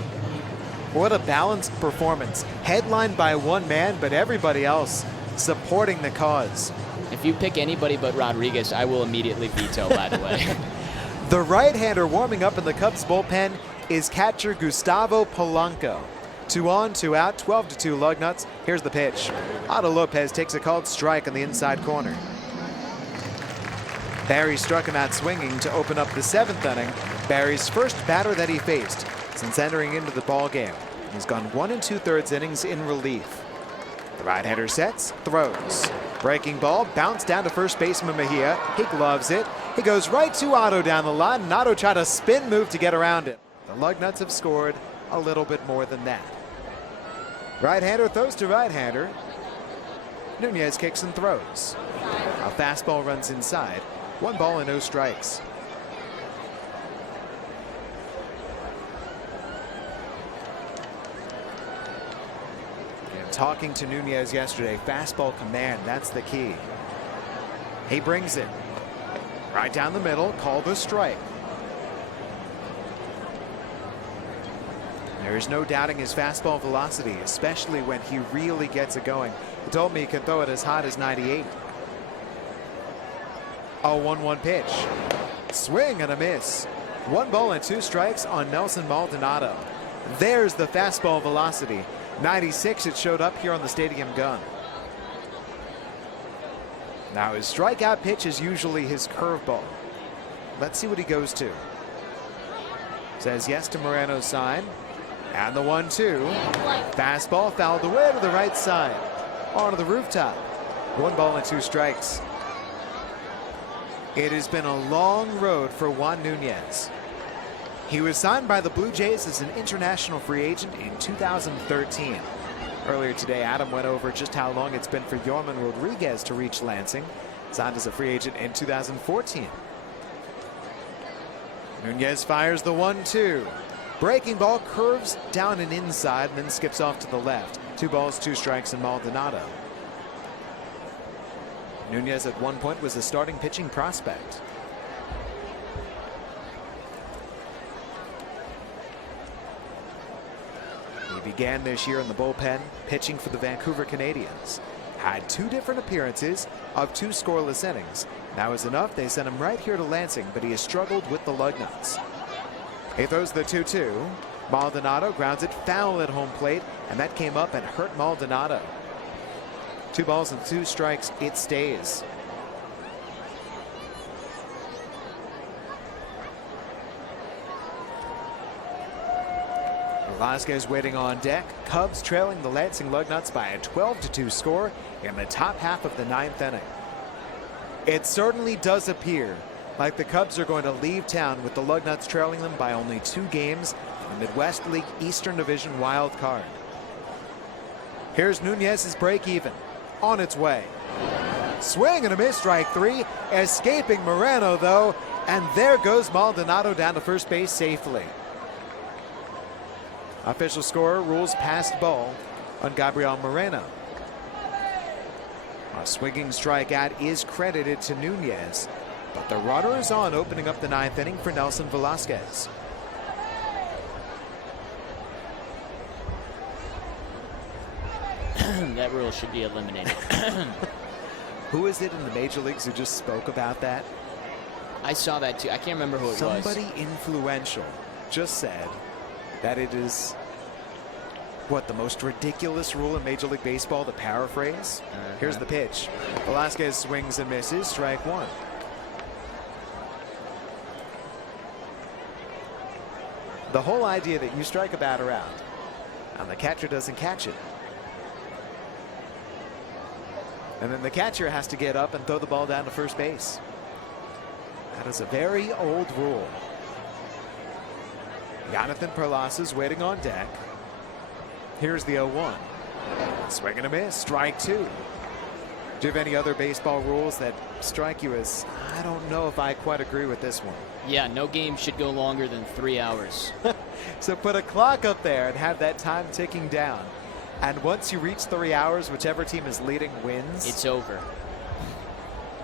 What a balanced performance. Headlined by one man, but everybody else supporting the cause. If you pick anybody but Rodriguez, I will immediately veto, by the way. The right-hander warming up in the Cubs bullpen is catcher Gustavo Polanco. 2 on, 2 out, 12-2 Lugnuts. Here's the pitch. Otto Lopez takes a called strike on the inside corner. Barry struck him out swinging to open up the 7th inning. Barry's first batter that he faced since entering into the ball game. He's gone 1 2/3 innings in relief. The right-hander sets, throws. Breaking ball, bounced down to first baseman Mejia. He gloves it. He goes right to Otto down the line, and Otto tried a spin move to get around it. The Lugnuts have scored a little bit more than that. Right-hander throws to right-hander. Nunez kicks and throws. A fastball runs inside. 1 ball and no strikes. And talking to Nunez yesterday, fastball command, that's the key. He brings it right down the middle, called a strike. There is no doubting his fastball velocity, especially when he really gets it going. He told me he can throw it as hot as 98. A 1-1 pitch. Swing and a miss. 1 ball and 2 strikes on Nelson Maldonado. There's the fastball velocity. 96 it showed up here on the stadium gun. Now his strikeout pitch is usually his curveball. Let's see what he goes to. Says yes to Moreno's sign. And the 1-2. Fastball fouled away to the right side. Onto the rooftop. 1 ball and 2 strikes. It has been a long road for Juan Nunez. He was signed by the Blue Jays as an international free agent in 2013. Earlier today, Adam went over just how long it's been for Yorman Rodriguez to reach Lansing. Signed as a free agent in 2014. Nunez fires the 1-2. Breaking ball curves down and inside and then skips off to the left. 2 balls, 2 strikes in Maldonado. Nunez at one point was a starting pitching prospect. He began this year in the bullpen pitching for the Vancouver Canadians. Had 2 different appearances of 2 scoreless innings. That was enough. They sent him right here to Lansing, but he has struggled with the Lugnuts. He throws the 2-2. Maldonado grounds it foul at home plate, and that came up and hurt Maldonado. 2 balls and 2 strikes, it stays. Velasquez waiting on deck. Cubs trailing the Lansing Lugnuts by a 12-2 score in the top half of the 9th inning. It certainly does appear like the Cubs are going to leave town with the Lugnuts trailing them by only 2 games in the Midwest League Eastern Division wild card. Here's Nunez's break even. On its way. Swing and a miss, strike 3. Escaping Moreno though, and there goes Maldonado down to first base safely. Official score rules passed ball on Gabriel Moreno. A swinging strikeout is credited to Nunez, but the runner is on, opening up the 9th inning for Nelson Velasquez. That rule should be eliminated. Who is it in the major leagues who just spoke about that? I saw that too. I can't remember who it was. Somebody influential just said that it is, what, the most ridiculous rule in Major League Baseball, to paraphrase? Here's the pitch. Velasquez swings and misses, strike 1. The whole idea that you strike a batter out And the catcher doesn't catch it. And then the catcher has to get up and throw the ball down to first base. That is a very old rule. Jonathan Perlas waiting on deck. Here's the 0-1. Swing and a miss, strike two. Do you have any other baseball rules that strike you as, I don't know if I quite agree with this one? Yeah, no game should go longer than 3 hours. So put a clock up there and have that time ticking down. And once you reach 3 hours, whichever team is leading wins. It's over.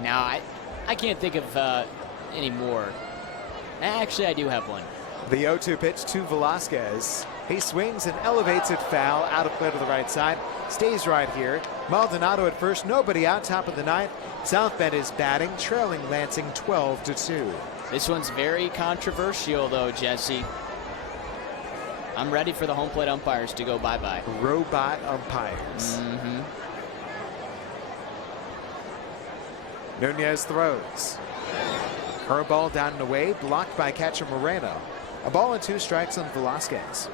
Now, I can't think of any more. Actually, I do have one. The 0-2 pitch to Velasquez. He swings and elevates it foul, out of play to the right side. Stays right here. Maldonado at first, nobody out, top of the ninth. South Bend is batting, trailing Lansing 12-2. This one's very controversial, though, Jesse. I'm ready for the home plate umpires to go bye-bye. Robot umpires. Nunez throws. Curveball down and away, blocked by catcher Moreno. A ball and 2 strikes on Velasquez.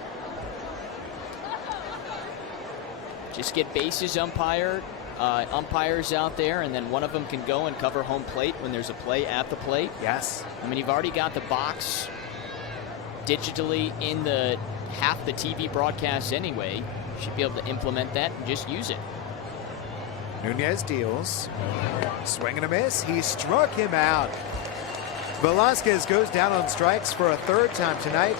Just get bases umpires out there, and then one of them can go and cover home plate when there's a play at the plate. Yes. I mean, you've already got the box digitally in the half the TV broadcasts anyway. You should be able to implement that and just use it. Nunez deals. Swing and a miss. He struck him out. Velasquez goes down on strikes for a 3rd time tonight.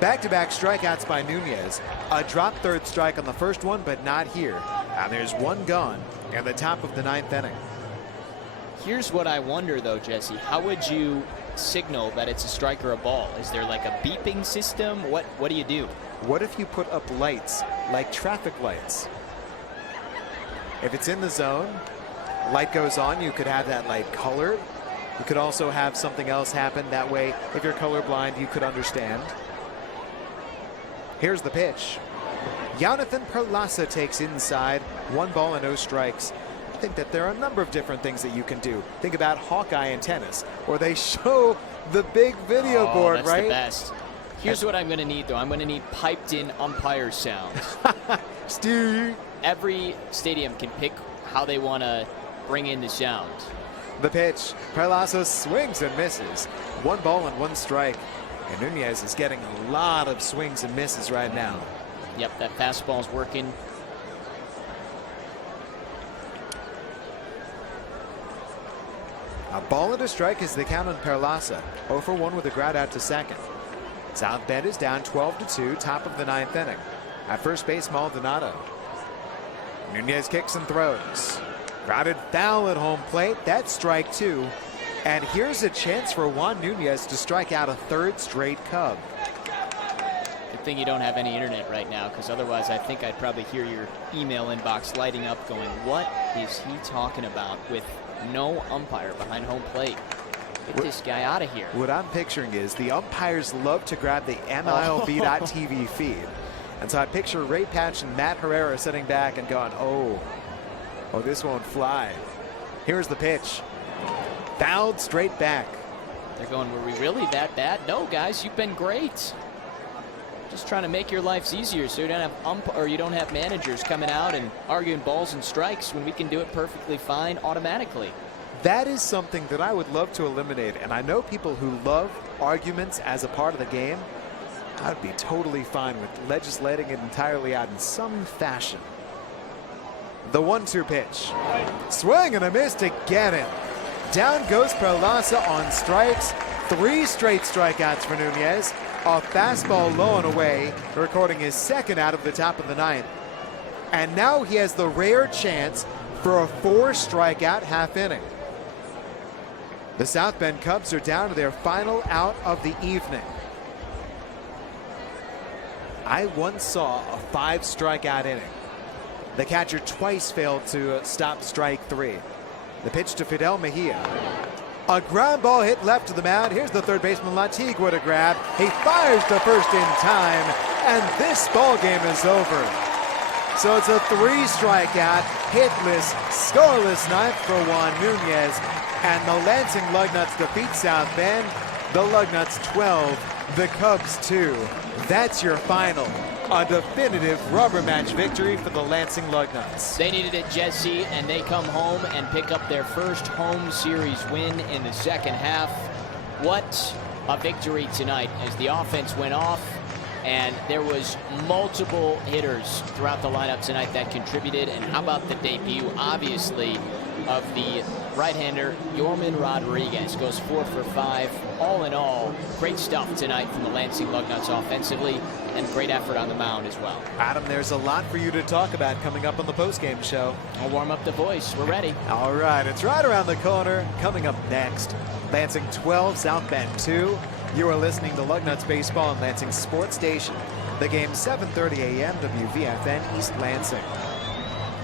Back-to-back strikeouts by Nunez. A drop 3rd strike on the first one, but not here. And there's one gone in the top of the 9th inning. Here's what I wonder, though, Jesse. How would you signal that it's a strike or a ball? Is there like a beeping system? What do you do? What if you put up lights, like traffic lights? If it's in the zone, light goes on, you could have that light colored. You could also have something else happen. That way, if you're colorblind, you could understand. Here's the pitch. Jonathan Perlas takes inside. 1 ball and no strikes. I think that there are a number of different things that you can do. Think about Hawkeye in tennis, where they show the big video board, that's right? the best. Here's what I'm going to need, though. I'm going to need piped-in umpire sounds. Steve. Every stadium can pick how they want to bring in the sound. The pitch. Perlas swings and misses. 1 ball and 1 strike. And Nunez is getting a lot of swings and misses right now. Yep, that fastball's working. A ball and a strike is the count on Perlas. 0 for 1 with a ground out to second. South Bend is down 12-2, top of the 9th inning. At first base, Maldonado. Nunez kicks and throws. Grounded foul at home plate. That's strike 2. And here's a chance for Juan Nunez to strike out a 3rd straight Cub. Good thing you don't have any internet right now, because otherwise I think I'd probably hear your email inbox lighting up going, what is he talking about with no umpire behind home plate? Get this guy out of here. What I'm picturing is the umpires love to grab the MLB.TV feed. And so I picture Ray Patch and Matt Herrera sitting back and going, oh, this won't fly. Here's the pitch. Fouled straight back. They're going, were we really that bad? No, guys, you've been great. Just trying to make your lives easier so you don't have managers coming out and arguing balls and strikes when we can do it perfectly fine automatically. That is something that I would love to eliminate. And I know people who love arguments as a part of the game. I'd be totally fine with legislating it entirely out in some fashion. The 1-2 pitch. Swing and a miss to get him. Down goes Perlas on strikes. 3 straight strikeouts for Nunez. A fastball low and away, recording his 2nd out of the top of the 9th. And now he has the rare chance for a 4 strikeout half inning. The South Bend Cubs are down to their final out of the evening. I once saw a 5 strikeout inning. The catcher twice failed to stop strike 3. The pitch to Fidel Mejia. A ground ball hit left to the mound. Here's the 3rd baseman Lantigua to grab. He fires to first in time, and this ball game is over. So it's a 3 strikeout, hitless, scoreless ninth for Juan Nunez, and the Lansing Lugnuts defeat South Bend. The Lugnuts 12, the Cubs 2. That's your final. A definitive rubber match victory for the Lansing Lugnuts. They needed it, Jesse, and they come home and pick up their first home series win in the second half. What a victory tonight as the offense went off, and there was multiple hitters throughout the lineup tonight that contributed. And how about the debut, obviously, of the right-hander Yorman Rodriguez? Goes 4 for 5. All in all, great stuff tonight from the Lansing Lugnuts offensively, and great effort on the mound as well. Adam, there's a lot for you to talk about coming up on the postgame show. I'll warm up the voice. We're ready. All right, it's right around the corner. Coming up next, Lansing 12, South Bend 2. You are listening to Lugnuts Baseball on Lansing Sports Station. The game 7:30 a.m. WVFN East Lansing.